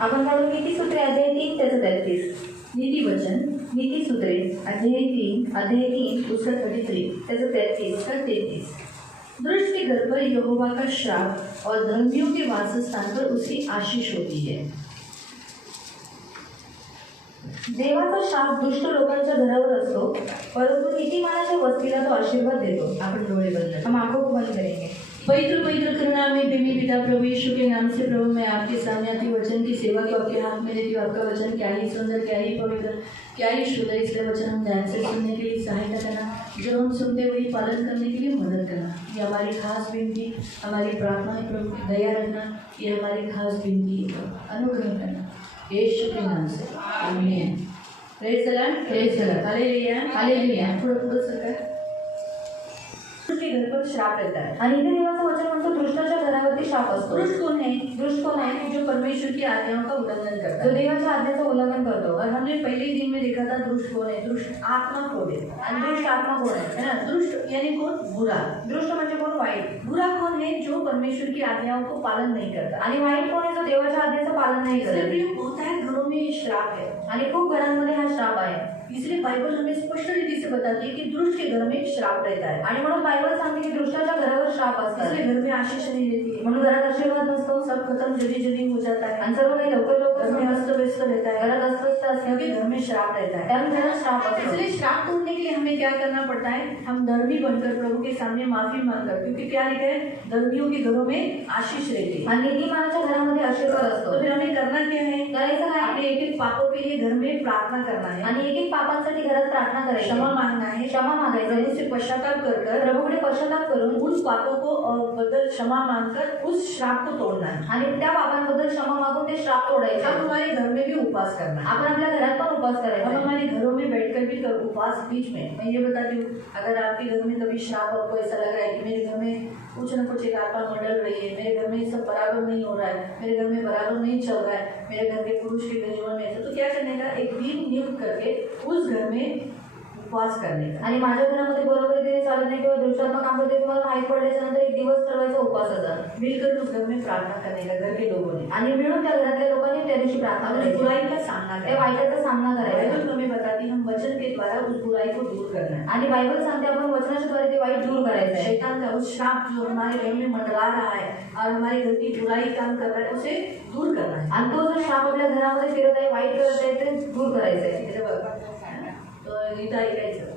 आपण काढू नीतिसूत्रे अध्याय 3 त्याचं 33. नीति वचन नीतिसूत्रे अध्याय 3 उसका 33 त्याचं 33. उसका 33। दुष्ट के घर पर यहोवा का श्राप और धर्मियों के वासस्थान पर उसकी आशीष होती है। देवाचा शाप दुष्ट लोकांच्या घरावर असतो, परंतु नीतिमानाच्या वस्तीला तो आशीर्वाद देतो. आपण डोळे बंद हम आंखों को बंद करेंगे. पवित्र पवित्र करुणामय प्रेमी पिता प्रभु यीशु के नाम से प्रभु मैं आपके सामने आपके वचन की सेवा को आपके हाथ में देती हूँ। आपका वचन क्या ही सुंदर, क्या ही पवित्र, क्या ही शुद्ध, इसलिए वचन हम ध्यान से सुनने के लिए सहायता करना, जो हम सुनते वही पालन करने के लिए मदद करना। ये हमारी खास विनती, हमारी प्रार्थना है प्रभु, दया रखना, ये हमारी खास विनती है, अनुग्रह करना यीशु के नाम से, आमीन। Praise the Lord, praise the Lord, hallelujah, hallelujah. थोड़ा सरकार के घर पर श्राप रहता है। आणि इथे देवाचं वचन म्हणतो दुष्टाच्या घरावरती शाप असतो. दुष्ट कौन है? दुष्ट कोण आहे? जो परमेश्वर की आज्ञाओं का उल्लंघन करता जो है। देवाच्या आज्ञेचं उल्लंघन करतो. और हमने पहले ही दिन में देखा था दुष्ट कौन है? दुष्ट आत्मा कौन है? आणि दुष्ट आत्मा कोण आहे? है ना? दुष्ट यानी कौन? बुरा। दुष्ट म्हणजे कोण? वाईट. बुरा कौन है? जो परमेश्वर की आज्ञाओं को पालन नहीं करता। आणि वाईट कोण आहे? जो देवाच्या आज्ञेचं पालन नाही इसलिए करत. प्रिय होता है घरों में श्राप है। आणि खूप घरांमध्ये हा श्राप आहे. इसलिए बाइबल हमें स्पष्ट रीति से बताती है कि दुष्ट के घर में श्राप रहता है। आणि म्हणून बायबल सांगते की दुष्टाच्या घरावर श्राप असतात. इसलिए घर में आशीष नहीं रहती है। म्हणून घरात आशीर्वाद नसतो. सब खत्म जल्दी जल्दी हो जाता है। आणि सर्व काही लवकर घर में लवकर अस्त व्यस्त रहता है। घरात अस्वस्थ असते, क्योंकि घर में श्राप रहता है। कारण घरात श्राप असतो. इसलिए श्राप तोड़ने के लिए हमें क्या करना पड़ता है? हम धर्मी बनकर प्रभु के सामने माफी मांगकर, क्योंकि क्या लिखा है? धर्मियों के घरों में आशीष रहती है। आणि नीतिमानाच्या घरामध्ये आशीर्वाद असतो. तो फिर हमें करना क्या है? करायचं काय? अपने एक एक पापों के लिए घर में प्रार्थना करना है, आणि एक एक पापांसाठी घरात प्रार्थना करायची. क्षमा मांगना है, क्षमा मागायचं. प्रभु से पश्चाताप कर प्रभूकडे पश्चाताप करून उन पापों को बदल क्षमा मांगकर उस श्राप को तोड़ना है। आणि त्या पापांबद्दल क्षमा मागून ते श्राप तोडायचे. अब हमारे घर में भी उपवास करना है। आपण आपल्या घरात पण उपवास अब करायचा. हमारे घरों में बैठकर भी उपवास बीच में मैं ये बताती हूँ, अगर आपके घर में कभी श्राप आपको ऐसा लग रहा है कि मेरे घर में कुछ न कुछ एक आत्मा मडल रही है, मेरे घर में सब बराबर नहीं हो रहा है, मेरे घर में बराबर नहीं चल रहा है, मेरे घर के पुरुष के जीवन में ऐसा, तो क्या करने का? एक दिन नियुक्त करके उस घर में उपवास करने का। आणि माझ्या घरामध्ये बरोबर रीतीने चालत नाही किंवा दुष्टात्मक काम करते तुम्हाला माहीत पडल्याच्या नंतर एक दिवस ठरवायचा उपवासाचा. मिलकर उस घर में प्रार्थना करने का, घर के लोगों ने, आणि मिळून त्या घरातल्या लोकांनी त्या दिवशी प्रार्थना और उस करायची. बुराई का सामना त्या करना। वाईटाचा सामना करायचा. बाइबल हमें बताती है हम वचन के द्वारा उस बुराई को दूर करना है। आणि बायबल सांगते आपण वचनाच्या द्वारे ते वाईट दूर करायचं आहे. शैतान का उस श्राप जो हमारे घर में मंडरा रहा है और हमारे घर की बुराई काम कर रहा है, उसे दूर करना है। आणि तो जो शाप आपल्या घरामध्ये फिरत आहे, वाईट करत आहे, ते दूर करायचं आहे. इथे बघा. तो गीता ऐकायचं।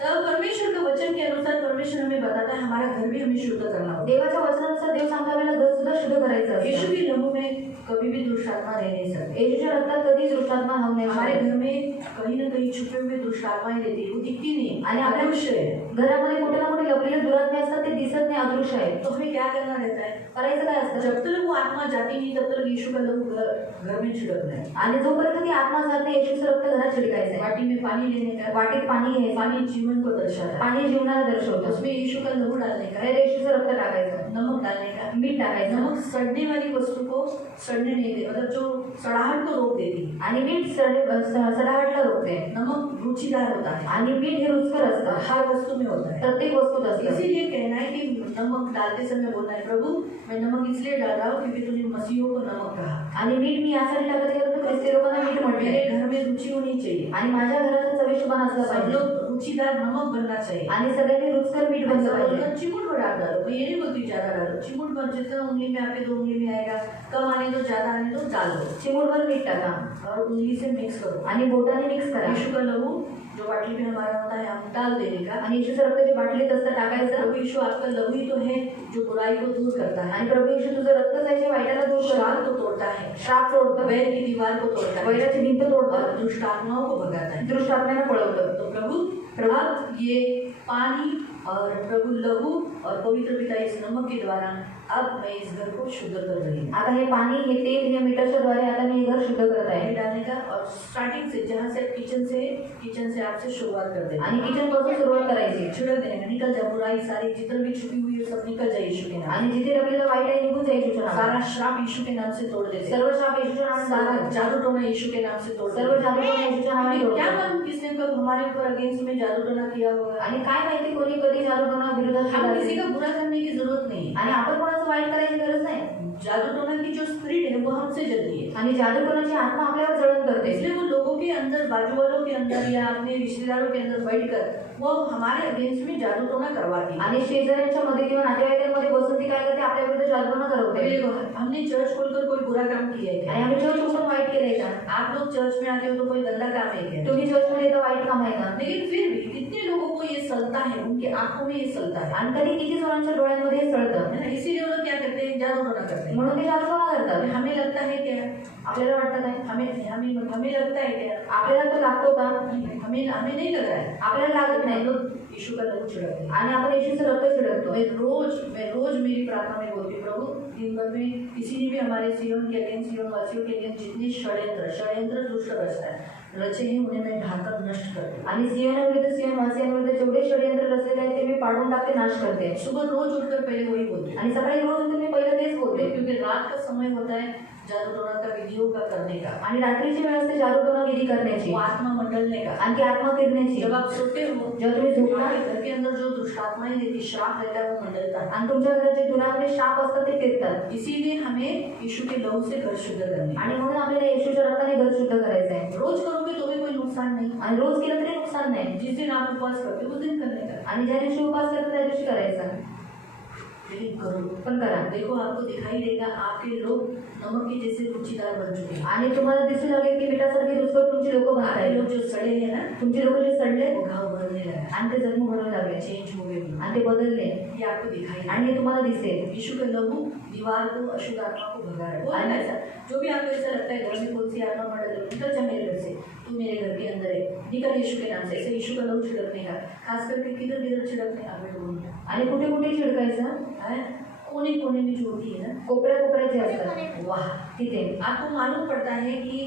तर परमेश्वर के वचन के अनुसार परमेश्वर हमें बताता है हमारा घर भी हमें शुद्ध करना होगा। देवाच्या वचनानुसार देव सांगतो आपल्याला घर सुद्धा शुद्ध करायचं असतं. यीशु के लहू में कभी भी दुष्ट आत्मा रह नहीं सकती। येशूच्या रक्तात कधीच दुष्टात्मा राहू नये. हमारे घर में कहीं ना कहीं छुपे हुए दुष्ट आत्माएं रहती है, वो दिखती नहीं आणि आपल्या अदृश्य है। घरामध्ये कुठे ना कुठे लपलेले दुरात्मे असतात, ते दिसत नाही, अदृश्य आहे. तो हमें क्या करना रहता है? करायचं काय असतं? जब तक वो आत्मा जाती नहीं तब तक यीशु का लहू घर में छिड़कना है। आणि जोपर्यंत ती आत्मा जात नाही, येशूचं रक्त घरात छिडकायचं आहे. वाटी में पानी लेने का, वाटीत पाणी घ्यायचं. पानी जीवन को दर्शाता है, पाणी जीवनाला दर्शवतं. उसमें यीशु का लहू डालने का, त्यात येशूचं रक्त टाकायचं, नमक डालने का, मीठ टाकायचं. नमक सड़ने वाली वस्तु को सड़ने नहीं दे, मतलब जो सड़ाहट को रोक देती है। आणि मीठ सडाहटला रोखते. नमक रुचिदार होता है, आणि मीठ हे रुचकर असतं, हर वस्तु में होता है। प्रत्येक वस्तूत असतं. इसीलिए कहना है कि नमक डालते समय बोलना है, प्रभु मैं नमक इसलिए डाल रहा हूँ क्योंकि तूने मसीहों को नमक कहा। आणि मीठ मी यासाठी टाकत आहे कारण ख्रिस्ती लोकांना मीठ म्हटले. मेरे घर में रुचि होनी चाहिए, आणि माझ्या घरात चविष्टपणा असलं सब पाहिजे. लोग रुचिदार नमक बनना चाहिए। आणि सगळ्यांनी रुचकर मीठ बनलं पाहिजे. चिमूट भर आप डालो, मैं ये नहीं बोलती ज्यादा डालो, चिमूट भर, जितना उंगली में आपके 2 उंगली में आएगा, कम आने दो ज्यादा आने दो, डाल दो चिमूटभर मीठ टाका और उंगली से मिक्स करो। आणि बोटाने मिक्स करा. यीशु का लहू जो बाटली में हमारा होता है हम डाल देने का, आणि येशूचं रक्त जे बाटलीत असतं टाकायचं. प्रभु यीशु आपका लहू ही तो है जो बुराई को दूर करता है, आणि प्रभू येशू तुझं रक्तच आहे जे वाईटाला दूर करतो, श्राप को तोड़ता है, श्राप तोडतं, वैर की दीवार को तोड़ता है, वैराची भिंत तोडतं, और दुष्ट आत्माओं को भगाता है। दुष्ट आत्म्यांना पळवतं. तो प्रभु अब ये पानी और प्रभु लहू और पवित्र पिता इस नमक के द्वारा अब मैं इस घर को शुद्ध कर रही हूँ। आता हे पाणी, हे तेल, या मीठाच्या द्वारे आता मी हे घर शुद्ध करत आहे. पानी डालने का और स्टार्टिंग से जहाँ से किचन से आपसे शुरुआत कर देना, आणि किचन पासून सुरुवात करायची. छिड़क देने का, निकल जा बुराई सारी जितनी भी छुपी हुई है सब निकल जाए यीशु के नाम आणि जिथे रखलेलं वाईट आहे निघून जाईल येशूच्या से। नावाने. सारा श्राप यीशु के नाम से तोड़ देते, सर्व शाप येशूच्या नावाने सारा तोडतो. जादू टोना यीशु के नाम से तोड़ सर्व देते। जादू पण येशूच्या नावाने क्या तोडतो. मालूम किसने कब हमारे ऊपर अगेंस्ट में जादू टोना किया होगा। आणि काय माहिती कोणी कधी जादू टोना विरोधात केला हम किसी असेल. का बुरा करने की जरूरत नहीं है। आणि आपण कोणाचं वाईट करायची गरज नाही. जादू टोना की जो स्पिरिट है वो हमसे जलती है, आणि जादू करण्याची आत्मा आपल्यावर जळण करते. इसलिए वो लोगों के अंदर, बाजू वालों के अंदर या अपने रिश्तेदारों के अंदर बैठकर वो हमारे अगेंस्ट में जादू टोना करवाती है। आणि शेजाऱ्यांच्या मध्ये किंवा नातेवाईकांमध्ये बसून ती काय करते, आपल्या विरुद्ध जादूटोना करवते. हमने चर्च खोलकर कोई बुरा काम किया है आणि आम्ही चर्च उघडून वाईट केलंय का? आप लोग चर्च में आते हो तो कोई गंदा काम है क्या? तुम्ही चर्चमध्ये येता वाईट काम आहे का? लेकिन फिर भी कितने लोगों को ये सलता है, उनके आंखों में ये सलता है, आणि कधी किती जणांच्या डोळ्यांमध्ये हे सळतं. है ना? इसीलिए वो लोग क्या करते हैं, जादू टोना करते हैं। म्हणून ते जादूटोना करतात. हमें लगता है क्या, आपल्याला वाटतं काय? हमें लगता है क्या, आपल्याला तो लागतो का? हमें नहीं लग रहा है। आपल्याला लागत नाही. हम लोग यीशु का लहू छिड़कते हैं। आणि आपण येशूचं रक्त छिडकतो. मैं रोज मेरी प्रार्थना में बोलती हूँ, प्रभु दिन भर में किसी ने भी हमारे सियोन के अगेंस्ट, सियोन वासियों के अगेंस्ट जितने षड्यंत्र दुष्ट रचे हैं उन्हें मैं ढाकर नष्ट कर दूं। आणि सियोनाविरुद्ध, सियोनवासियांविरुद्ध जेवढे षड्यंत्र रचलेले आहेत ते मी पाडून टाकते, नाश करते. सुबह रोज उठकर पहले वही बोलते आणि सकाळी रोज उठून मी पहिलं तेच बोलते. क्योंकि रात का समय होता है जादू टोना का, विधियों का करने का, आणि रात्रीची वेळ असते जादूटोना विधी करण्याची, वो आत्मा मंडलने का। आणि ती आत्मा फिरण्याची. जब आप सोते हो, जेव्हा तुम्ही झोपता, तुम्हारे घर के अंदर जो दुष्ट आत्माएं देती, श्राप रहता है, वो मंडलता है। आणि तुमच्या घरात जे दुरात्मे शाप असतात ते फिरतात. इसीलिए हमें यीशु के लहू से घर शुद्ध करने, आणि म्हणून आपल्याला येशूच्या रक्ताने घर शुद्ध करायचं आहे. रोज करोगे तो भी कोई नुकसान नहीं, आणि रोज केलं तरी नुकसान नाही. जिस दिन आप उपवास करते हो उस दिन करने का, आणि ज्या दिवशी उपवास करतो त्या दिवशी करायचा. लेकिन करो, पण करा. देखो आपको दिखाई देगा आपके लोग नमक के जैसे रुचिदार बन चुके हैं। आणि तुम्हाला दिसू लागेल की मिठासारखी रुचकर तुमची लोक बनत आपके आहेत. लोग जो सड़े हैं ना, तुमचे लोक जे सडले वो घाव भरने लगा, आणि ते जखम भरायला लागले चेंज हो गए, आणि ते बदलले, ये आपको दिखाई आणि हे तुम्हाला दिसेल. यीशु का लहू दीवार को, अशुद्ध आत्मा को भगा रहा है। वो है ना ऐसा, जो भी आपको ऐसा लगता है घर में कौन सी आत्मा मंडल है, निकल जा मेरे घर से, तू मेरे घर के अंदर है, निकल यीशु के नाम से। ऐसे यीशु का लहू छिड़कने का, खास करके किधर किधर छिड़कने का, मैं बोलूँ आणि कुठे कुठे छिडकायचं, है, कोने कोने में जो होती है ना, कोपऱ्या कोपऱ्यात जे असतात वाह, तिथे. आपको मालूम पड़ता है कि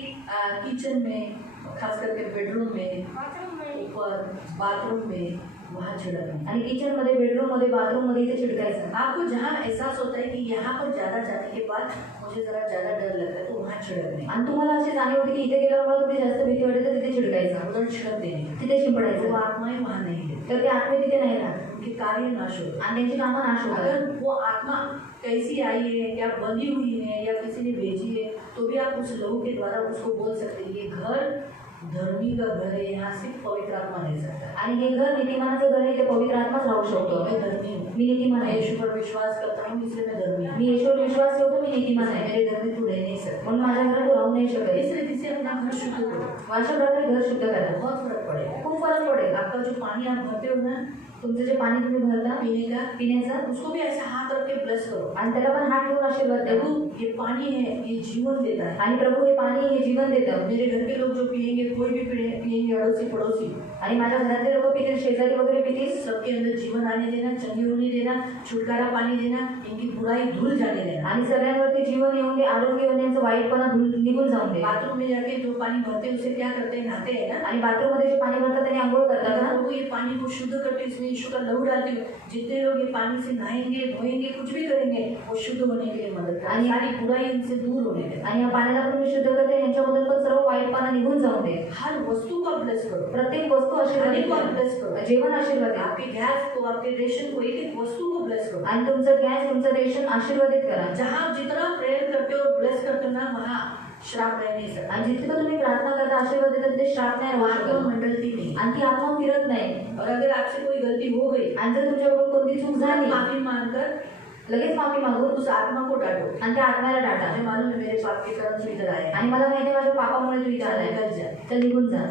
किचन में, खास करके बेडरूम में, ऊपर बाथरूम में, वहाँ छिड़कना। आणि किचन मध्ये, बेडरूम मध्ये, बाथरूम मध्ये इथे छिडकायचं. आपको जहाँ एहसास होता है कि यहाँ पर ज़्यादा जाने के बाद मुझे ज़रा ज़्यादा डर लगता है, तो वहाँ छिड़कने। आणि तुम्हाला अशी जाणीव होती की इथे गेल्यावर मला थोडी जास्त भीती वाटते तर तिथे छिडकायचं, उधर छिड़क देने, तिथे शिंपडायचं. वो आत्माएं वहाँ नहीं है, तर ते आत्मे तिथे नाही राहत उनके कार्य नाश होते। आणि त्यांची कामं नाश होतात. अगर वो आत्मा कैसी आई है या बंधी हुई है या किसी ने भेजी है, तो भी आप उस लहू के द्वारा उसको बोल सकते हैं, ये घर धर्मी का घर है, यहाँ सिर्फ पवित्र आत्मा रह सकता है। आणि हे घर नीतिमानाचं घर आहे, इथे पवित्र आत्माच राहू शकतो. मैं धर्मी हूँ, मी नीतिमान मैं आहे. यीशु पर विश्वास करता हूँ, इसलिए मैं धर्मी हूँ। मी येशूवर विश्वास ठेवतो, मी नीतिमान आहे. मेरे घर में तू रह नहीं सकता। म्हणून माझ्या घरात तो राहू नाही शकत. इस रीति से अपना घर शुद्ध करो, अशा प्रकारे घर शुद्ध करा. बहुत फर्क पड़ेगा। खूप फरक पडेल. आपका जो पानी आप भरते हो ना, तुमचं जे पाणी तुम्ही भरता पीने का, पिण्याचं, उसको भी ऐसा हाथ रख के ब्लेस करो। आणि त्याला पण हात ठेवून आशीर्वाद द्या. प्रभु ये पानी है, ये जीवन देता है, आणि प्रभू हे पाणी हे जीवन देतं. मेरे घर के लोग जो पिएंगे, कोई भी पिएंगे, अड़ोसी पड़ोसी, आणि माझ्या घरातले लोक पितील, शेजारी वगैरे पितील, सबके अंदर जीवन आने देना, चंगी होने देना, छुटकारा पानी देना, इनकी बुराई धुल जाने देना। आणि सगळ्यांवरती जीवन येऊन दे, आरोग्य येऊन दे, यांचं वाईटपणा निघून जाऊन दे. बाथरूम में जाके जो पानी भरते हैं उसे क्या करते हैं, नहाते हैं ना, आणि बाथरूम मध्ये जे पाणी भरतात त्याने आंघोळ करतात ना. प्रभु ये पानी को शुद्ध करके इसमें यीशु का लहू डालते हुए जितने लोग ये पानी से नहाएंगे, धोएंगे, कुछ भी करेंगे, वो शुद्ध होने के लिए मदद करें, आणि सारी बुराई इनसे दूर होने दें। आणि या पाण्याला पण मी शुद्ध करते, यांच्याबद्दल पण सर्व वाईटपणा निघून जाऊन दे. हर वस्तु को ब्लेस करो, प्रत्येक वस्तू खाने को आशीर्वाद ब्लेस करो, जेवण आशीर्वाद आहे. आपके गैस को, आपके रेशन को, एक एक वस्तु को ब्लेस करो। आणि तुमचं गॅस, तुमचं रेशन आशीर्वादित करा. जहाँ जितना प्रेयर करते हो और ब्लेस करते हो ना, वहाँ श्राप रह नहीं सकता, आणि जितकं तुम्ही प्रार्थना करता, आशीर्वाद देतात, ते श्राप नाही वहाँ राहू क्यों शकत. मंडलती नहीं। आणि ती आत्मा फिरत नाही. और अगर आपसे कोई गलती हो गई, आणि जर तुमच्याकडून कोणती चूक झाली, माफी मांगकर लगेच माफी मागून उस आत्मा को डांटो, आणि त्या आत्म्याला डाटा. मुझे मालूम है मेरे पाप के कारण तू इधर आया है, आणि मला माहिती आहे माझ्या पापामुळे तू इथे आलाय, निकल जा, तर निघून जा,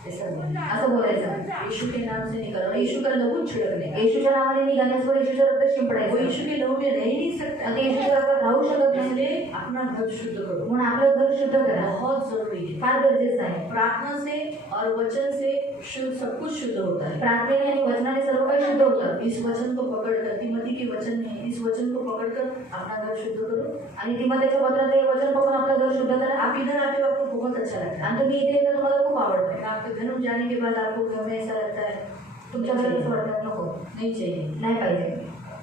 ऐसा नहीं, असं बोलायचं. यीशु के नाम से निकल, और यीशु का लहू छिड़कने का। येशूच्या नावाने निघाल्यासवर येशूचं रक्त वो शिंपडायचं. यीशु के लहू में रह ही नहीं सकता, आणि ते येशूच्या रक्तात राहू शकत नाही. इसलिए अपना घर शुद्ध करो, म्हणून आपलं घर शुद्ध करा, बहुत जरूरी है। फार गरजेचं आहे. प्रार्थना से और वचन से शुद्ध, सब कुछ शुद्ध होता है। प्रार्थनेने आणि वचनाने सर्व काही शुद्ध होतं. इस वचन को पकड़कर, तिमोथी के वचन में इस वचन को पकड़कर अपना घर शुद्ध करो। आणि तिमोथेच्या पत्रात हे वचन पकडून आपलं घर शुद्ध करा. आप इधर आते हो, आपको बहुत अच्छा लगता है, आणि तुम्ही इथे येता, तुम्हाला खूप आवडतं. आपके घर में जाने के बाद आपको घर में ऐसा लगता है तुमच्या घरात कसं वाटतं, नको, नहीं चाहिए, नाही पाहिजे,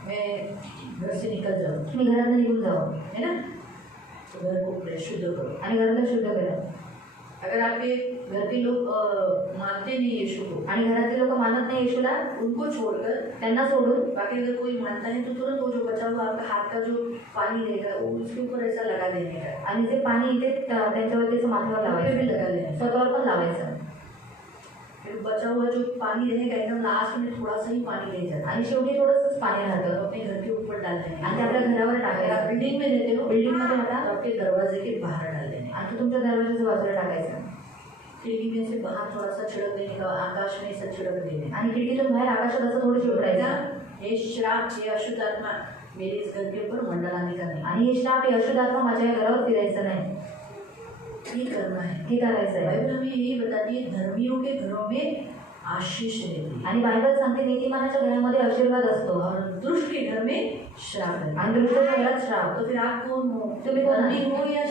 मैं घर से निकल जाऊँ, तुम्ही घरातून निघून जावं है ना, तो घर को शुद्ध करो। आणि घराला शुद्ध करा. अगर आपके घर के लोग मानते नहीं यीशु को, आणि घरातले लोक मानत नाही येशूला, उनको छोड़कर त्यांना सोडून बाकी अगर कोई मानता है तो तुरंत वो जो बचा हुआ आपका हाथ का जो पानी रहेगा वो उसके ऊपर ऐसा लगा देने का, आणि जे पाणी इथे त्यांच्यावर त्याचं माथ्यावर पे भी लावायचं, लगा देने, स्वतःवर पण लावायचं. फिर बचा हुआ जो पानी रहेगा एकदम लास्ट में थोड़ा सा ही पानी ले जाना आणि शेवटी थोडंसंच पाणी तो राहतं अपने घर के ऊपर डाल देने. आणि ते आपल्या घरावर अगर आप टाकायचं. बिल्डिंग में रहते हो, बिल्डिंग मध्ये तो राहता आपके दरवाजे के बाहर डाल देने, आणि तो तुमच्या दरवाजाच्या बाजूला टाकायचा खिड़की में से बाहर थोड़ा सा छिड़क देने का, आकाश में ऐसा छिड़क देने. आणि खिडकीतून बाहेर आकाशात असं थोडं शिवरायचं. हे श्राप हे अशुद्ध आत्मा मेरे इस घर के ऊपर मंडलाने का नहीं, आणि हे श्राप हे अशुद्ध आत्मा माझ्या घरावर फिरायचं नाही, ये करना है. हे करायचं आहे. बाइबल हमें यही बताती है धर्मियों के घरों में आशीष रहती है आणि बायबल सांगते नीतिमानाच्या घरामध्ये आशीर्वाद असतो और दुष्ट के घर में श्राप है. आणि दुष्टाच्या घरात श्राप. तो फिर आप कौन हो? तुम्ही कोण धर्मी आहात? हो या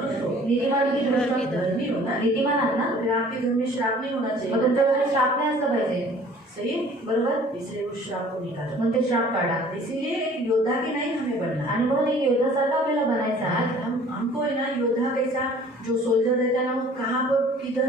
दुष्ट हो? नीतिमान की दुष्ट धर्मी धर्मी हो ना, नीतिमान आहात ना, तो फिर आपके घर में श्राप नहीं होना मग चाहिए. तुमच्या घरी श्राप नाही असलं पाहिजे, सही है? बरोबर. इसलिए उस श्राप को निकालो. मग ते श्राप काढा. इसीलिए एक योद्धा के नहीं हमें बनना है. आणि म्हणून एक योद्धासारखा आपल्याला बनायचा आहे. आज हमको है ना योद्धा कैसा जो सोल्जर रहता है ना वो कहाँ पर किधर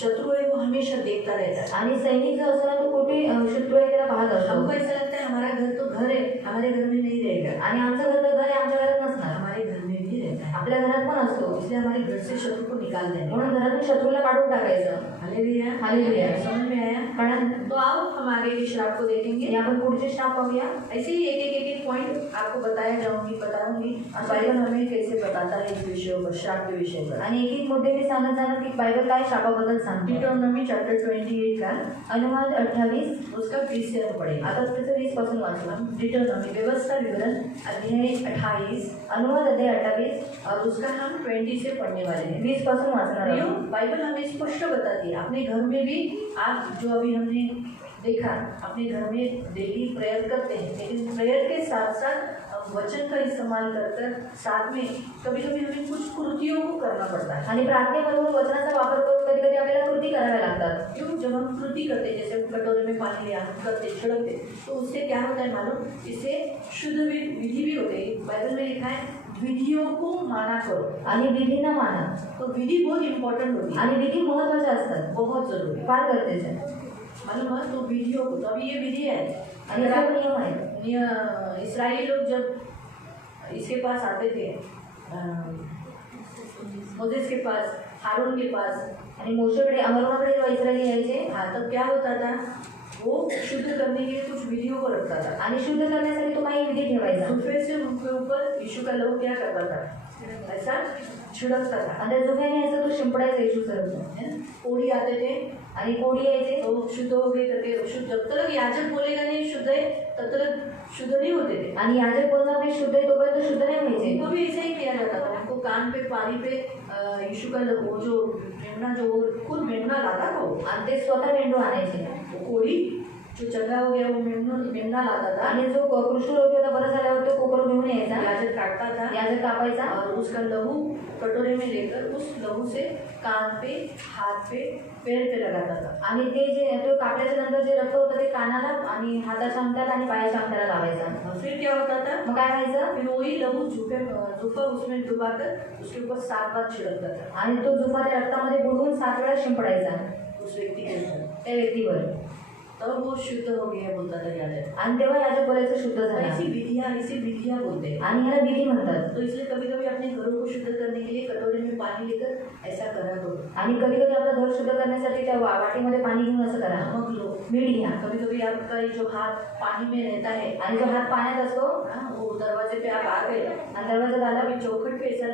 शत्रु है वो हमेशा देखता रहता है. आणि सैनिक जो असतो ना तो कुठे शत्रू आहे त्याला पाहत हमको असतो. ऐसा लगता है हमारा घर तो घर है, हमारे घर में नहीं रहेगा. आणि आमचं घर तर घर आहे, आमच्या घरात नसणार, हमारे घर में भी रहता है. आपल्या घरात पण असतो. इसलिए हमारे घर से शत्रु को निकाल देना. म्हणून घरातून शत्रूला काढून टाकायचं. हालेलुया. हालेलुया. समझ में आया? कारण तो आओ हम आगे के श्राप को देखेंगे. आपण पुढचे श्राप पाहूया. ऐसे ही एक पॉइंट आपको बताऊंगी बाइबल हमें कैसे बताता है इस विषय पर, श्राप के विषय पर. आणि एक एक मुद्दे मी सांगत जाणार की बायबल काय श्रापाबद्दल सांगते. डिटोनॉमी चैप्टर 28 का अनुवाद 28 उसका 20 से हम पढ़ेंगे. आता त्याचं 20 पासून वाचू. डिटोनॉमी व्यवस्था विवरण अध्याय 28 अनुवाद अध्याय 28 और उसका हम 20 से पढ़ने वाले हैं. 20 पासून वाचणार क्यों? आहोत. बाइबल हमें स्पष्ट बताती है. अपने घर में भी आप जो अभी हमने देखा अपने घर में डेली प्रेयर करते हैं, लेकिन प्रेयर के साथ साथ वचन का इस्तेमाल कर साथ में कभी कभी हमें कुछ कृतियों को करना पड़ता है. आणि प्रार्थनेबरोबर वचनाचा वापर करून कधी कधी आपल्याला कृती कराव्या लागतात. क्यों? जब हम कृति करते हैं, जैसे कटोरे में पानी लिया हम करते छिड़कते, तो उससे क्या होता है मालूम? इससे शुद्ध विधि भी होते हैं. बाइबल में लिखा है विधियों को माना करो. आणि विधींना माना. तो विधि बहुत इम्पोर्टेंट होती है, आणि विधी महत्वाच्या असतात, बहुत जरूरी है. फार गरजेचं आहे. मालूम है? तो विधियों को, तो अभी ये विधि है. आणि अगर सर्व आप नियम आहेत. इसराइली लोग जब इसके पास आते थे, मोसेस के पास, हारून के पास, आणि मोशेकडे अमरोनाकडे जेव्हा इस्रायली यायचे, हाँ तब क्या होता था? वो शुद्ध करने के लिए कुछ विधियों को रखता था. आणि शुद्ध करण्यासाठी तो काही विधी ठेवायचा. जुफे से उनके ऊपर यीशु का लहू क्या करता था? ऐसा छिड़कता था. आणि त्या जुफ्याने यायचं तो शिंपडायचा येशू सर्व. है ना? कोढ़ी आते थे आणि कोडी यायचे, तो शुद्ध हो गए करके शुद्ध, जब तक याजक बोलेगा नहीं शुद्ध है तब तक शुद्ध नहीं होते थे. आणि याजक बोलणार नाही शुद्ध आहे तोपर्यंत शुद्ध नाही व्हायचे. उनको भी ऐसा ही किया जाता था. उनको कान पे पानी पे यीशु का वो जो मेमना जो वो खुद मेमना लाता था वो, आणि ते स्वतः मेंढू आणायचे. वो कोढ़ी जो चंगा हो गया वो मेमना लाता था. आणि जो कुष्ठरोगी होता बरं झाल्यावर तो कोकरू घेऊन यायचा, याजक काटता था याजक कापायचा और उसका लहू कटोरे में लेकर उस लहू से कान पे, हाथ पे, पैर पे लगाता था. आणि ते जे तो कापल्याच्या नंतर जे रक्त होतं ते कानाला आणि हाताच्या अंगठ्याला आणि पायाच्या अंगठ्याला लावायचा. और फिर क्या होता था? मग काय व्हायचं? फिर वही लहू जुफा उसमें डुबाकर उसके ऊपर 7 बार छिड़कता था आणि तो जुफा त्या रक्तामध्ये बुडवून 7 वेळा शिंपडायचा उस व्यक्ति के ऊपर. त्या व्यक्तीवर. तब वो शुद्ध हो गया बोलता था याजक. आणि तेव्हा याजक बोलायचं शुद्ध झाला. इसे विधियाँ बोलते हैं. आणि ह्याला विधी म्हणतात. तो इसलिए कभी कभी अपने घरों को शुद्ध करने के लिए कटोरे में पानी लेकर ऐसा करा करो. आणि कधी कधी आपलं घर शुद्ध करण्यासाठी त्या वाटीमध्ये पाणी घेऊन असं करा. नमक लो. मीठ घ्या. कभी कभी आपका ये जो हाथ पानी में रहता है आणि जो हात पाण्यात असतो हाँ, वो दरवाजे पे आप आ गए आणि दरवाजा आला अभी चौखट पे ऐसा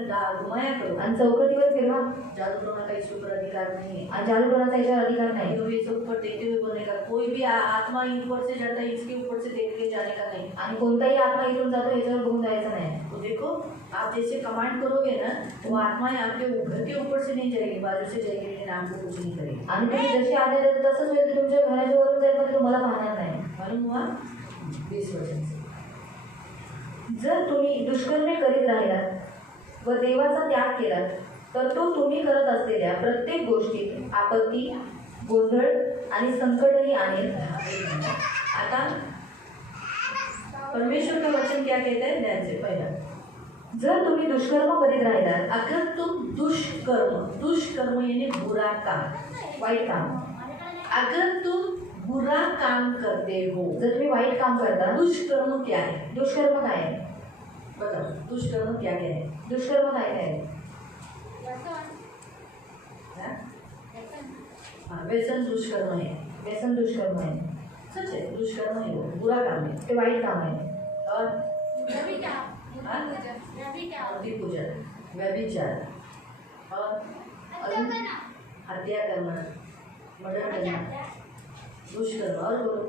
घुमाया करो. आणि चौकटीवर फिरवा. जादू टोना का इसके ऊपर अधिकार नहीं है. आणि जादू टोनाचा याच्यावर अधिकार नाही. कभी इसे ऊपर देखते हुए बोलेगा कोई भी आत्मा ऊपर से जाता है इसके ऊपर से देख के जाने का नहीं. आणि कोणताही आत्मा इथून जातो याच्यावर बघून जायचं नाही. तो देखो आप जैसे कमांड करोगे ना वो आत्माएं आपके घर के ऊपर से नहीं जाएगी, बाजू से जाएगी, लेकिन आपको कुछ नहीं करेगी. आणि तुम्ही जशी आज्ञा देता तसंच होईल की तुमच्या घराच्या वरून जाईल पण तुम्हाला पाहणार नाही. मालूम हुआ? 20 वचन से. जर तुम्ही दुष्कर्मे करीत राहिलात व देवाचा त्याग केलात तर तो तुम्ही करत असलेल्या प्रत्येक गोष्टीत आपत्ती, गोंधळ आणि संकटही आणेल. आता परमेश्वर का वचन क्या कहता है? ध्यान से. पहला, जर तुम्ही दुष्कर्म करीत राहिलात, अगर तुम दुष्कर्म यानी बुरा काम, वाईट काम. अगर तुम बुरा काम करते हो, जर तुम्ही वाईट काम करता, दुष्कर्म क्या है? दुष्कर्म काय आहे? बताओ दुष्कर्म क्या क्या है? दुष्कर्म काय आहे? हाँ? हाँ, व्यसन दुष्कर्म है. व्यसन दुष्कर्म आहे. सच है, दुष्कर्म है, वो बुरा काम है. ते वाईट काम आहे. और हाँ? मूर्ति पूजन, व्यभिचार और हत्या करना, मर्डर करना, दुष्कर्म. और बोलो.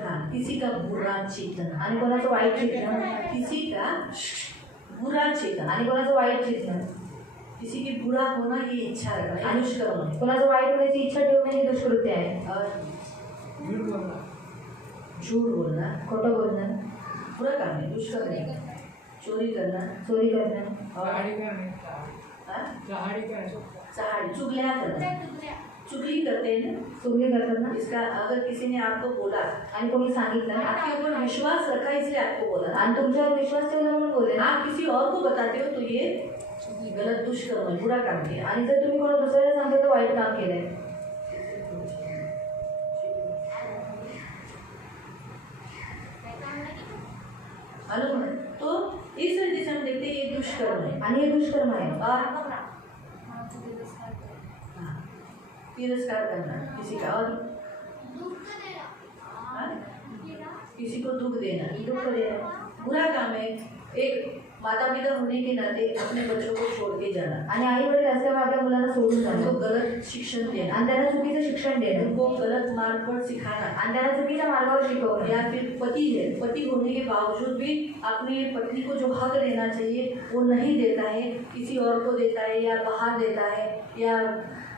हाँ, किसी का बुरा चिंतन, आणि कोणाचं वाईट चिंतन, किसी का बुरा चिंतन, आणि कोणाचं वाईट चिंतन, किसी की बुरा होना ये इच्छा रखना, ये दुष्कर्म है. कोणाचं वाईट होण्याची इच्छा ठेवणे हे दुष्कृत्य आहे. और झूठ बोलना खोटं बोलणं, बुरा काम है, दुष्कर्म है. चोरी करना चोरी करणं, और हाँ? चहाड़ी, चुगलियाँ करना. चुगली करते हैं ना, चुगली करतात ना. इसका अगर किसी ने आपको बोला, आणि कोणी सांगितलं आपके ऊपर विश्वास रखा इसलिए आपको बोला, आणि तुमच्यावर विश्वास ठेवला म्हणून बोलले ना. आप किसी और को बताते हो तो ये गलत दुष्कर्म है, बुरा काम किया. आणि जर तुम्ही कोणा दुसऱ्याला सांगता तर वाईट काम केलंय. मालूम है? तो इस वजह से हम देखते हैं ये दुष्कर्म है. आणि हे दुष्कर्म आहे. और तिरस्कार करना किसी का, और हाँ? किसी को दुख देना, दुःख देणं, बुरा काम है. एक माता पिता होने के नाते अपने बच्चों को छोड़ के जाना, आणि आई वडील असल्यामुळे आपल्या मुलांना सोडून उनको जाणं, गलत शिक्षण देना, आणि त्यांना चुकीचं शिक्षण देणं, उनको गलत मार्ग पर सिखाना. आणि त्यांना चुकीच्या मार्गावर शिकवणं. या फिर पति है, पति होने के बावजूद भी अपनी पत्नी को जो हक देना चाहिए वो नहीं देता है, किसी और को देता है या बाहर देता है, या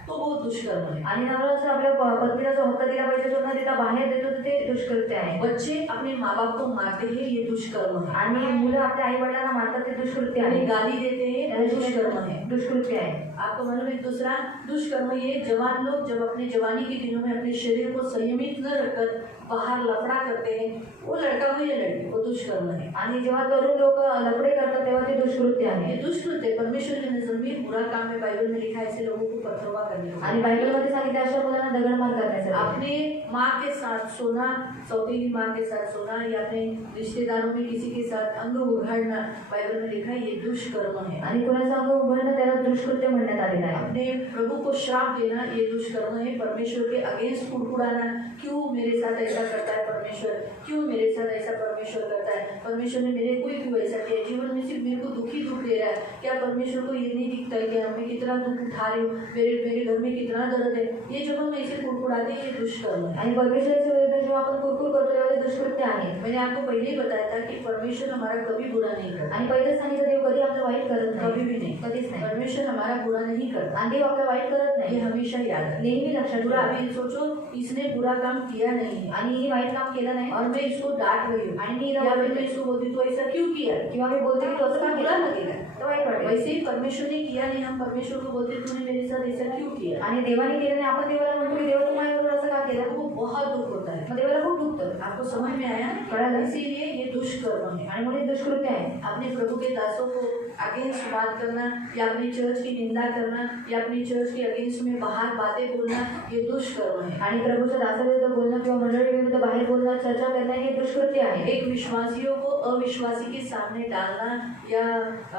तो वो दुष्कर्म है. आणि नवरा असं आपल्या पत्नीला जो हक्क दिला पाहिजे तो न देता बाहेर देतो तर ते दुष्कृत्य आहे. बच्चे अपने माँ बाप को मारते हैं, ये दुष्कर्म है. आणि मुलं आपल्या आई वडिलांना मारतात ते दुष्कृत्य उन्हें आहे. गाली देते हैं, ये दुष्कर्म है. दुष्कृत्य आहे. आपको मालूम है दूसरा दुष्कर्म, ये जवान लोग जब अपने जवानी के दिनों में अपने शरीर को संयमित न रखकर बाहर लफड़ा करते हैं, वो लड़का हो या लड़की, वो दुष्कर्म है. आणि जेव्हा तरुण लोक लफडे करतात तेव्हा ते दुष्कृत्य ये आहे. दुष्कृत्य परमेश्वर की नजर में बुरा काम है. बाइबल में लिखा है ऐसे लोगों को पथरवा करने को. आणि बायबलमध्ये सांगितलं अशा मुलांना दगडमार करण्यासाठी. अपने माँ के साथ सोना, सौतेली माँ के साथ सोना, या अपने रिश्तेदारों में किसी के साथ अंग उघाड़ना, बाइबल में लिखा है ये दुष्कर्म है. आणि कुणाचं अंग उघडणं त्याला दुष्कृत्य म्हणण्यात आलेलं आहे. अपने प्रभु को श्राप देना ये दुष्कर्म है. परमेश्वर के अगेंस्ट कुड़कुड़ाना, क्यों मेरे साथ ऐसा करता है परमेश्वर, क्यों मेरे साथ ऐसा परमेश्वर करता है, परमेश्वर ने मेरे को ही क्यों ऐसा किया, जीवन में सिर्फ मेरे को दुख दे रहा है. क्या परमेश्वर को ये नहीं दिखता है कि मैं कितना दुख उठा रही हूँ, मेरे घर में कितना दर्द है. ये जब हम ऐसे कुड़कुड़ाते हैं ये दुष्कर्म है. आणि परमेश्वराच्या विरुद्ध जेव्हा आपण कुरकुर करतो तेव्हा ते दुष्कृत्य आहे. मैंने आपको पहले ही बताया था कि परमेश्वर हमारा कभी बुरा नहीं करता, आणि पहिलं सांगितलं देव कधी आपलं वाईट करत कभी नाही. भी नहीं. कधीच नाही. परमेश्वर हमारा बुरा नहीं करता, आणि देव आपलं वाईट करत ये नाही. हमेशा याद रखें. नेहमी लक्षात बुरा ठेवा. अभी सोचो इसने बुरा काम किया नहीं है आणि हिने वाईट काम केलं नाही और मैं इसको डांट रही हूँ, आणि मी या हिला फिर बोलते मैं इसको बोलती तो ऐसा क्यों किया, किंवा मी बोलते की तू असं का बुरा केलं लगेगा. तर वाईट वाटेल. वैसे ही परमेश्वर ने किया नहीं, हम परमेश्वर को बोलते तूने मेरे साथ ऐसा क्यों किया, आणि देवाने केलं नाही आपण देवाला म्हणतो की देव तुम्हाला असं का केलं. वो बहुत दुख होता है. मग देवाला खूप दुखतं. आपको समझ में आया? कळालं. इसीलिए ये दुष्कर्म है. आणि म्हणून हे दुष्कृत्य आहे. अपने प्रभु के दासों को अगेंस्ट बात करना, या अपनी चर्च की निंदा करना, या अपनी चर्च के अगेंस्ट में बाहर बातें बोलना, ये दुष्कर्म है. आणि प्रभूच्या दासाविरुद्ध बोलणं किंवा मंडळी विरुद्ध बाहेर बोलणं, चर्चा करणं हे दुष्कृत्य आहे. एक विश्वासियों को अविश्वासी के सामने डालना, या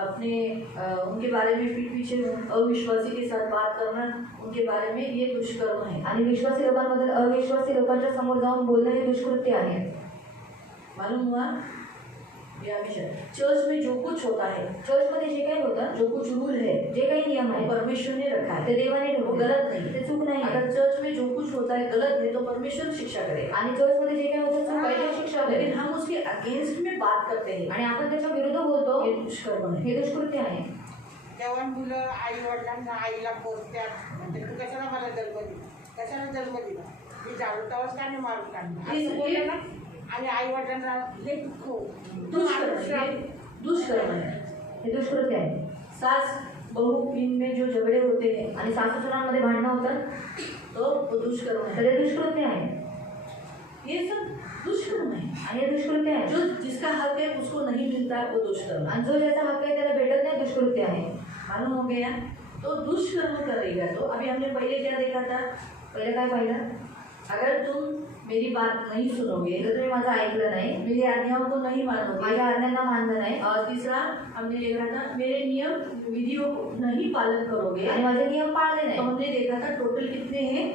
अपने उनके बारे में पीठ पीछे अविश्वासी के साथ बात करना, उनके बारे में ये दुष्कर्म है. आणि विश्वासी लोकांबद्दल अविश्वासी लोकांच्या समोर जाऊन बोलणं हे दुष्कृत्य आहे. मालूम हुआ? ये हमेशा चर्च में जो कुछ होता है, चर्चमध्ये जे काही होतं, जो कुछ रूल है, जे काही नियम वो आहे परमेश्वर ने रखा ते है, देवाने वो ठेवले. गलत नहीं ते है. चूक नाही आहे. अगर चर्च में जो कुछ होता है गलत है तो परमेश्वर शिक्षा करेगा, आणि चर्चमध्ये जे काही होतं चूक आहे ते शिक्षा लेकिन होते. हम उसके अगेंस्ट में बात करते हैं, आणि आपण त्याच्या विरुद्ध बोलतो ये दुष्कर्म है. हे दुष्कृत्य आहे. तेव्हा मुलं आई वडिलांना आईला पोचतात म्हणते तू कशाला मला जन्म दिला, कशाला जन्म दिला, मी जाळूतावच का नाही मारून काढणार असं बोलले ना. आणि आई वडिलांना लय दुःख दुष्कर्म है. दुष्कर्म है. हे दुष्कृत्य आहे. सास बहू इनमें जो झगड़े होते हैं आणि सासू सुनांमध्ये भांडणं होतात तो वो दुष्कर्म तर है. ते दुष्कृत्य आहे. ये सब दुष्कर्म है. आणि हे दुष्कृत्य आहे. जो जिसका हक है उसको नहीं मिलता वो दुष्कर्म है. आणि जो ज्याचा हक्क आहे त्याला भेटत नाही दुष्कृत्य दुष्कृत्य आहे. मालूम हो गया? तो दुष्कर्म करेगा तो अभी हमने पहले क्या देखा था? पहिले काय पाहिलं? अगर तुम मेरी बात नहीं सुनोगे, जर तुम्ही माझं ऐकलं नाही, मेरी आज्ञाओं को नहीं मानोगे, माझ्या आज्ञांना मानलं नाही और तीसरा हमने देखा था मेरे नियम विधियों को नहीं पालन करोगे, आणि माझे नियम पाळले तो नाही, हमने देखा था टोटल कितने हैं?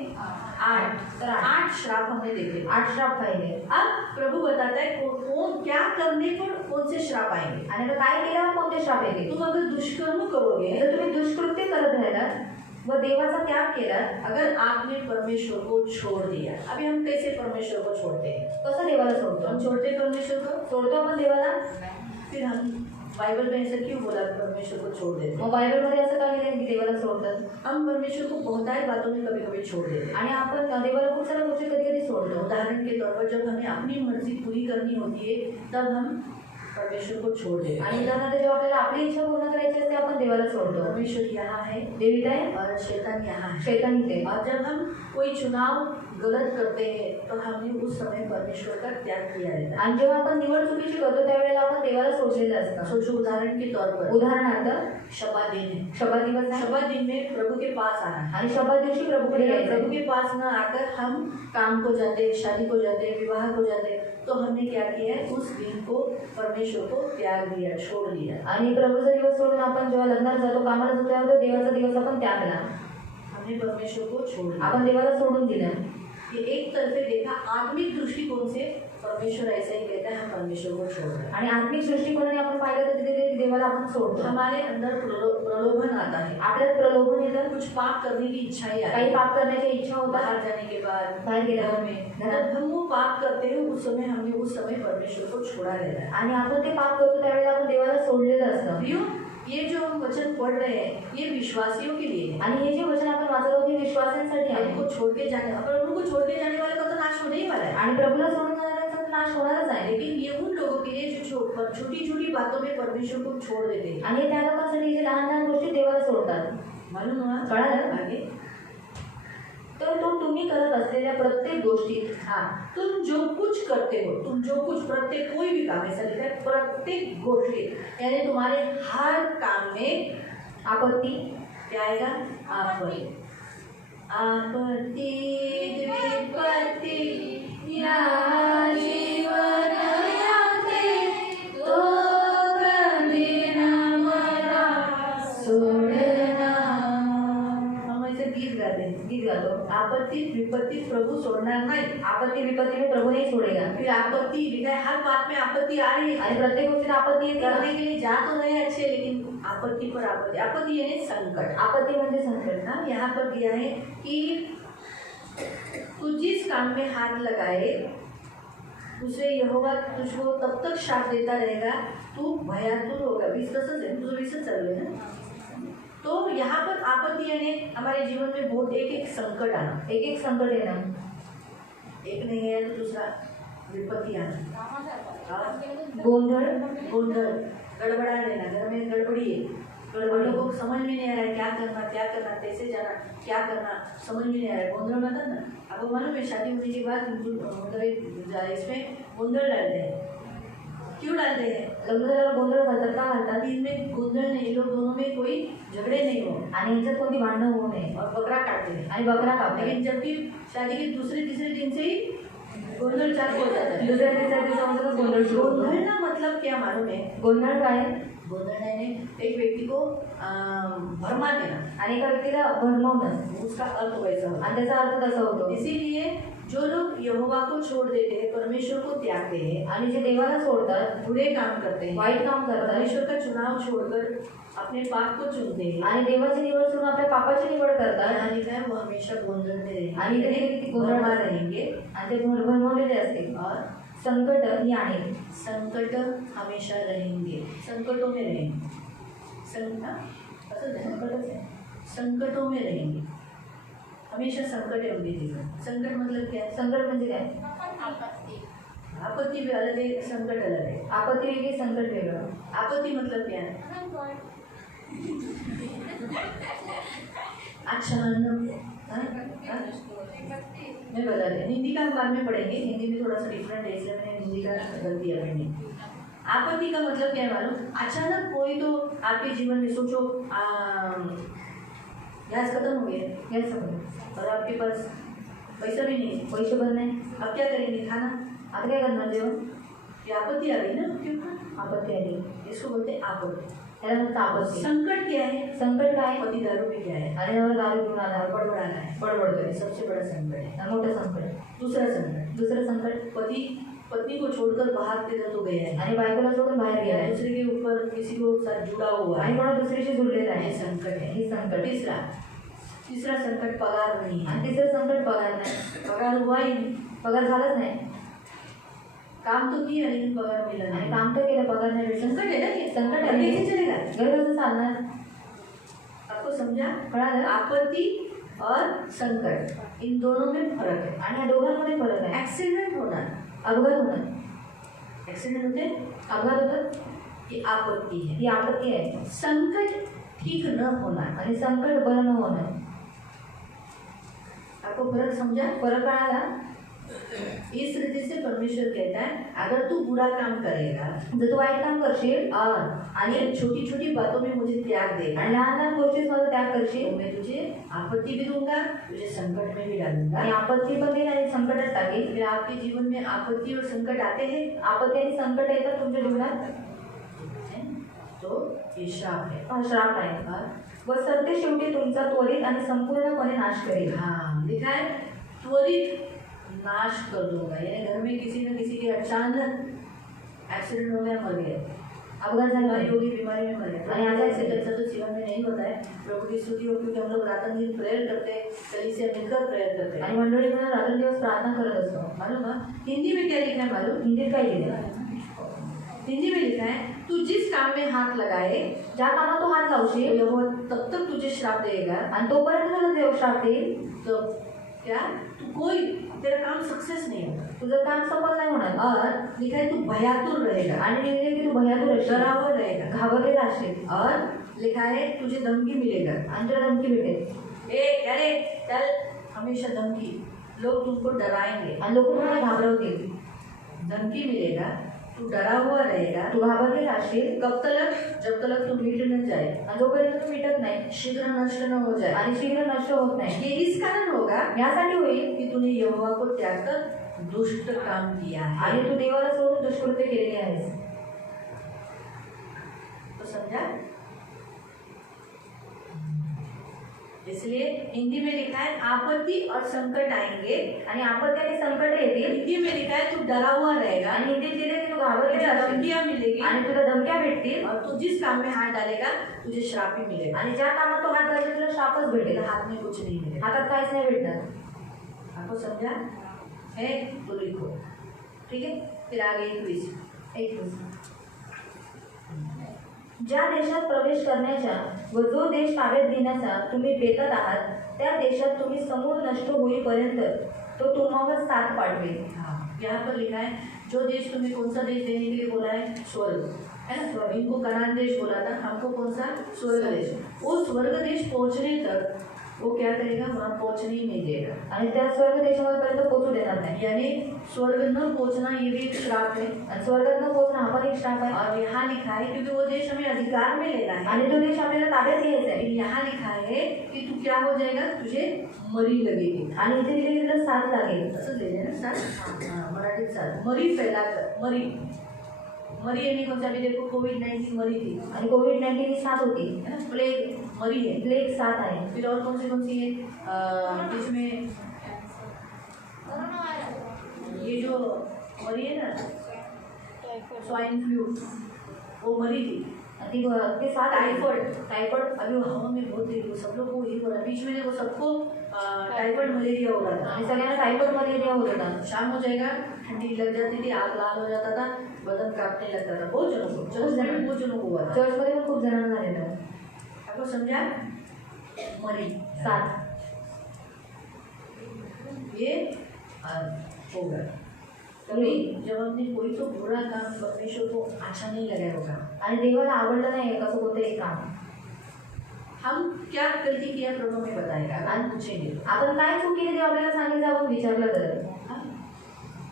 8. तर 8 श्राप हमने देखे. 8 श्राप पाहिले. अब प्रभु बताता है कौन क्या करने पर कौन से श्राप आएंगे. आणि आता काय केल्यावर कोणते श्राप येतील? तुम अगर दुष्कर्म करोगे, जर तुम्ही दुष्कृत्य करत राहिलात व देवाचा त्याग केला, अगर आपने परमेश्वर को छोड़ दिया, अभी हम कैसे परमेश्वर को छोड़ते हैं? कसं देवाला सोडतो? हम छोड़ते हैं परमेश्वर को, सोडतो आपण देवाला? फिर हम बाइबल में ऐसा क्यों बोला कि परमेश्वर को छोड़ देते हैं? मग बायबलमध्ये असं का लिहिलंय की देवाला सोडतात? हम परमेश्वर को बहुत सारी बातों में कभी कभी छोड़ देते हैं. आणि आपण देवाला खूप साऱ्या गोष्टी कधी कधी सोडतो. उदाहरण के तौर पर जब हमें अपनी मर्जी पूरी करनी होती है तब हम परमेश्वर को छोड़ देते आणि हैं. उदाहरणार्थ जेव्हा आपल्याला आपली इच्छा पूर्ण करायची असते आपण देवाला सोडतो. परमेश्वर यहाँ है देव इथे आहे, और शैतान यहाँ है. शैतान इथे आहे. और जब हम कोई चुनाव गलत करते हैं तो हमने उस समय परमेश्वर का त्याग किया रहता है. आणि जेव्हा आपण निवड चुकीची करतो त्यावेळेला आपण देवाला सोडलेलं असतं. सोचो उदाहरण के तौर पर उदाहरणार्थ शबा दिन है. शबा दिवस आहे शबा दिन में प्रभु के पास आना है. आणि शबा दिवशी प्रभूकडे प्रभु यायचं. के पास न आकर हम काम को जाते, शादी को जाते, विवाह को जाते, तो हमने क्या किया है? उस दिन को परमेश्वर को त्याग दिया, छोड़ दिया. आणि प्रभूचा दिवस सोडून आपण जेव्हा लग्नात जातो, कामाला जातो तेव्हा तो देवाचा दिवस आपण त्यागला. हमने परमेश्वर को छोड़ दिया. आपण देवाला सोडून दिलं. ये एक तरफे देखा आत्मिक दृष्टिकोण से परमेश्वर ऐसा ही कहता है, हम परमेश्वर को छोड़ रहे हैं. आणि आत्मिक दृष्टिकोनाने आपण पाहिलं तर तिथे देवाला आपण सोडतो. हमारे अंदर प्रलोभन आता है, आपल्यात प्रलोभन येतं, कुछ पाप करने की इच्छाएं आती काही है. पाप करण्याची इच्छा होतात. बाहर जाने के बाद बाहर गेल्यावर घर में घरात. जब हम वो पाप करते हैं उस समय परमेश्वर को छोड़ा रहता है. आणि आपण ते पाप करतो त्यावेळेला आपण देवाला सोडलेलं असतं. प्रियो, ये जो हम वचन पढ़ रहे हैं ये विश्वासियों के लिए है. आणि हे जे वचन आपण वाचत आहोत हे विश्वासांसाठी आहे. उनको छोड़ के जाने, अगर उनको छोड़ के जाने वाले का तो नाश होने ही वाला है. आणि प्रभूला सोडून जाणाऱ्यांचा नाश होणारच आहे. लेकिन ये उन लोगों के लिए जो छोटी छोटी बातों में परमेश्वर को छोड़ देते हैं. आणि त्या लोकांसाठी जे लहान लहान गोष्टी देवाला सोडतात. मालूम हुआ? कळालं? आगे तर तो तुम्ही करत असलेल्या प्रत्येक गोष्टीत हाँ, तुम जो कुछ करते हो, तुम जो कुछ प्रत्येक कोई भी काम ऐसा लिखा है, प्रत्येक गोष्ठी यानी तुम्हारे हर काम में आपत्ती क्या आएगा? आपत्ती. आपत्ती विपत्ती या जीवन याते तो कधी न मला सोडना. हम ऐसे गीत गाते हैं. गीत गातो. आपत्ति विपत्ति प्रभु छोड़ना नहीं. आपत्ती विपत्ती में प्रभू नहीं छोडेगा. फिर आपत्ति लिखा है, हर बात में आपत्ति आ रही है. आणि प्रत्येक गोष्टीत आपत्ती येते. करने के लिए जा तो रहे अच्छे, लेकिन आपत्ति पर आपत्ति. आपत्ति यानी संकट. आपत्ती म्हणजे संकट. हाँ, यहाँ पर दिया है कि तू जिस काम में हाथ लगाए उसे यहोवा तुझको तब तक शाप देता रहेगा, तू भयातुर होगा. 20 तसंच आहे, तुझं 20 चालू आहे ना. तो यहाँ पर आपत्ति यानी हमारे जीवन में बहुत एक एक संकट आना. एक एक संकट येणं. एक नहीं है तो दूसरा विपत्ति आना. गोंधळ, गोंधल, गड़बड़ा रहना, घर में गड़बड़ी है. गड़बड़ों को समझ में नहीं आ रहा है क्या करना, कैसे जाना, क्या करना समझ में नहीं आ रहा है. गोंधल मतलब ना, आपको मालूम है शादी होने के बाद मतलब इसमें गोंधल डालते हैं. क्यों डालते हैं? लग्न झाल्यावर गोंधळ घालतात. का घालतात? इनमें गोंधल नहीं, लोग दोनों में कोई झगड़े नहीं हो आणि यांच्यात कोणती भांडणं होऊ नये. और बकरा काटते हैं. आणि बकरा कापतात. लेकिन जबकि शादी के दूसरे तीसरे दिन से ही गोंधल चालू हो जाता है. दुसऱ्या तिसऱ्या दिवसापासूनच गोंधळ सुरू होतो. गोंधल ना मतलब क्या मालूम है? गोंधळ काय आहे? गोंधल यानी एक व्यक्ति को भरमा देना. आणि एका व्यक्तीला भरमवणं. उसका अर्थ वैसा होता है. आणि त्याचा अर्थ तसा होतो. इसीलिए जो लोग यहोवा को छोड़ देते हैं, परमेश्वर को त्यागते हैं, आणि जे देवाला सोडतात, बुरे काम करते हैं, वाईट काम करतात परमेश्वर का चुनाव छोड़कर अपने पाप को चुनते हैं, आणि देवाची निवड सोडून आपल्या पापाची निवड करतात. यहाँ लिखा है वो हमेशा गोंधल में रहेंगे. आणि इथे किती गोंधळ भरमा रहेंगे आणि ते भरमवलेले असतील. और संकट ही आहेत. संकट हमेशा रहेंगे. संकटों में रहेंगे. संकटच आहे. संकटों में रहेंगे. हमेशा संकट है उनके जीवन. संकट मतलब क्या है? संकट म्हणजे काय? आपत्ति भी अलग है, संकट अलग है. आपत्ती वेगळी, संकट वेगळं. आपत्ति मतलब क्या है? अच्छा मैं बता रही हिंदी का हम बाद में पढ़ेंगे. हिंदी में थोड़ा सा डिफरेंट है, इसलिए मैंने हिंदी का गलती है. आपत्ति का मतलब क्या है मालूम? अचानक कोई तो आपके जीवन में सोचो गैस खत्म हो गया, गैस खत्म और आपके पास पैसा भी नहीं है, पैसे भरने, अब क्या करेंगे? खाना। आता काय करणार जेवण? ये आपत्ति आ गई ना आपके ऊपर, आपत्ती आली, इसको बोलते हैं आपत्ति। त्याला फक्त आपत्ती. संकट क्या है? संकट काय? पति दारू पे क्या है? आणि नवरा दारू पिऊन आला, बड़बड़ाना है, बडबडतोय, सबसे बड़ा संकट है। आणि मोठं संकट. दूसरा संकट, दुसरं संकट, पति पत्नी को छोड़कर बाहर किधर तो गया है, आणि बायकोला सोडून बाहेर या गेलाय दूसरे के ऊपर किसी को साथ जुड़ा हुआ आणि है, कोणा दुसरीशी जुळलेला ये आहे. संकट है। हे संकट. तीसरा संकट पगार नहीं है, आणि तिसरं संकट पगार नाही, पगार हुआ ही नहीं, पगार झालाच नाही काम तो किया लेकिन पगार मिला आणि नहीं। काम तर केलं, पगार नाही भेटला. संकट है ना ये, संकट घर आहे. कैसे चलेगा? घर कसं चालणार? आपको समझा? कळालं? आपत्ति और संकट, इन दोनों में फर्क है। आणि या दोघांमध्ये फरक आहे. एक्सीडेंट होना, अपघात होणं, एक्सीडेंट होते अपघात होतात, ये आपत्ति है। ही आपत्ती आहे. संकट ठीक न होना, आणि संकट बरं न होणं. आपको फर्क समझा? फरक कळाला? इस रीति से परमेश्वर कहता है अगर तू बुरा काम करेगा जर तू वाईट काम करशील और छोटी छोटी बातों में मुझे त्याग देगा, आणि लहान लहान गोष्टीत मला त्याग करशील, तो मैं तुझे आपत्ति भी दूंगा, तुझे संकट में भी डालूंगा। आणि आपत्ती पण देईल आणि संकटात टाकेल. फिर आपके जीवन में आपत्ति और संकट आते हैं, आपत्ती आणि संकट येतात तुमच्या जीवनात, तो ये श्राप है। हा श्राप आहे. और व सत्य शेवटी तुमचा त्वरित आणि संपूर्णपणे नाश करेल. हाँ लिखा है त्वरित नाश कर दूंगा, यानी घर में किसी न किसी के अचानक एक्सीडेंट हो गया, मर गया, अपघात झाला बीमारी होगी, बीमारी में मर गया। आणि आता ऐसे ऐसा तो जीवन में नहीं होता है। प्रभु की स्तुति हो, क्योंकि हम लोग रात दिन प्रेयर करते हैं, कलीसिया मिलकर प्रेयर करते हैं। आणि मंडळी म्हणून रात्रंदिवस प्रार्थना करत असतो. मालूम है हिंदी में क्या लिखा है मालूम? हिंदीत काय लिहिलंय? हिंदी में लिखा है तू जिस काम में हाथ लगाए ज्या कामात तू हात लावशील यहोवा तब तक तुझे श्राप देगा, आणि तोपर्यंत तुला देव श्राप देईल. तो क्या तू कोई तेरा काम सक्सेस नहीं होगा। तुझं काम सफल नाही होणार. और लिखा है तू भयातुर रहेगा, आणि लिहिले की तू भयातुर असशील, डरावा रहेगा, घाबरलेला असशील, और लिखा है तुझे धमकी मिलेगा। आणि तुला धमकी भेटेल, अरे चल, हमेशा धमकी, लोग तुमको डराएंगे, आणि लोक तुम्हाला घाबरवतील. धमकी मिलेगा, तू डरा हुआ रहेगा। तू घाबरलेला असशील, कब तक? जब तक तू मिट न जाए, आणि जोपर्यंत तू मिटत नाही शीघ्र नष्ट न हो जाए। आणि शीघ्र नष्ट होत नाही. ये इस कारण होगा यासाठी होईल कि तूने यहोवा को त्याग कर दुष्ट काम किया है। आणि तू देवाला सोडून दुष्कृत्य केलेले आहेस. तो समझा? इसलिए हिंदी में लिखा है आपत्ति और संकट आएंगे, आणि आपत्ती आणि संकट येतील. हिंदी में लिखा है तू डरा हुआ रहेगा, आणि हिंदीत लिहिले की तू तुझे घाबरलेला असशील धमकियां मिलेगी, आणि तुला धमक्या भेटतील. और तू जिस काम में हाथ डालेगा तुझे श्राप ही मिलेगा। आणि ज्या कामात तू हात घालशील तुला श्रापच भेटेल. तेरे हाथ में कुछ नहीं मिलेगा। हातात काहीच नाही भेटणार. आपको समझा है? तो लिखो, ठीक है। फिर आगे 21। ज्या देशात प्रवेश करण्याचा व जो देश ताब्यात घेण्याचा तुम्ही बेतात आहात त्या देशात तुम्ही समूळ नष्ट होईपर्यंत तो तुम्हाला साथ पाठवेल. हाँ, यहाँ पर लिखा है जो देश तुम्हें कौन सा देश देने के लिए बोला है? स्वर्ग, है ना? तो इनको कनान देश बोला था, हमको कौन सा? स्वर्ग देश। वो स्वर्ग देश पहुंचने तक वो क्या करेगा? वहाँ पहुंचने ही नहीं देगा, आणि त्या स्वर्ग देशापर्यंत पोहोचू देणार नाही. यानी स्वर्ग न पहुंचना ये भी एक श्राप है। आणि स्वर्गात न पोहोचणं हा पण एक श्राप आहे. और यहाँ लिखा है क्योंकि वो देश हमें अधिकार में लेना है, आणि तो देश आपल्याला ताब्यात घ्यायचा आहे. लेकिन यहाँ लिखा है कि तू क्या हो जाएगा? तुझे मरी लगेगी। आणि इथे लिहिले की तुला साथ लागेल. असं लिहिले ना साथ? हाँ, मराठीत साथ। मरी फैलाकर, मरी मरी यानी कौन सा? अभी देखो कोविड-19 मरी थी, आणि कोविड-19 ही साथ होती. है ना? प्लेग मरी है। प्लेग साथ आहे. फिर और कौन सी है? जिसमें ये जो मरी है ना, स्वाइन फ्लू, वो मरी थी। ती ते साथ टाइफाइड अभी हवा में बहुत तेज, सब लोग को यही हो रहा है। बीच में देखो सबको टाइफाइड मलेरिया हो रहा था, आणि सगळ्यांना टायफॉइड मलेरिया होत होता. शाम हो जाएगा, ठंडी लग जाती थी, आग लाल हो जाता था, बदन कांपने लगता था। बहुत जनों को, बहुत जनों को हुआ था। चर्चमध्ये पण खूप जणांना झालेलं. आपको समझा? मरी साथ ये होगा तभी जब हमने कोई तो बुरा काम परमेश्वर को अच्छा नहीं लगा होगा। आणि देवाला आवडलं नाही कसं कोणतंही काम. हम क्या गलती किया प्रभु में बताएगा, आज पूछेंगे। आपण काय चूक केली ते आपल्याला सांगितलं, आपण विचारलं तर.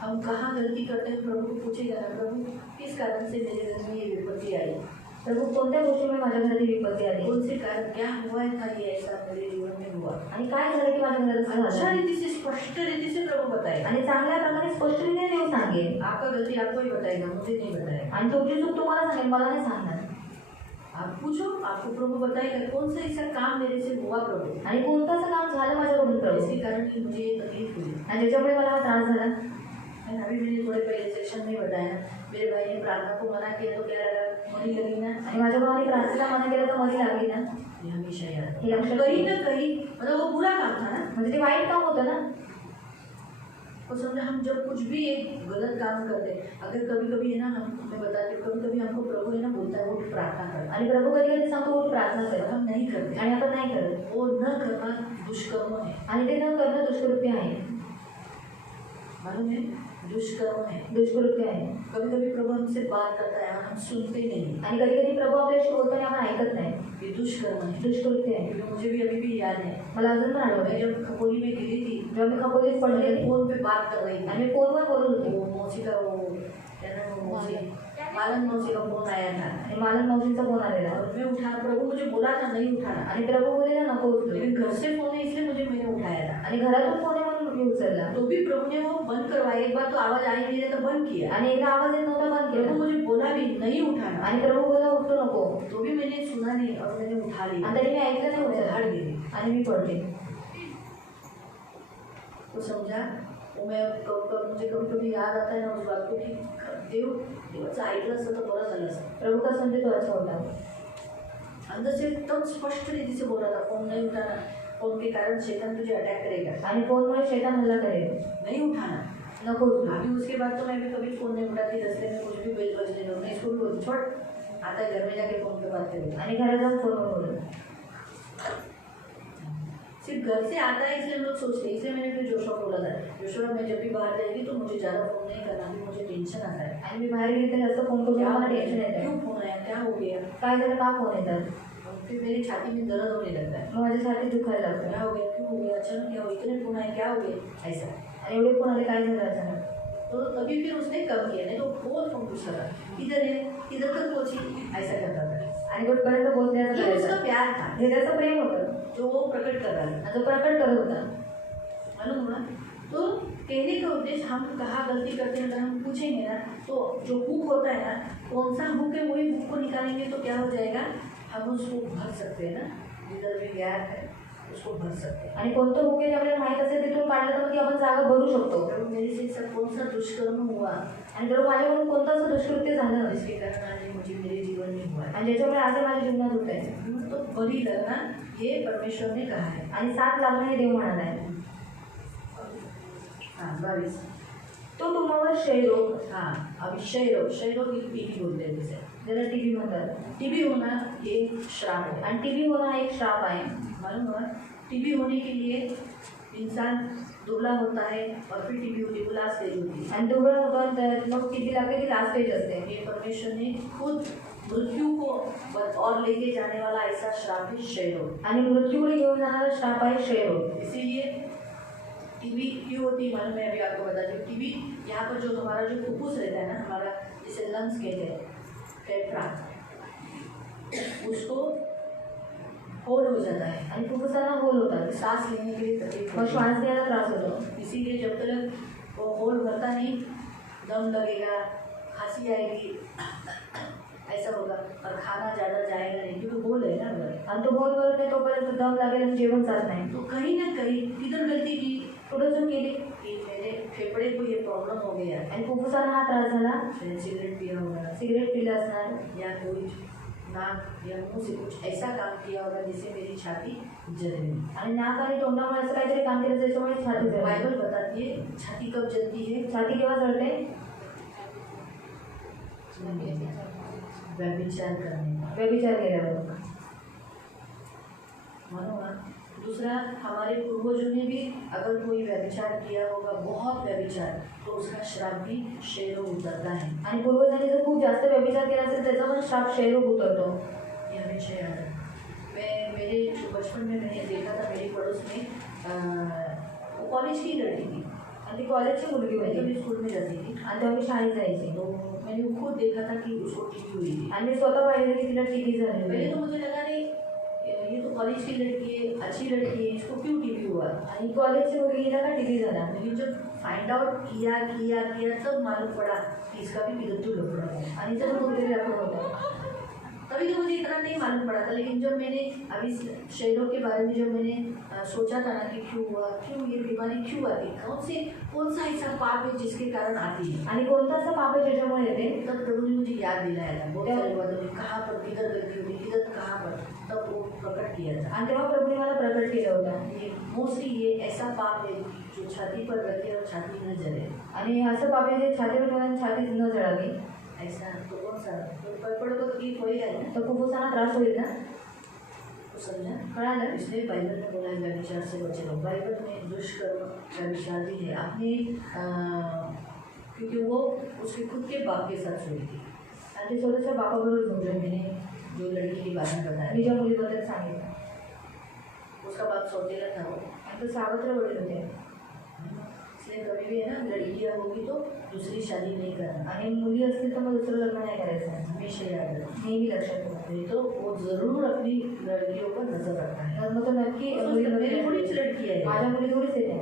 हम कहाँ गलती करते हैं प्रभु को पूछेगा ना, प्रभु किस कारण से मेरे घर में ये विपत्ति आई, प्रभू कोणत्या गोष्टीमुळे माझ्या घरात ही विपत्ती आली कौन से कारण क्या हुआ था ये ऐसा मेरे जीवन में हुआ। आणि काय झालं की माझ्या घरात असं अच्छा झालं रीति से स्पष्ट रीति से प्रभु बताएगा। आणि चांगल्या प्रकारे स्पष्टपणे देव सांगेल आपका गलती आपको ही बताएगा, मुझे नहीं बताएगा। आणि तुमची चूक तुम्हाला सांगेल, मला नाही सांगणार। आप पूछो, आपको प्रभु बताएगा कौन सा ऐसा काम मेरे से हुआ प्रभु, आणि कोणतं असं काम झालं माझ्याकडून प्रभू इसके कारण ही मुझे ये तकलीफ हुई। आणि ज्याच्यामुळे मला हा त्रास झाला। है ना, अभी मैंने थोड़े पहले सेक्शन में बताया ना, मेरे भाई ने प्रार्थना को मना किया तो क्या लगा, मनी लगी ना, आणि माझ्या भावाने प्रार्थनेला मना केलं तर मध्ये लागली ना, ये हमेशा याद हे लक्षात रखो। कहीं ठेवा। ना कहीं मतलब वो बुरा काम था ना, म्हणजे ते वाईट काम होतं ना। और समझो हम जब कुछ भी एक गलत काम करते हैं, अगर कभी कभी है ना, मैं बताती हूँ, कभी कभी हमको प्रभु है ना बोलता है उठ प्रार्थना कर, आणि प्रभू कधी कधी सांगतो उठ प्रार्थना और कर, हम नहीं करते, आणि आपण नाही करत। वो न करना दुष्कर्म है, आणि ते न करणं दुष्कृत्य आहे, मालूम है, दुष्कर्म है। दुष्कृत्य आहे। कभी कभी प्रभु हमसे बात करता है और हम सुनते नहीं, आणि कधी कधी प्रभू आपल्याशी बोलताना आपण ऐकत नाही, ये दुष्कर्म है। दुष्कृत्य आहे। क्योंकि मुझे भी अभी भी याद है, मला अजून पण आठवत मैं आहे जब खपोली में गिरी थी, जेव्हा मी खपोलीत पडले मैं फोन पे बात कर रही थी, आणि मी फोनवर बोलत होते वो मौसी का वो क्या नाम है, वो मौसी मालन मौसी का फोन आया था, आणि मालन मावशींचा फोन आलेला और मैं उठा, प्रभु मुझे बोला था नहीं उठाना, आणि प्रभू बोलले ना नको उचलू, लेकिन घर से फोन है इसलिए मैंने उठाया था। आणि घरातून फोन आहे म्हणून मी उचलला तो भी प्रभु ने वो बंद करवाया, एक बार तो आवाज आई नहीं तो बंद किया, आणि एकदा आवाज येत नव्हता बंद प्रभु केला मुझे बोला भी नहीं उठाना, आणि प्रभू बोलला उठू नको, तो भी मैंने सुना नहीं और मैंने उठा लिया, आणि तरी मी ऐकलं नाही मैं उचलला हट गई। आणि मी पडले। तो समझा, वो मैं मुझे कभी कभी याद आता है ना उस बात को कि देवाचं ऐकलं असतं तर बरं झालं असतं। प्रभू का संदेश तो अच्छा होता, अंदर से एकदम स्पष्ट रीति से बोला था, फोन नहीं उठाना, फोन के कारण शैतान तुझे अटैक करेगा, आणि फोनमुळे शैतान हल्ला करेल, नहीं उठाना। नको उचलू। अभी उसके बाद तो मैं भी कभी फोन नहीं उठाती, रास्ते में कुछ भी बेल बजने दो, मैं इसको भी बोलती छोड़, आता है घर में जाके फोन पे बात करेगा। आणि घरात जाऊन फोनवर बोलू। सिर्फ घर से आता है इसलिए हम लोग सोचते हैं, इसलिए मैंने फिर जोशुआ को बोला था, जोशुआ मैं जब भी बाहर जाएगी तो मुझे ज़्यादा फोन नहीं करना, अभी मुझे टेंशन आता है। आणि मी बाहेर गेले तर जास्त फोन करून क्या मला हो टेन्शन गया? येतं, क्यों फोन आया, क्या हो गया? काय झालं, का फोन येतात, और फिर मेरी छाती में दर्द होने लगता है, मग माझ्या छातीत दुखायला क्या लागतं, हो गया, क्यों हो गया, अचानक क्या हो, इतने फोन आए, क्या हो गया, ऐसा। आणि एवढे फोन आले, काय झालं अचानक। तो तभी फिर उसने कम किया, नहीं तो बहुत फोन पूछता था, इधर है, इधर तक पहुंची, ऐसा करता था। आणि कुठपर्यंत बोलण्याचं ये उसका करायचं, प्यार था हे त्याचं प्रेम होतं, जो वो प्रकट कर रहा था, जो प्रकट करत होता। मालूम हुआ। तो कहने का उद्देश्य, हम कहाँ गलती करते हैं अगर हम पूछेंगे ना, तो जो हुक होता है ना, कौन सा हुक है वही हुक को निकालेंगे तो क्या हो जाएगा, हम उसको भर सकते हैं ना, जिधर भी गैप है उसको भर सकते हैं। आणि कोणतं हुक आहे ते आपल्याला माहीत असेल तिथून काढलं तर मग ती आपण जागा भरू शकतो। प्रभु मेरे से ऐसा कौन सा दुष्कर्म हुआ आणि जर माझ्याकडून कोणतं असं दुष्कृत्य झालं जिसके कारण आज ये मुझे मेरे जीवन में हुआ है, आणि ज्याच्यामुळे आज हे माझ्या जीवनात होत आहे, तो बलि लगना ये परमेश्वर ने कहा है। आणि साथ लागणं हे देव म्हणाला आहे। हाँ 22, तो तुम्हावर क्षयरोग, हाँ अभी क्षय रोग टीबी बोलते हैं जैसे, ज्याला टीबी म्हणतात, टीबी होना एक श्राप है। आणि टीबी होणं हा एक श्राप आहे। मालूम हुआ, टीबी होने के लिए इंसान दुबला होता है और फिर टीबी होती है, वो लास्ट स्टेज होती है। आणि दुबळा होतो तर मग टीबी लागते ती लास्ट स्टेज असते। ये परमेश्वर ने खुद मृत्यू को और लेके जाने वाला ऐसा श्राप है क्षय रोग। आणि मृत्यूकडे घेऊन जाणारा श्राप आहे क्षयरोग। इसीलिए टीबी क्यों होती है मालूम है, अभी आपको बताती हूँ। टीबी यहाँ पर जो हमारा जो फुफ्फुस रहता है ना, हमारा जिसे लंग्स कहते हैं, फेफड़ा, उसको होल हो जाता है, आणि फुफ्फुसांना होल होतात, सांस लेने के लिए तकलीफ मग होती है। श्वास घ्यायला त्रास होतो। इसीलिए जब तक वो होल भरता नहीं, दम लगेगा, खांसी आएगी, ऐसा होगा, और खाना ज़्यादा जाएगा नहीं, क्योंकि होल है ना अंदर। आणि तो होल भरत नाही तोपर्यंत दम लागेल आणि जेवण जात नाही। तो कहीं ना कहीं किधर गलती की कुठं चूक केली कि मेरे फेफड़े को ये प्रॉब्लम हो गया, आणि फुफ्फुसांना हा त्रास झाला, मैंने सिगरेट पिया होगा सिगरेट पिलं असणार, या कोई नाक या मुंह से कुछ ऐसा काम किया होगा जिससे मेरी छाती जल गई। आणि नाक आणि तोंडामुळे असं काहीतरी काम केलं ज्याच्यामुळे छाती जळली। बाइबल बताती है छाती कब जलती है, छाती केव्हा जळते, व्यभिचार करने का। व्यभिचार केल्यावर। मानो ना, दूसरा, हमारे पूर्वजों ने भी अगर कोई व्यभिचार किया होगा, बहुत व्यभिचार, तो उसका श्राप भी क्षय रोग उतरता है। आणि पूर्वजांनी जर खूप जास्त व्यभिचार केला असेल त्याचा पण श्राप क्षयरोग उतरतो। ये हमेशा याद है। मैं मेरे बचपन में मैंने देखा था, मेरे पड़ोस में वो कॉलेज की लड़की थी, आणि ती कॉलेजची मुलगी मैं होती जब स्कूल में जाती थी आणि तेव्हा मी शाळेत जायचे तो मैंने खुद देखा था कि उसको टीवी हुई थी। आणि मी स्वतः पाहिलं की तिला टीव्ही झालेली पहले होती. तो मुझे लगा नहीं ये तो कॉलेज की लड़की है, अच्छी लड़की है, इसको क्यों टीवी हुआ। आणि कॉलेजची मुलगीला का टीव्ही झाला. लेकिन जब फाइंड आउट किया किया किया तब मालूम पड़ा कि इसका भी किधर तो लफड़ा है। आणि त्याचं कुठेतरी लफडं होतं. तभी तो मुझे इतना नहीं मालूम पड़ा था, लेकिन जब मैंने अभी शहरों के बारे में जब मैंने सोचा था ना कि क्यों हुआ, क्यों ये बीमारी क्यों आती है, कौन सा ऐसा पाप है जिसके कारण आती है। आणि कोणता असा पाप आहे ज्याच्यामुळे येते. तब प्रभु ने मुझे याद दिलाया था बहुत सारी बातों में, कहाँ पर किधर गलती हुई, किधर कहाँ पर, तब वो प्रकट किया था। आणि तेव्हा प्रभूने मला प्रकट केलं होतं. ये मोस्टली ये ऐसा पाप है जो छाती पर रखे और छाती न जले। आणि असं पाप आहे जे छातीवर ठेवून छातीत न जळावी. ऐसा तो कौन सा पड़े तो ठीक हो ही है ना, तर फुफ्फुसांना त्रास होईल ना. तो समझा। कळालं. इसलिए बाइबल में बोला है व्यभिचार से बचे रहो। बाइबल में दुष्कर्म का विचार भी है अपने क्योंकि वो उसके खुद के बाप के साथ सोई थी। आणि ते स्वतःच्या बापाबरोबर जो झोपले. मैंने जो लड़की की बात में मी बताया, ज्या मुलीबद्दल सांगितलं उसका बाप सौतेला था वो। आणि तो सावत्र वडील होते. इसलिए कभी भी है ना लड़कियाँ होगी तो दूसरी शादी नहीं करना, आणि मुली असतील तर मग दुसरं लग्न नाही करायचं. हमेशा याद रखना। नेहमी लक्षात ठेवा. नहीं तो वो जरूर अपनी लड़कियों पर नजर रखता है। तर मग तो नक्की मेरी थोड़ी सी लड़की है, माझ्या मुली थोडीच येते.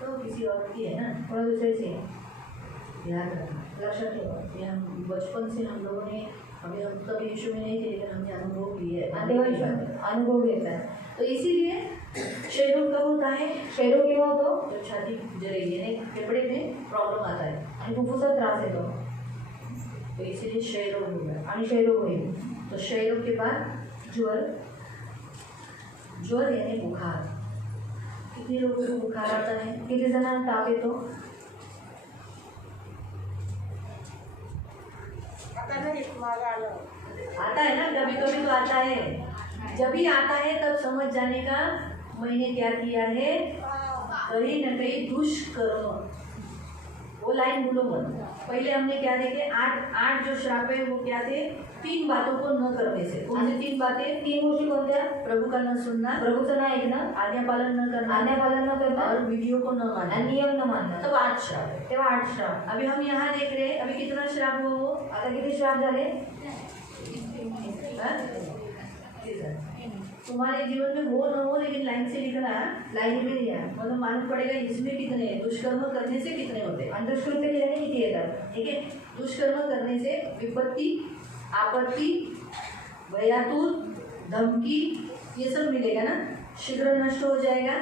तो किसी और की है ना, कोणा दुसऱ्याची आहे. याद रखना। लक्षात ठेवा. ये हम बचपन से हम लोगों ने, अभी हम कभी यीशु में नहीं थे लेकिन हमने अनुभव किए है। आणि तेव्हा अनुभव घेतात. तो इसीलिए क्षयरोग कब होता है, क्षयरोग केव्हा होतो. जब छाती जलेगी यानी फेफड़े में प्रॉब्लम आता है, आणि फुफ्फुसात त्रास येतो तो इसीलिए क्षयरोग होगा। आणि क्षयरोग होईल. तो क्षयरोग के बाद ज्वर, ज्वर यानी बुखार। कितने लोगों को बुखार आता है, किती जणांना ताप येतो. आता नाही मागं आलं. आता है ना, कभी कभी तो आता है। जब भी आता है तब समझ जाने का मैंने क्या किया है, कहीं न कहीं दुष्कर्म। वो लाइन बोलो मत। पहले हमने क्या देखे, आठ जो श्राप है वो क्या थे, 3 बातों को न करने से। कौन सी 3 बातें, 3 गोष्टी कोणत्या. प्रभु का न सुनना, प्रभूचं नाही ऐकणं, आज्ञा पालन न करना, आज्ञापालन न करणं और विधियों को न आणि मानना, नियम न मानणं. तब 8 श्राप है। तेव्हा 8 श्राप. अभी हम यहाँ देख रहे हैं, अभी कितना श्राप हुआ वो, आता किती श्राप झाले. हाँ? तुम्हारे जीवन में हो न हो लेकिन लाइन से लिखना है, लाईन बी लिहा. मतलब मालूम पड़ेगा इसमें कितने हैं, दुष्कर्म करने से कितने होते हैं। आणि दुष्कृत्य केल्याने किती येतात. ठीक है, दुष्कर्म करने से विपत्ति, आपत्ति, भयातुर, धमकी, ये सब मिलेगा ना, शीघ्र नष्ट हो जाएगा,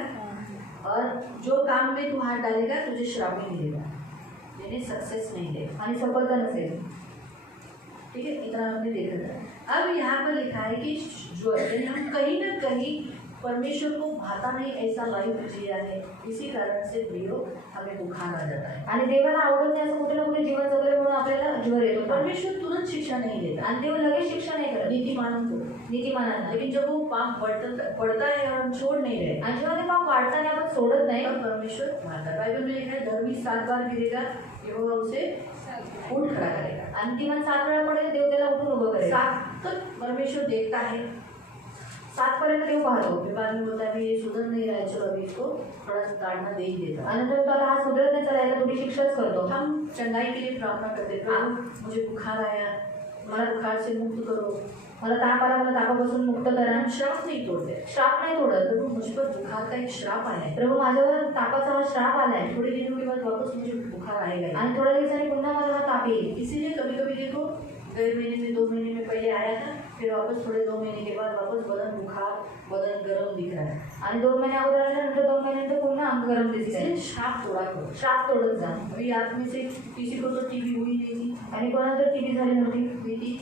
और जो काम में तू हाथ डालेगा तुझे श्राप ही मिलेगा, यानी सक्सेस नहीं देगा। आणि सफलता नसेल. ठीक है, इतना हमने देखा था। अब यहाँ पर लिखा है कि ज्वर, यानी हम कहीं ना कहीं परमेश्वर को भाता नहीं ऐसा लाइफ जिया है, इसी कारण से प्रियो हमें बुखार आ जाता है। आणि देवाला आवडत नाही असं कुठे ना कुठे जीवन जगले म्हणून आपल्याला ज्वर येतो. परमेश्वर तुरंत शिक्षा नहीं देता आणि देव लगेच शिक्षा नाही करत नीतिमानों को, नीतिमानांना. लेकिन जब वो पाप बढ़ता है और हम छोड़ नहीं रहे, आणि जेव्हा ते पाप वाढताना आपण सोडत नाही. तब परमेश्वर मारता है। बाइबल में लिखा है धर्मी 7 बार गिरेगा, यहोवा उसे उठ खड़ा करेगा। आणि ती मन 7 वेळा पडेल, देव त्याला उठून उभं करेल. 7 तक परमेश्वर देखता है, 7 पर्यंत देव पाहतो. फिर बाद में बोलता है अभी ये सुधर नहीं रहा है, चलो अभी इसको थोड़ा सा ताड़ना दे ही देता है। आणि नंतर तो आता हा सुधरत नाही, चला याला थोडी शिक्षाच करतो. हम चंगाई के लिए प्रार्थना करते हैं, प्रभु मुझे बुखार आया, मला बुखार से मुक्त करो। मला ताप आला, मला तापापासून मुक्त करा. हम श्राप नहीं तोड़ते, श्राप नाही तोडत. प्रभु मुझ पर बुखार का एक श्राप आया है, प्रभू माझ्यावर तापाचा हा श्राप आलाय. थोड़े दिनों के बाद वापस मुझे बुखार आएगा ही। आणि थोड्या दिवसांनी पुन्हा मला हा ताप येईल. इसीलिए कभी कभी देखो, 1.5 महीने में 2 महीने में पहले आया था, फिर वापस थोड़े 2 महीने के बाद वापस बदन बुखार, बदन गर्म दिख रहा है। आणि 2 महिने अगोदर आल्यानंतर 2 महिन्यानंतर पुन्हा अंग गरम दिसते. इसलिए श्राप तोड़ा करो। श्राप तोडत जा. अभी आप में से किसी को तो टीबी हुई नहीं थी, आणि कोणाला तर टीबी झाली नव्हती. बेटी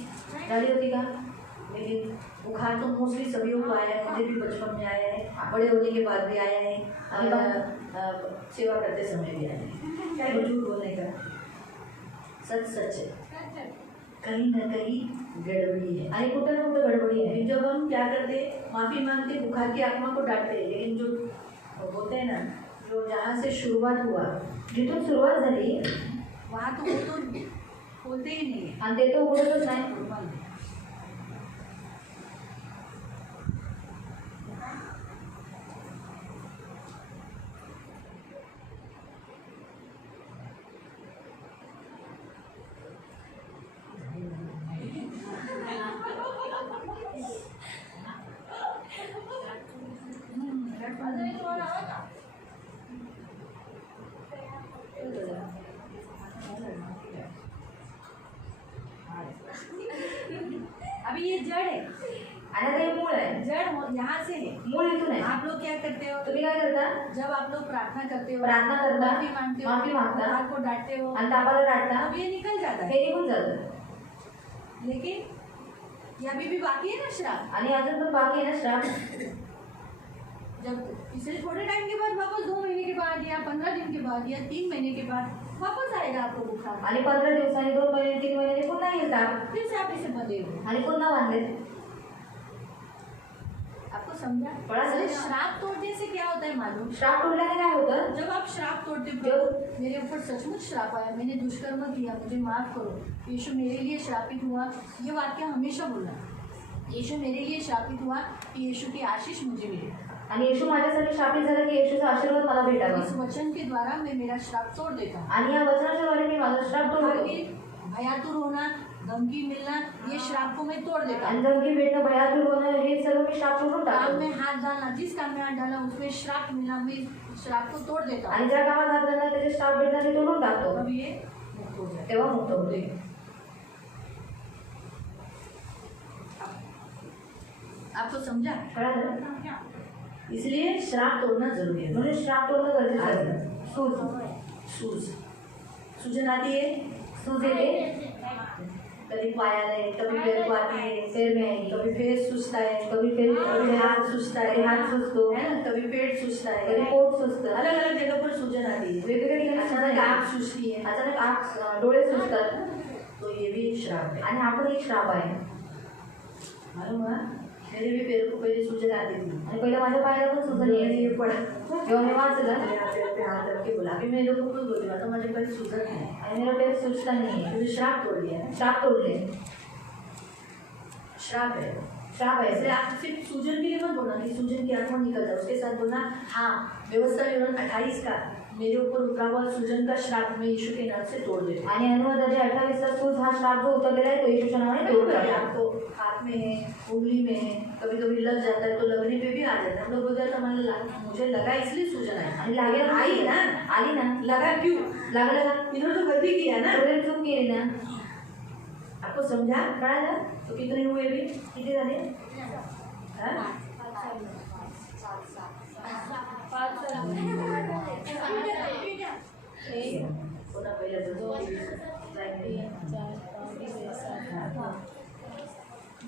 झाली होती का. लेकिन बुखार तो मोस्टली सभी को आया है, मुझे भी बचपन में आया है, बड़े होने के बाद भी आया है, और सेवा करते समय भी आया है। क्या है झूठ बोलने का, सच सच है, कहीं ना कहीं गड़बड़ी है। आणि कुठं ना कुठं गडबडी आहे. जब हम क्या करते, माफ़ी मांगते, बुखार की आत्मा को डांटते हैं, लेकिन जो बोलते हैं ना, जो जहाँ से शुरुआत हुआ जिथून सुरुवात झाली वहाँ तो वो तो बोलते ही नहीं है। आणि ते तो उघडतच नाही. यहाँ से है। मूळ इथून आहे। आप लोग क्या करते हो? तुम्ही काय करता? जब आप लोग प्रार्थना करते हो, प्रार्थना करता, माफी मांगते हो, माफी मागता, बाप को डांटते हो, आणि तापाला डाटता, अब ये निकल जाता है। हे निघून जातं। लेकिन ये अभी भी बाकी है ना श्राप। आणि अजून पण बाकी आहे ना श्राप। जब पिछले थोड़े टाइम के बाद वापस 2 महीने के बाद या 15 दिन के बाद या 3 महीने के बाद वापस आएगा आपको बुखार, आणि 15 दिवसांनी 2 महिने 3 महिन्याने पुन्हा येतात फिर से आप इसे बंधे हो। आणि पुन्हा बांधले। आपको समझा? बड़ा समझा। अरे श्राप तोड़ने से क्या होता है मालूम? श्राप तोडल्याने काय होतं? जब आप श्राप तोड़ते हो, प्रभु मेरे ऊपर सचमुच श्राप आया, मैंने दुष्कर्म किया, मुझे माफ करो, यीशु मेरे लिए श्रापित हुआ, ये वाक्य हमेशा बोलना। यीशु मेरे लिए श्रापित हुआ कि यीशु की आशीष मुझे मिले। आणि येशू माझ्यासाठी श्रापित झाला की येशूचा आशीर्वाद मला भेटावा। इस वचन के द्वारा मैं मेरा श्राप तोड़ देता हूँ। आणि या वचनाच्या द्वारे मी माझा श्राप तोडतो। आगे भयातुर होना, धमकी मिलना, ये श्राप को मैं तोड़ देता आणि हूँ। धमकी भेटणं, भयातुर होणं, हे सर्व मी श्राप तोडून काम टाकतो। में हाथ डालना, जिस काम में हाथ डाला उसमें श्राप मिलना, मैं श्राप को तोड़ देता हूँ। आणि ज्या कामात हात घालणार त्याचे श्राप भेटणार ते तोडून टाकतो। अब ये मुक्त हो जाए। तेव्हा मुक्त होते। आपको समझा? कळालं? इसलिए श्राप तोड़ना जरूरी है। म्हणून श्राप तोडणं गरजेचं आहे। सूज सूज सूजन आती है, सूज येते, कभी पाया नहीं, कभी पैर को आती है, पैर में आएगी, कभी पैर सूजता है, कभी पैर, कभी हाथ सूजता है, हात सुजतो, है ना, कभी पेट सूजता है, कधी पोट सुजतं। अलग अलग जगह पर सूजन आती है। वेगवेगळ्या ठिकाणी अचानक सूजन आँख येते। सूजती है, अचानक आग, डोळे सुजतात, तो ये भी एक श्राप है। आणि हा पण एक श्राप आहे। मालूम है? मेरे भी पैर को पहले सूजन आती थी, आणि पहिलं माझ्या पायाला पण सुजन मैंने यायची। ये पढ़ा, जेव्हा मी वाचलं मेरे पैर पे हाथ रख के बोला, अभी मैं लोगों को बोलती हूँ, तो मुझे पैर सूजन है, आणि मेरा पैर सुजता नाही आहे। क्योंकि श्राप तोड़ दिया है। श्राप तोडले, श्राप है। श्राप आहे। इसलिए आप सिर्फ सूजन के लिए मत बोलना कि सूजन की आत्मा निकल जाए, उसके साथ बोलना हाँ, व्यवस्था विवरण 28 का मेरे ऊपर उतरा हुआ सूजन का श्राप मैं यीशु के नाम से तोड़ देती हूँ। आणि अनुवादाच्या 28 सूज हा श्राप जो उतरलेला आहे तो येशूच्या नावाने तोड कभी टाकला। आपको हाथ में है, उंगली में है, कभी कभी लग जाता है, तो लगने पे भी आ जाता है। हम लोग बोलते हैं तो मुझे लगा इसलिए सूजन आया, आणि लागेल आई ना, आली ना, लगा क्यों? लागलं ना, इन्होंने तो गलती किया ना। थोडी चूक केली ना। आपको समझा? कळालं? तो कितने हुए अभी? किती झाले? हाँ? पुन्हा पहिले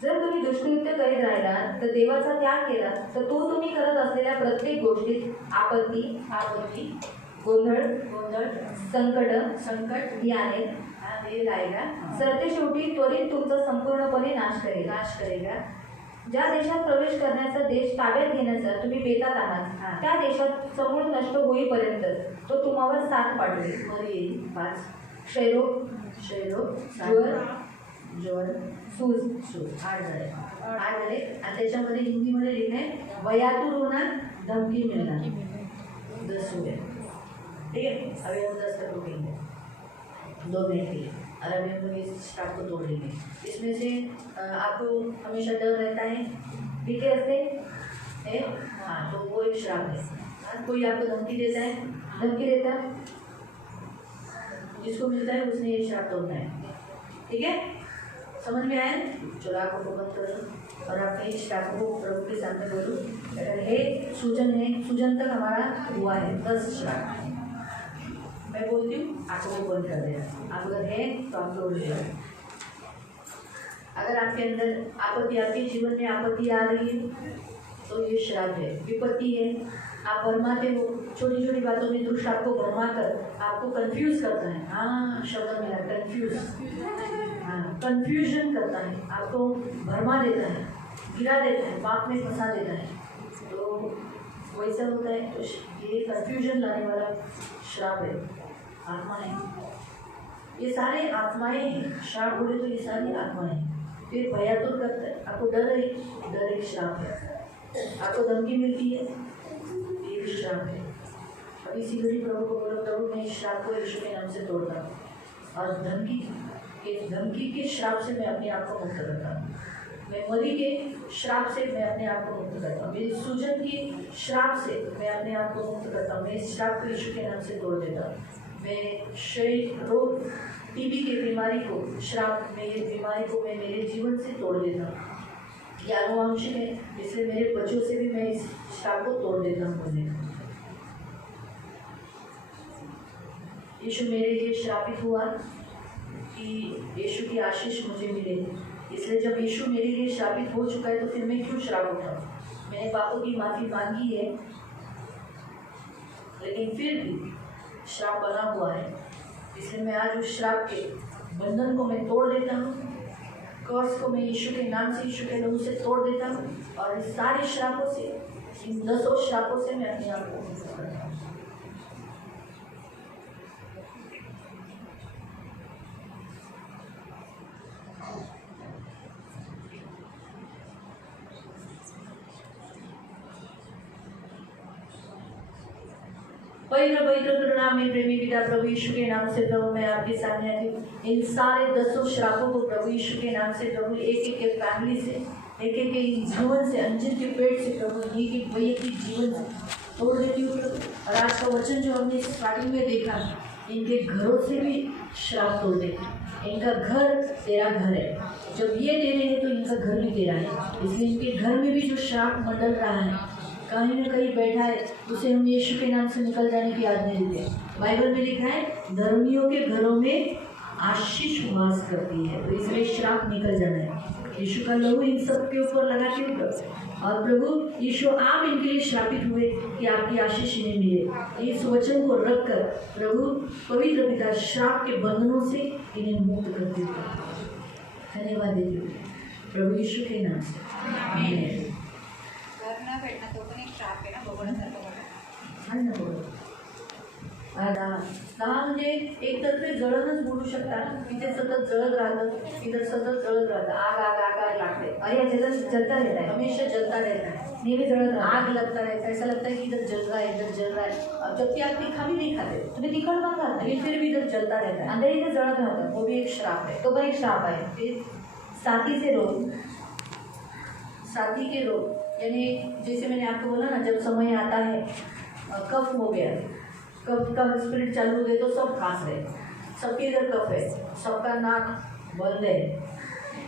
जर तुम्ही दुष्कृत्य करीत राहिलात तर देवाचा त्याग केला तर तो तुम्ही करत असलेल्या प्रत्येक गोष्टीत आपत्ती, गोंधळ, संकट ही आहेत, ये लाएगा, सरते शेवटी त्वरित तुमचा संपूर्णपणे नाश करेल। नाश करेगा। ज्या देशात प्रवेश करण्याचा, देश ताब्यात घेण्याचा तुम्ही बेतात आहात, त्या देशात समूळ नष्ट होईपर्यंत तो तुम्हावर साथ पाठवेल। और ये 5 क्षयरोग, ज्वर, सूज, 8 झाले। आणि त्याच्यामध्ये हिंदीमध्ये लिहिलंय वयातूर होना, धमकी मिलना, 10 हुए। ठीक है, अभी हम 10 तक रुकेंगे 2 मिनट के लिए, और अभी हम लोग इस श्राप को तोड़ लेंगे। इसमें से आपको हमेशा डर रहता है, भीती असते, है? हाँ, तो वो एक श्राप है। हाँ, कोई आपको धमकी देता है, धमकी देता, जिसको मिलता है उसने ये श्राप तोड़ना है। ठीक है, समझ में आया? चलो आंखों को बंद करो और आप इस श्राप को प्रभु के सामने बोलो, हे सूजन है, सूजन तक हमारा हुआ है 10 श्राप। मैं बोलती हूँ, आंखों को बंद कर देना। आप अगर है तो आप तोड़ लेना। अगर आपके अंदर आपत्ति, आपके जीवन में आपत्ति आ रही है तो ये श्राप है, विपत्ति है। आप भरमाते हो, छोटी छोटी बातों में दुष्ट आपको भरमा कर आपको कंफ्यूज करता है। हाँ, शब्द मिला, कंफ्यूज। हाँ, कंफ्यूजन करता है, आपको भरमा देता है, गिरा देता है, पाप में फंसा देता है। तो वैसा होता है, तो ये कंफ्यूजन लाने वाला श्राप है, आत्मा है। ये सारे आत्माएं हैं, श्राप बोले तो ये सारी आत्माएं हैं। फिर भयातुर करता है, आपको डर एक श्राप है। आपको धमकी मिलती है, ये भी श्राप है। अब इसी घड़ी प्रभु को बोलो, प्रभु मैं इस श्राप को यीशु के नाम से तोड़ता हूँ, और धमकी के श्राप से मैं अपने आप को मुक्त करता हूँ। मैं मरी के श्राप से मैं अपने आप को मुक्त करता हूँ। मेरी सूजन की श्राप से मैं अपने आप को मुक्त करता हूँ। मैं इस श्राप को यीशु के नाम से तोड़ देता हूँ। मैं क्षय रोग, टीबी की बीमारी को, श्राप में ये बीमारी को मैं मेरे जीवन से तोड़ देता हूँ। ये आनुवंशिक है, इसलिए मेरे बच्चों से भी मैं इस श्राप को तोड़ देता हूँ। मुझे यीशु मेरे लिए श्रापित हुआ कि यीशु की आशीष मुझे मिले, इसलिए जब यीशु मेरे लिए श्रापित हो चुका है तो फिर मैं क्यों श्राप उठाऊँ? मैंने पापों की माफ़ी मांगी है, लेकिन फिर भी श्राप बना हुआ है, इसलिए मैं आज उस श्राप के बंधन को मैं तोड़ देता हूँ। कर्स को मैं यीशु के नाम से, यीशु के लहू से तोड़ देता हूँ और इस सारे श्रापों से, इन 10 श्रापों से मैं अपने आप को मुक्त करता हूँ। पवित्र पवित्र करुणा में प्रेमी पिता प्रभु यीशु के नाम से प्रभु मैं आपके सामने आती हूँ। इन सारे 10 श्रापों को प्रभु यीशु के नाम से प्रभु एक एक के फैमिली से, एक एक के जीवन से, अंजिर के पेट से प्रभु एक एक वैयक्तिक जीवन से तोड़ देती हूँ प्रभु। और आज का वचन जो हमने स्टार्टिंग में देखा, इनके घरों से भी श्राप तोड़ दे। इनका घर तेरा घर है, जब ये तेरे हैं तो इनका घर भी तेरा है, इसलिए इनके घर में भी जो श्राप मंडल रहा है, कहीं न कहीं बैठा है, उसे हम यीशु के नाम से निकल जाने की आज्ञा देते हैं। बाइबल में लिखा है धर्मियों के घरों में आशीष वास करती है, तो इसलिए श्राप निकल जाना है। यीशु का लहू इन सब के ऊपर लगा के प्रभु, और प्रभु यीशु आप इनके लिए श्रापित हुए कि आपकी आशीष इन्हें मिले। इस वचन को रखकर प्रभु पवित्र पिता श्राप के बंधनों से इन्हें मुक्त करते हुए धन्यवाद देती हूँ प्रभु यीशु के नाम से, आमीन। घर न भेटणं तो पण एक श्राप आहे ना, भगवानासारखं बघा. दहा म्हणजे एक तर ते जळणच बोलू शकतात, इथे सतत जळत राहतं, इधर सतत जळत राहतं, आग आग आग आग लागते और ये जलता रहता है, हमेशा जलता रहता है, नेहमी जळत राहतं. आग लगता रहता है, ऐसा लगता है कि इधर जल रहा है, इधर जल रहा है, अब जबकि आप तीखा भी नहीं खाते, तुम्ही तिखट पण खाता, लेकिन फिर भी इधर जलता रहता है, अंदर इथे जळत राहतं, वो भी एक श्राप है. तो पण एक श्राप आहे. फिर साथी से रोग, साथी के रोग, यानी जैसे मैंने आपको बोला ना, जब समय आता है कफ हो गया, कफ का स्पिरिट चालू हो गया तो सब खांस रहे, सबके इधर कफ है, सबका नाक बंद है,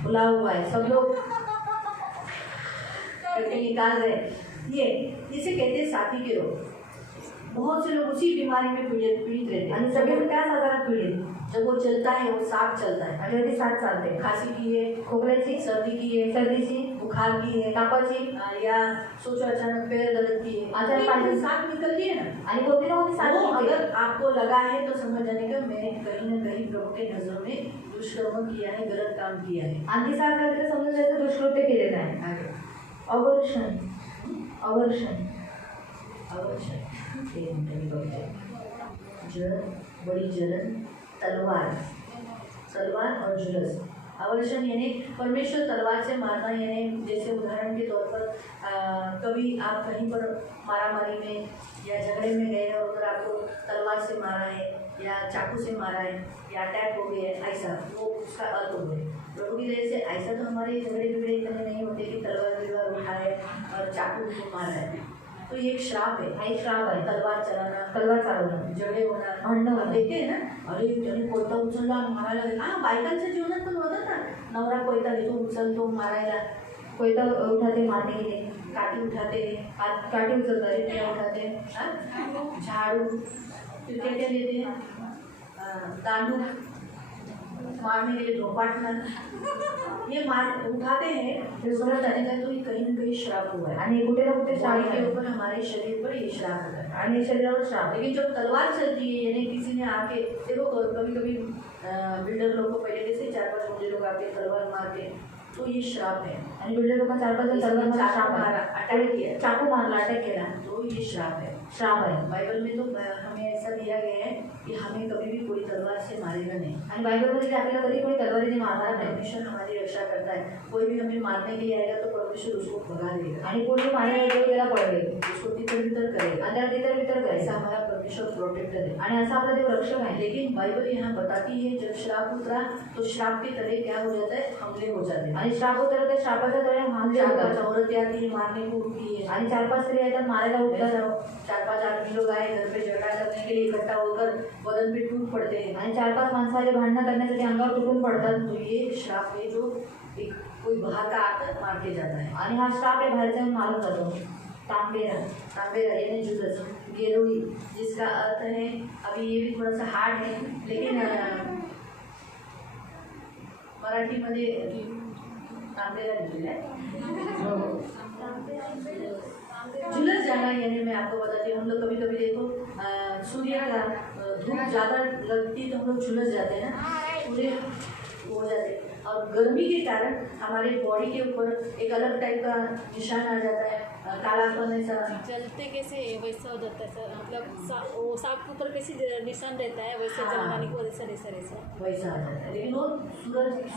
खुला हुआ है, सब लोग करके निकाल रहे हैं, ये इसे कहते हैं साथी के रोग. बहुत से लोग उसी बीमारी में पीड़ित रहते हैं, आणि सगळे त्याच आजारात पीडित. जब वो चलता है वो साथ चलता है, आणि ते साथ चालते, खांसी की है, खोकल्याची, सर्दी की है, सर्दीची, बुखार की है, तापाची, या सोचो अचानक पैर दर्द की है, अचानक तो पानी- ये साथ निकलती है ना. आणि कोणती ना कोणती साथ वो निघते. अगर आपको लगा है तो समझ जाने का मैंने कहीं न कहीं प्रभु के नजरों में दुष्कर्म किया है, गलत काम किया है. आणि ती साथ राहते समजून जायचं दुष्कृत्य केलेलं आहे. आगे अवर्षण, अवर्षण, अवश्य एक मिनट बघते. जल, बड़ी जलन, तलवार, तलवार और जुलस. अवर्षण यानी परमेश्वर तलवार से मारना, यानी जैसे उदाहरण के तौर पर कभी आप कहीं पर मारामारी में या झगड़े में गए और उधर आपको तलवार से मारा है या चाकू से मारा है या अटैक हो गया है, ऐसा वो उसका अर्थ हो गया. प्रभु की दया से ऐसा तो हमारे झगड़े बिगड़े इतने नहीं होते कि तलवार उठाए और चाकू को मारा है, तो ये एक श्राप है. हा एक श्राप आहे. तलवार चलाना, तलवार चालवणं, झगडे होणार, भांडणं होणार. देखते है ना, अरे त्याने कोयता उचलला मारायला गेला. हा, बायकांच्या जीवनात पण होतं ना, नवरा कोयता घेतो उचलतो मारायला, कोयता उठाते मारने के लिए, काठी उठाते, हाथ काठी उचलता है, क्या उठाते, हाँ? झाड़ू, फिर क्या क्या लेते हैं, दांडू मारने के लिए धोपाटना, ये मार उठाते हैं, फिर समझ जाने का तो ये कहीं न कहीं श्राप हुआ है. आणि कुठे ना कुठे श्राप शरीर के आहे. ऊपर, हमारे शरीर पर ये श्राप होता है. आणि शरीरावर श्राप. लेकिन जब तलवार चलती है, यानी किसी ने आके, देखो कभी कभी बिल्डर लोग को पहले कैसे 4-5 मुझे लोग आके तलवार मारते हैं, तो ये श्राप है. आणि बिल्डर लोक 4-5 जण तलवार मारून श्राप मारा, आहे. अटैक किया, चाकू मारला, अटॅक केला, तो ये श्राप है. श्राप आहे. बाइबल में तो हमें ऐसा दिया गया है कि हमें कभी भी कोई तलवार से मारेगा नहीं. आणि बायबलमध्ये आपल्याला कधी कोणी तलवारीने मारणार नाही. परमेश्वर हमारी रक्षा करता है. कोई भी हमें मारने के लिए आएगा तो परमेश्वर उसको भगा देगा, आणि कोणी मारायला गेलं त्याला पळवेल, उसको तितर बितर करेगा. आणि त्याला तितर बितर ऐसा करायचा. हमारा परमेश्वर प्रोटेक्टर है. आणि असा आपला देव रक्षक आहे. लेकिन बाइबल यहाँ बताती है जब श्राप उतरा तो श्राप के तले क्या हो जाता है, हमले हो जाते हैं. आणि श्राप उतरला तर श्रापाच्या तळे हामले 4-5 होतात. औरतें आती है मारने को उठती है, आणि 4-5 स्त्री येतात मारायला उठतात. 4-5 आदमी लोग आए घर पे झगड़ा करने के लिए इकट्ठा होकर बदन पे टूट पड़ते हैं. आणि 4-5 माणसं आले भांडणं करण्यासाठी अंगावर तुटून पडतात. तो ये श्राप है जो एक कोई बाहर का आकर मार के जाता है। आणि हा श्राप आहे बाहेरचा येऊन मारून जातो. तांबेरा तांबेरा यानी जुलस, गेरोई जिसका अर्थ है, अभी ये भी थोड़ा सा हार्ड है लेकिन मराठीमध्ये तांबेरा लिहिलेला आहे। झुलस जाना यानी मैं आपको बताती हूँ, हम लोग कभी कभी देखो सूर्य का धूप ज़्यादा लगती है तो हम लोग झुलस जाते हैं ना, पूरे हो जाते हैं। और गर्मी के कारण हमारे बॉडी के ऊपर एक अलग टाइप का निशान आ जाता है, कालापन ऐसा। जलते कैसे वैसा हो जाता है सर, मतलब वो सांप के ऊपर कैसे निशान रहता है वैसे हाँ। जलने की वजह से ऐसा वैसा आ जाता है, लेकिन वो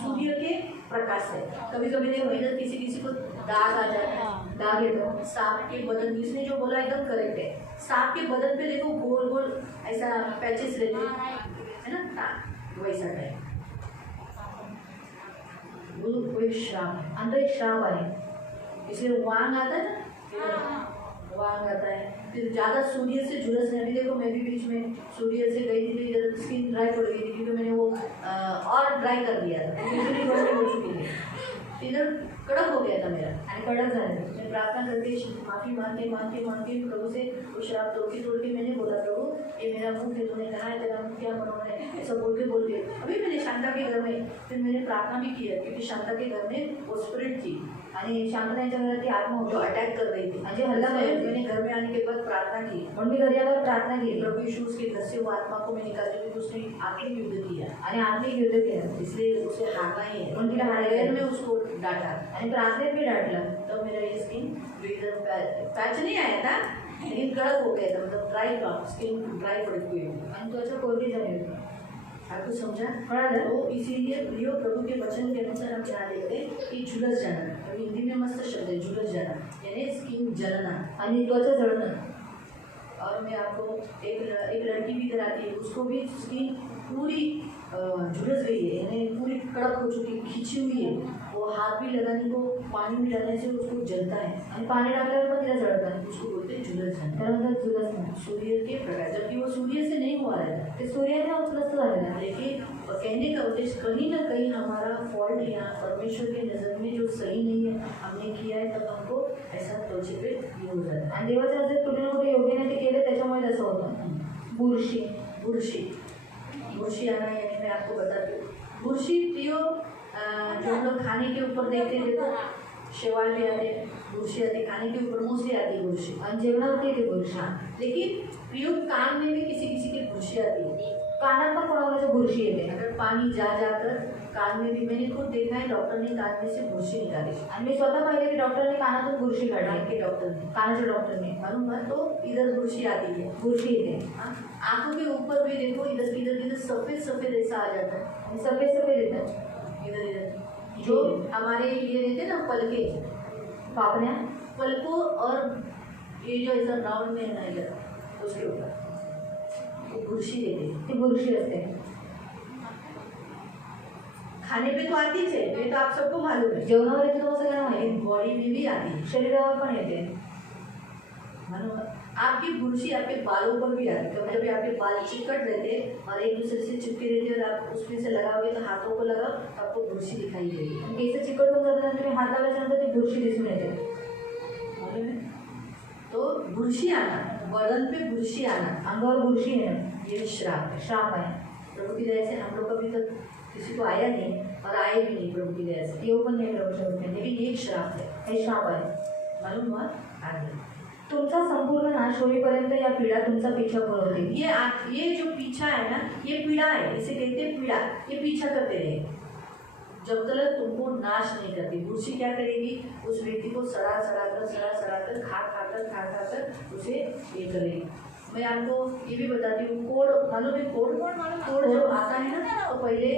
सूर्य के प्रकाश से कभी कभी देखो इधर किसी किसी को दाग आ जाता है, हाँ। दाग एकदम सांप के बदन, इसने जो बोला एकदम करेक्ट है। सांप के बदन पे देखो गोल गोल ऐसा पैचेस रहते है ना, वैसा टाइप वो कोई श्राप है, अंदर एक श्राप आहे. इसलिए वांग आता है ना, वांग आता है। फिर ज़्यादा सूर्य से झुलस नहीं, अभी देखो मैं भी बीच में सूर्य से गई थी तो इधर स्किन ड्राई पड़ गई थी क्योंकि मैंने वो और ड्राई कर दिया था, यूजली गर्मी हो चुकी थी, इधर कड़क हो गया था मेरा आणि कडक झाले. मैं प्रार्थना करके माफ़ी मांगते प्रभु से वो शराब तोड़ के मैंने बोला, प्रभु ये मेरा मुंह है, तूने कहा है तेरा मुंह क्या बनोना है, ऐसा बोल के अभी मैंने शांता के घर में फिर मैंने प्रार्थना भी किया क्योंकि शांता के घर में वो स्पिरिट थी आणि शांतताईच्या घरात ती आत्मा जो होती अटैक कर रही थी। म्हणजे हल्ला करत होती. मैंने घर में आने के बाद प्रार्थना की, म्हणून मी घरी आल्यावर प्रार्थना केली प्रभु यीशु उसके घर से वो आत्मा को मैं निकाली क्योंकि उसने आखिरी युद्ध किया, आणि आत्मिक युद्ध केलं. इसलिए उसे हारना ही है। म्हणून तिला हारायला प्रेयर आहे. में उसको डांटा, आणि प्रार्थनेत मी डाटलं. तब मेरा ये स्किन जो इधर पैच नहीं आया था लेकिन कड़क हो गया था, मतलब ड्राई था, स्किन ड्राई पड़ गई थी। आणि त्वचा कोरडी झाली होती. आपको समझा? कळालं? तो इसीलिए प्रियो प्रभु के वचन के अनुसार हम ध्यान देते हैं कि झुलस जाना, अभी हिंदी में मस्त शब्द है झुलस जाना, यानी स्किन जलना। आणि त्वचा जळणं. और मैं आपको एक लड़की भी इधर आती है, उसको भी स्किन पूरी झुलस गई है, यानी पूरी कड़क हो चुकी, खिंची हुई है, वो हाथ भी लगाने को पानी में डालने से उसको जलता है, आणि पाणी टाकल्यावर पण तिला जळतं. उसको बोलते हैं झुलस जाना। त्यानंतर झुलस नाही. सूर्य के प्रकाश, जबकि वो सूर्य से नहीं हुआ रहता, ते सूर्याने उचलस्त झालेलं आहे. लेकिन कहने का उद्देश्य कहीं ना कहीं हमारा फॉल्ट यहाँ परमेश्वर के नज़र में जो सही नहीं है हमने किया है, तब हमको ऐसा त्वचे पे ये हो जाता है। आणि देवाच्या नजरेत कुठे ना कुठे योग्यने ते केलं त्याच्यामुळे तसं होतं. बुरशी बुरशी आना यानी मैं आपको बताती हूँ, बुरशी प्रियो जो हम लोग खाने के ऊपर देखते हैं, देखो शेवाल भी आते हैं, बुरशी आती है खाने के ऊपर, मोस्टली आती है बुरशी, आणि जेवणावरती येते बुरशी. लेकिन प्रियो कान में भी किसी किसी की बुरशी आती है। कानात पण कोणाकोणाच्या बुरशी येते. अगर पानी जा जाकर कान में भी, मैंने खुद देखा है डॉक्टर ने कान में से बुरशी निकाली, आणि मी स्वतः पाहिले की डॉक्टरने कानातून बुरशी कान काढली. के डॉक्टर ने, कानाच्या डॉक्टरने मालूम है, तो इधर बुरशी आती है। बुरशी येते. हाँ, आंखों के ऊपर भी देखो इधर किधर सफेद सफेद ऐसा आ जाता है, आणि सफेद सफेद येतात. इधर इधर जो हमारे ये रहते हैं ना पलके, पापण्या पलकों और ये जो ऐसा राउंड में है ना इधर, उसके ऊपर वो बुरशी रहती है। ती बुरशी असते. खाने पे तो आती है, ये तो आप सबको मालूम है, जेवणावर येते तुम्हाला सगळ्यांना माहिती लेकिन बॉडी में भी आती है। शरीरावर पण येते. मालूम है? आपकी बुरशी आपके बालों पर भी आती है, कभी कभी आपके बाल चिकट रहते हैं और एक दूसरे से चिपके रहते हैं और आप उसमें से लगाओगे तो हाथों को लगाओ तो आपको बुरशी दिखाई देगी, आणि केस चिकट होऊन जातात आणि तुम्ही हात लावल्याच्यानंतर ती बुरशी दिसून येते. मालूम है? तो बुरशी आना, बदन पे बुरशी आना, अंगावर बुरशी येणं ये भी श्राप है। श्राप आहे. प्रभु की दया से हम लोग कभी तक किसी को आया नहीं और आए भी नहीं प्रभु की दया से, येऊ पण नाही प्रभू शकत. लेकिन ये एक श्राप है, हे श्राप आहे. मालूम हुआ? आगे तुमचा संपूर्ण नाश होईपर्यंत या पीडा तुमचा पीछा करतील. ये जो पीछा है ना, ये पीड़ा है, इसे कहते हैं पीड़ा, ये पीछा करते रहे जब तक तुमको नाश नहीं करती। बुरशी क्या करेगी, उस व्यक्ति को सड़ा कर खा कर उसे ये करेगी। मैं आपको ये भी बताती हूँ, कोड़ मालूम है? कोड़ जब आता है ना तो पहले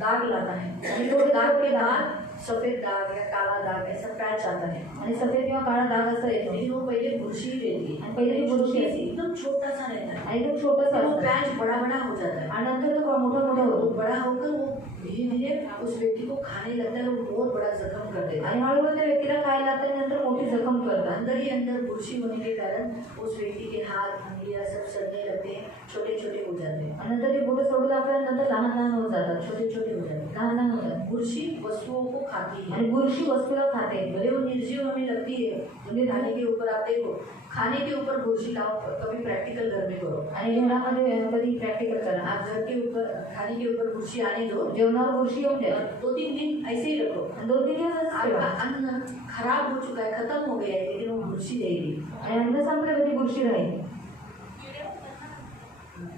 दाग लाता है, आणि तो दाग के बाद सफ़ेद दाग या काला दाग ऐसा पैच आता है, आणि सफेद किंवा काळा डाग असा येतो. लेकिन वो पहले बुरशी रहती है, आणि पहिले ती बुरशी असते एकदम छोटा सा रहता है, आणि एकदम छोटासा फिर वो असतो. पैच बड़ा हो जाता है, आणि नंतर तो मोठा वो होतो. बड़ा होकर वो धीरे धीरे उस व्यक्ती को खाने लगता है, वो बहुत बड़ा जख्म कर देता है। आणि हळूहळू त्या व्यक्तीला खायला लागतं आणि नंतर मोठी जखम करतात. अंदर ही अंदर बुरशी होने के कारण उस व्यक्ति के हाथ उंगलियां सब सड़ने लगते हैं, छोटे छोटे हो जाते हैं। आणि नंतर ते बोटं सोडून आपल्यानंतर लहान लहान होत जातात, छोटे छोटे होत जातात, लहान लहान होतात. बुरशी वस्तुओं को खाती है, आणि बुरशी वस्तूला खाते. भले वो निर्जीव हमें लगती है, उन्हें खाने के ऊपर आप देखो, खाने के ऊपर बुरशी लाओ, कभी प्रैक्टिकल घर में करो। आणि घरामध्ये कधी प्रॅक्टिकल करा. आप घर के ऊपर खाने के ऊपर बुरशी आने दो, जेवणावर बुरशी येऊन द्या. 2-3 दिन ऐसे ही रखो। 2-3 दिवस असंच आपका ठेवा. अन्न खराब हो चुका है, खत्म हो गया है, लेकिन वो बुरशी रहेगी। आणि अन्न संपलं कधी बुरशी राहील.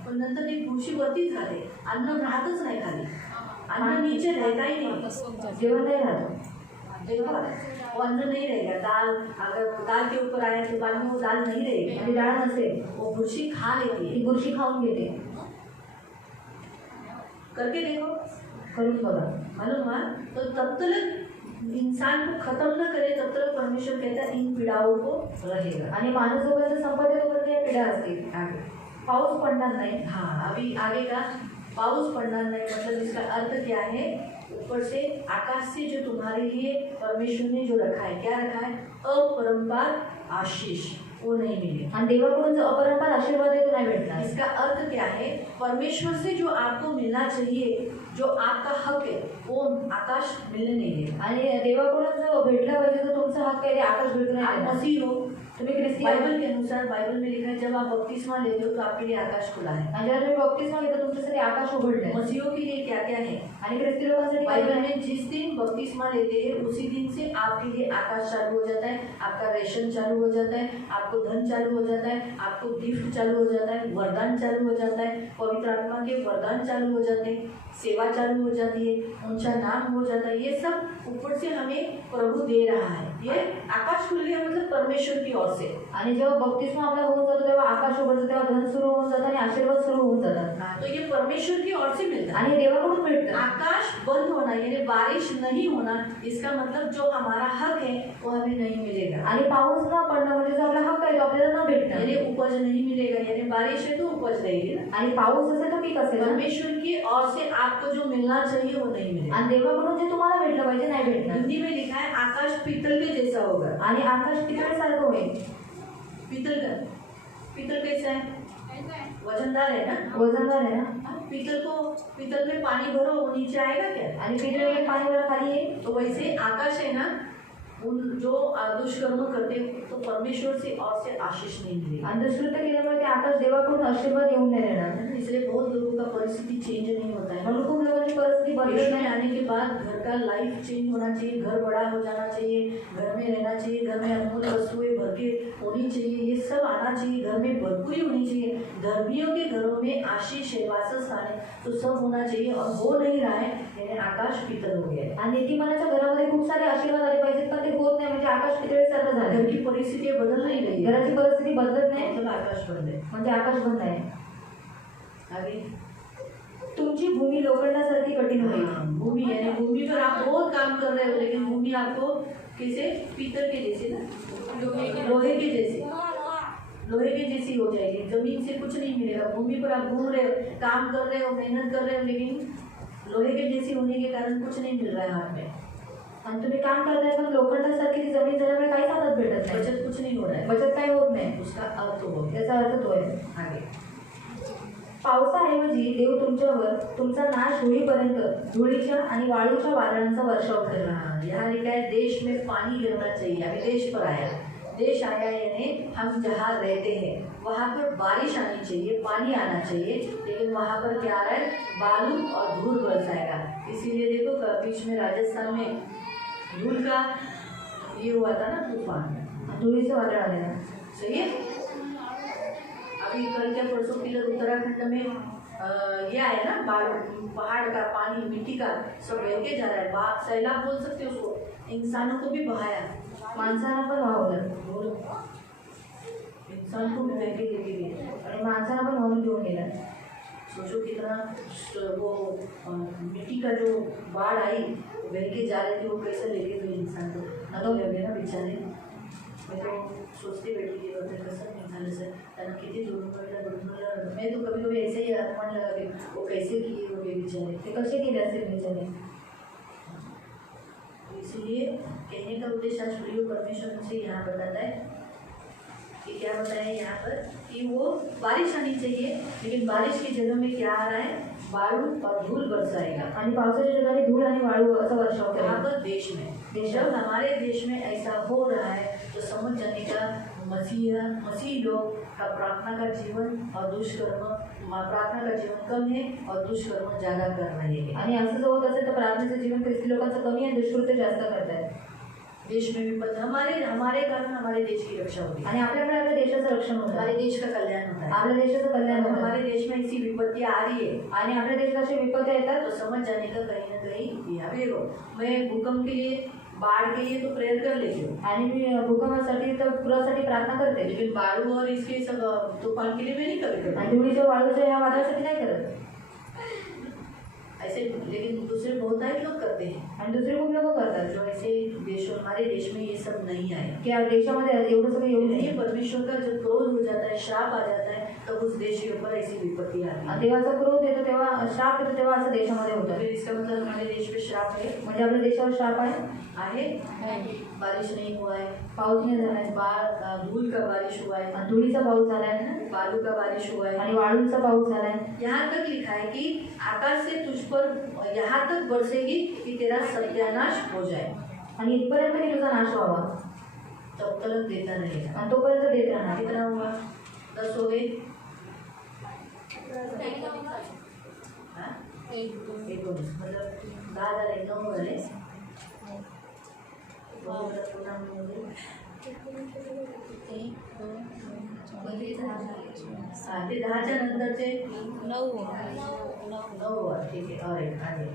पण नंतर ती बुरशी वरतीच राहते, अन्न राहतच नाही खाली, अन्न नीचे रहता ही नहीं। जेवण नाही राहत. देखो वो अन्न नहीं रहेगा, दाल अगर दाल के ऊपर आया तो बाद में वो दाल नहीं रहेगी, आणि डाळ नसेल वो बुरशी खा लेती है। ती बुरशी खाऊन घेते. करके देखो, करून बघा. मालूम हुआ? तो तब तक इंसान को खत्म न करे तब तक परमेश्वर कहता है इन पीड़ाओं को रहेगा। आणि माणूस जोपर्यंत संपते तोपर्यंत या पिढ्या असतील. आगे पाऊस पडणार नाही. हाँ, अभी आगे का पाउस पड़ना नहीं, मतलब इसका अर्थ क्या है? ऊपर से आकाश से जो तुम्हारे लिए परमेश्वर ने जो रखा है, क्या रखा है? अपरंपार आशीष, वो नहीं मिले। आणि देवाकडून जो अपरंपार आशीर्वाद आहे तो नाही भेटणार. इसका अर्थ क्या है? परमेश्वर से जो आपको मिलना चाहिए, जो आपका हक है, वो आकाश मिलने नहीं देगा। आणि देवाकडून जो भेटला पाहिजे तो तुमचा हक्क आहे ते आकाश भेटून आप नाही. मसीह हो, तुम्ही ख्रिस्ती आहात. बाइबल के अनुसार बाइबल में लिखा है जब आप बपतिस्मा लेते हो तो आपके लिए आकाश खुला है। आणि जेव्हा तुम्ही बपतिस्मा घेता तुमच्यासाठी आकाश उघडलंय. मसीहों के लिए क्या क्या है? आणि ख्रिस्ती लोकांसाठी काय बाइबल आहे? में जिस दिन बपतिस्मा लेते हैं उसी दिन से आपके लिए आकाश चालू हो जाता है, आपका रेशन चालू हो जाता है, आपको धन चालू हो जाता है, आपको गिफ्ट चालू हो जाता है, वरदान चालू हो जाता है, पवित्र आत्मा के वरदान चालू हो जाते हैं, सेवा चालू हो जाती है, ऊंचा नाम हो जाता है। ये सब ऊपर से हमें प्रभु दे रहा है। ये आकाश खुल गया मतलब परमेश्वर की ओर से। आणि जेव्हा बपतिस्मा आपला होऊन जातो तेव्हा आकाश उघडतं, तेव्हा धन सुरू होऊन जातं आणि आशीर्वाद सुरू होऊन जातात. तो ये परमेश्वर की ओर से मिलता है। आणि हे देवाकडून भेटतं. आकाश बंद होना यानी बारिश नहीं होना, इसका मतलब जो हमारा हक है वो हमें नहीं मिलेगा। आणि पाऊस न पडणं म्हणजे जो आपला हक्क आहे तो आपल्याला न भेटणं. यानी उपज नहीं मिलेगा, यानी बारिश है तो उपज रहेगी ना। आणि पाऊस असेल तर पीक असेल ना. परमेश्वर की ओर से आपको जो मिलना चाहिए वो नहीं मिलेगा। आणि देवाकडून जे तुम्हाला भेटलं पाहिजे नाही भेटणार. हिंदी में लिखा है आकाश पीतल के जैसा होगा। आणि आकाश पितळसारखं होईल. पीतल का पीतल कैसा है? वजनदार है ना। वजनदार आहे ना. पीतल में पानी भरो वो नीचे आएगा क्या? आणि पितळेमध्ये पाणी जरा खाली येईल. तो वैसे आकाश है ना, उन जो दुष्कर्म करते तो परमेश्वर से और से आशीष नहीं मिलेगी। आणि दुष्कृत्य केल्यामुळे ते आकाश देवाकडून आशीर्वाद येऊन नाही येणार. इसलिए बहुत लोगों का परिस्थिति चेंज नहीं होता है। म्हणून खूप लोकांची परिस्थिती बदलत यीशु में नाही. आने के बाद घर का लाइफ चेंज होना चाहिए, घर बड़ा हो जाना चाहिए, घर में रहना चाहिए, घर में अनमोल वस्तुएं भर के होनी चाहिए, ये सब आना चाहिए, घर में भरपूरी होनी चाहिए। धर्मियों के घरों में आशीष है, वासस्थान है, तो सब होना चाहिए और हो नहीं रहा है, यानी आकाश पीतल हो गया है। आणि नीतिमानाच्या घरामध्ये खूप सारे आशीर्वाद आले पाहिजेत पण ते होत नाही म्हणजे आकाश पितळेसारखं झालं. घर की परिस्थिति बदल नहीं रही है, घराची परिस्थिती बदलत नाही मतलब आकाश बंद है। म्हणजे आकाश बंद आहे. आगे तुमची भूमी लोखंडासारखी कठीण होईल. भूमि यानी भूमि पर आप बहुत काम कर रहे हो, लेकिन भूमि आपको कैसे? पीतल के जैसे ना, लोहे के जैसे, लोहे के जैसी हो जाएगी। जमीन से कुछ नहीं मिलेगा। भूमि पर आप घूम रहे हो, काम कर रहे हो, मेहनत कर रहे हो, लेकिन लोहे के जैसी होने के कारण कुछ नहीं मिल रहा है हाथ में। आणि तुम्ही काम करताय पण लोखंडासारखी ती जमीन झाल्यामुळे काहीच हातात भेटत नाही. बचत कुछ नहीं हो रहा है। बचत काही होत नाही. उसका अर्थ हो गया। याचा अर्थ तो आहे. आगे पावसाऐवजी देव तुमच्यावर तुमचा नाश होईपर्यंत धुळीच्या आणि वाळूच्या वादळांचा वर्षाव करणार. यहाँ लिखा है देश में पानी गिरना चाहिए। अभी देश पर आया, देश आया यानी हम जहाँ रहते हैं वहाँ पर बारिश आनी चाहिए, पानी आना चाहिए, लेकिन वहाँ पर क्या आ रहा है? बालू और धूल बरसाएगा। इसीलिए देखो बीच में राजस्थान में धूल का ये हुआ था ना, तूफान, धुळीचं वादळ आलेलं. सही है। अभी कल क्या परसों किधर उत्तराखंड में ये आया ना, पहाड़ का पानी, मिट्टी का सब बह के जा रहा है। सैलाब बोल सकते हो उसको। इंसानों को भी बहाया, माणसाला पण वाहवलं इंसान को भी बह के लेके गए। आणि माणसाला पण वाहून घेऊन गेला. सोचो कितना वो मिट्टी का जो बाढ़ आई बह के जा रहे थे, वो कैसे लेके गए इंसान को, नदों लगे ना बेचारे। मैं तो सोचते बैठी थी होते कसं निघालं सर, त्यांना किती दुरून पडलं। मैं तो कभी कभी ऐसे ही अनुमान लगा के वो कैसे किए होंगे बेचारे। ते कसे गेले असेल बिचारे. इसलिए कहने का उद्देश्य आज प्रभु परमेश्वर मुझे यहाँ बताता है कि क्या बताया यहाँ पर कि वो बारिश आनी चाहिए, लेकिन बारिश की जगह में क्या आ रहा है, बालू और धूल बरसाएगा। आणि पावसाच्या ठिकाणी धूळ आणि वाळू असा वर्षाव यहाँ करेल. पर देश में जब हमारे देश में ऐसा हो रहा है तो समझ जाने का मसीह लोग का प्रार्थना का जीवन और दुष्कर्म, प्रार्थना का जीवन कम है और दुष्कर्म ज़्यादा कर रहे हैं। आणि असं जर होत असेल तर प्रार्थनेचं जीवन ख्रिस्ती लोकांचं कमी आणि दुष्कृत्य जास्त करतायत. देश में विपत्ति हमारे कारण हमारे देश की रक्षा होती है, आणि आपल्यामुळे आपल्या देशाचं रक्षण होतं. हमारे देश का कल्याण होता है। आपल्या देशाचं कल्याण जब होतं. हमारे देश में ऐसी विपत्ति आ रही है आणि आपल्या देशात अशी विपत्ती येतात तो समझ जाने का कहीं ना कहीं यहाँ पे हो। मैं भूकंप के लिए, बाढ़ के लिए तो प्रेयर कर लेती हूँ, आणि मी भूकंपासाठी तर पुरासाठी प्रार्थना करते, लेकिन बाढ़ और इसके सब तूफान के लिए मैं नहीं कभी करती आणि धुळीच्या वाळूच्या या वादळासाठी नाही करत. ऐसे। लेकिन दूसरे बहुत सारे लोग करते हैं आणि दुसरे खूप लोक करतात जो ऐसे देशों, हमारे देश में ये सब नहीं आए। की या देशामध्ये एवढं सगळं येऊ नये. ये परमेश्वर का जब क्रोध हो जाता है, श्राप आ जाता है, तब उस देश के ऊपर ऐसी विपत्ति आती है। आणि देवाचा क्रोध येतो तेव्हा, श्राप येतो तेव्हा असं देशामध्ये होतं. फिर इसका मतलब हमारे देश में श्राप है, म्हणजे आपल्या देशावर श्राप आहे, बारिश नहीं हुआ है, पाऊस नाही झालाय, धूल का बारिश हुआ है, आणि धुळीचा पाऊस झालाय बालू का बारिश हुआ आणि है। वाळूंचा पाऊस झालाय. यहाँ तक लिखा है कि आकाश से तुझ पर यहाँ तक बरसेगी कि तेरा सत्यानाश हो जाए, आणि इथपर्यंत की तुझा नाश व्हावा, तब तक देता रहेगा। आणि तोपर्यंत देत राहणार. कितना हुआ? 10 हो गए। हाँ? 19 मतलब 10,009 झाले। पुन्हा म्हणजे हाँ, ते 10च्या नंतरचे 9 ठीक है। और एक आगे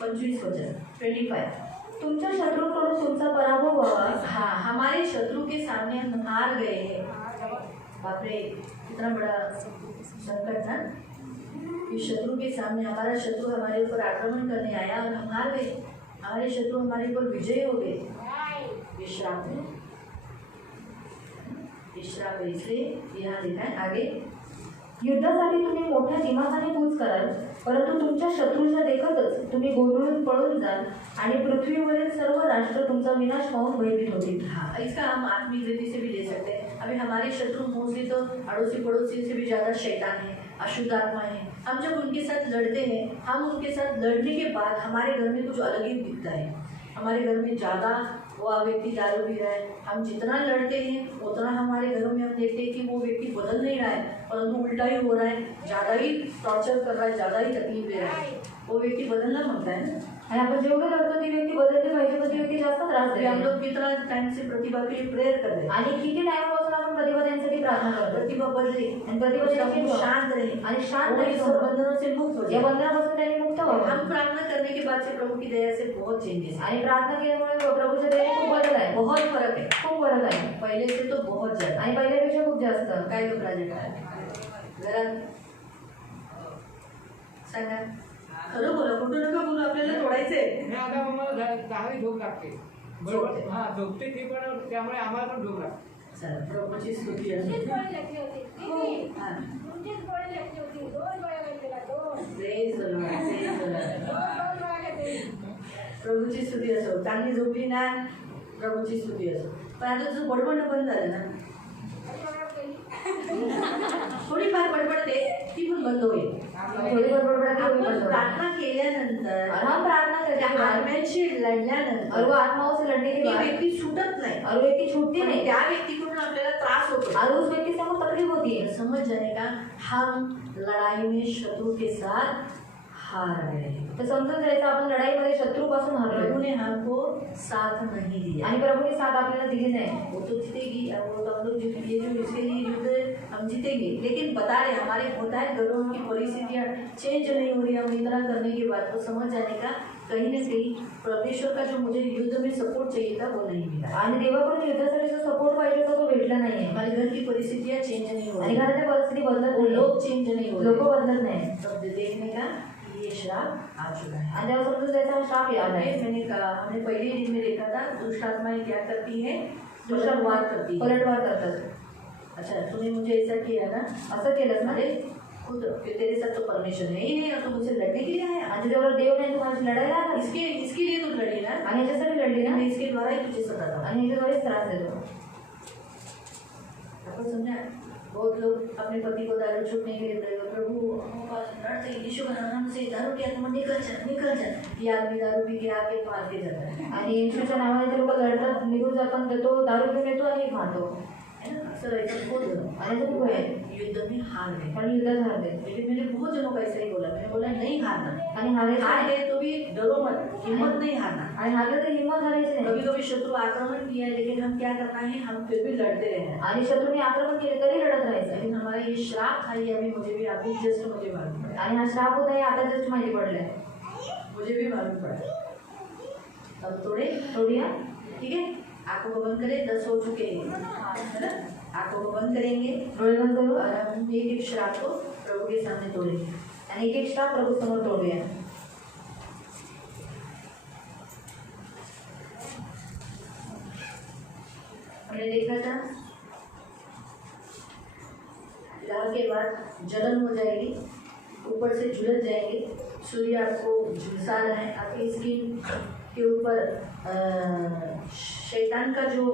25 वचन 25। तुमच्या शत्रूकडून तुमचा पराभव व्हावा. हाँ, हमारे शत्रु के सामने हम हार गए हैं। बाप रे, कितना बड़ा संकट ना कि शत्रु के सामने, हमारा शत्रु हमारे ऊपर आक्रमण करने आया और हम हार गए। हमारे शत्रु हमारे ऊपर विजय हो गए। ये श्राप है, ये श्राप है। इसलिए यहाँ लिखा है आगे, युद्धासाठी तुम्ही मोठ्या दिमाखाने कूच कराल, परंतु तुमच्या शत्रूच्या देखतच तुम्ही गोंधळून पळून जाल आणि पृथ्वीवरील सर्व राष्ट्र तुमचा विनाश पाहून भयभीत होतील. हाँ, इसका हम आत्मीय रीति से भी ले सकते हैं। अभी हमारे शत्रु मोस्टली तो अड़ोसी पड़ोसी से भी ज़्यादा शैतान है, अशुद्ध आत्मा है। हम जब उनके साथ लड़ते हैं, हम उनके साथ लड़ने के बाद हमारे घर में कुछ अलग ही दिखता है। हमारे घर में ज़्यादा वो व्यक्ति दारू पी रहा है, हम जितना लड़ते हैं उतना हमारे घरों में हम देखते हैं कि वो व्यक्ति बदल नहीं रहा है, परंतु उल्टा ही हो रहा है, ज़्यादा ही टॉर्चर कर रहा है, ज़्यादा ही तकलीफ दे रहा है। वो व्यक्ति बदलना मांगता है ना। आणि आपण जेवढं लढतो ती व्यक्ती बदलली पाहिजे, पण ती व्यक्ती जास्त त्रास अभी हम देते. लोग कितना टाइम से प्रतिभा के लिए प्रेयर कर रहे हैं, आणि किती टाइमपासून आपण प्रतिभा त्यांच्यासाठी प्रार्थना करतो. प्रतिभा बदले आणि प्रतिभा उसका त्यांची मुंह शांत रहे आणि शांत वो रहे. इस सब बंधनों से मुक्त हो या जाए। बंधनापासून त्यांनी मुक्त व्हावं. हम प्रार्थना करने के बाद से प्रभु की दया से बहुत चेंजेस है, आणि प्रार्थना केल्यामुळे प्रभूच्या दयेने खूप बदल आहे, बहुत फर्क है, खूप फरक आहे. पहले से तो बहुत ज्यादा। आणि पहिल्यापेक्षा खूप जास्त. काय ग प्राजक्ता, घरात सांगा, खरं बोला, कुठं नका बोलू, आपल्याला तोडायचंय। मी आता मला 10 झोप लागते बरोबर. झोपते. हा, झोपते ती पण, त्यामुळे आम्हाला पण झोप लागते. चला, प्रभूची स्तुती असो। हा. Praise the Lord, praise the Lord. प्रभूची स्तुती असो। चांगली झोपली ना, प्रभूची स्तुती असो। पण आता तुझं बडबडणं बंद झालं ना, थोडीफार बडबडते ती पण बंद होईल। थोडी बडबड आपण प्रार्थना केल्यानंतर, हम प्रार्थना करते त्या हैं, आत्म्याशी लढल्यानंतर और वो आत्माओं से लड़ने के ती बाद व्यक्ती सुटत नाही, और वो व्यक्ति छूटती पण नहीं, त्या व्यक्तीकडून आपल्याला त्रास होतो। और उस व्यक्ति से हमको तकलीफ होती है. समझ जाएगा, हम लड़ाई में शत्रु के साथ हार गए। तर समजून जायचं आपण लढाईमध्ये शत्रूपासून प्रभु हारलो ने हमको साथ नहीं दिया। आणि प्रभूने साथ आपल्याला दिली नाही. वो तो जीतेगी, वो तो हम लोग जीत, ये जो इसके लिए युद्ध हम जीतेंगे, लेकिन बता रहे हमारे होता है घरों की परिस्थितियाँ चेंज नहीं हो रही। हम इतना करने के बाद तो समझ जाने का कहीं ना कहीं परमेश्वर का जो मुझे युद्ध में सपोर्ट चाहिए था वो नहीं मिला। आणि देवाकडून युद्धासाठी जो सपोर्ट पाहिजे होता तो भेटला नाहीये. हमारे घर की परिस्थितियाँ चेंज नहीं हो आणि रही, घराच्या परिस्थिती बदलत वो नाही, लोग चेंज नहीं हो लोक रहे, बदलत नाही. तब देखने का ये श्राप आ चुका है। आणि तेव्हा समजून जायचा हा शाप याद आहे. मैंने कहा, हमने पहले ही दिन में देखा था, दुष्ट आत्माएं क्या करती है, पलटवार करती है। पलटवार करतात. अच्छा, तूने मुझे ऐसा किया ना, असं केलंस ना, अरे खुद फिर तेरे साथ तो परमेश्वर है ही नहीं और तू मुझसे लड़ने के लिए आया। आणि तुझ्यावर देव नाही तुम्हाला लढायला आला इसके लिए तू लड़ी ना, आणि ह्याच्यासाठी लढली ना मैं इसके द्वारा ही तुझे सताता हूँ। आणि ह्याच्याद्वारेच त्रास देतो। आपको समझा? बहुत लोग अपने पति को दारू छूटने के लिए प्रे प्रभु लड़ते यीशु का नाम से दारू के आत्मा निकल जा। ये आदमी दारू पी के आके मार के जाता है, आणि येशूच्या नावाने ते लोक लढतात, निघून जातात, देतो दारू पिऊन येतो आणि मारतो है ना? अक्सर ऐसा बहुत जनों आणि तो खूप आहे युद्ध में हार गए। पण युद्धात हारले लेकिन मैंने बहुत जनों को ऐसा ही बोला, मैंने बोला नहीं हारना, आणि हार हारायचं गए तो भी डरो मत, हिम्मत नहीं हारना। आणि हारले तर हिंमत हारायची नाही। कभी कभी शत्रु आक्रमण किया है लेकिन हम क्या करना है, हम फिर भी लड़ते रहे हैं। आणि शत्रूने आक्रमण केले तरी लढत राहायचं लेकिन हमारा ये श्राप था, ये अभी मुझे भी अभी जस्ट मुझे मालूम पड़ा, आणि हा श्राप होता हे आता जस्ट माहिती पडलंय। मुझे भी मालूम पड़ा। अब थोड़े थोडी ठीक है, आंखों को बंद करें, 10 हो चुके हैं, है ना? आंखों को बंद करेंगे डोळे बंद करू और हम एक एक श्राप को प्रभु के सामने तोड़ेंगे। आणि एक एक श्राप प्रभू समोर तोडूया। हमने देखा था विवाह के बाद जलन हो जाएगी, ऊपर से झुलस जाएंगे, सूर्य आपको झुलसा रहा है, आपकी स्किन के ऊपर शैतान का जो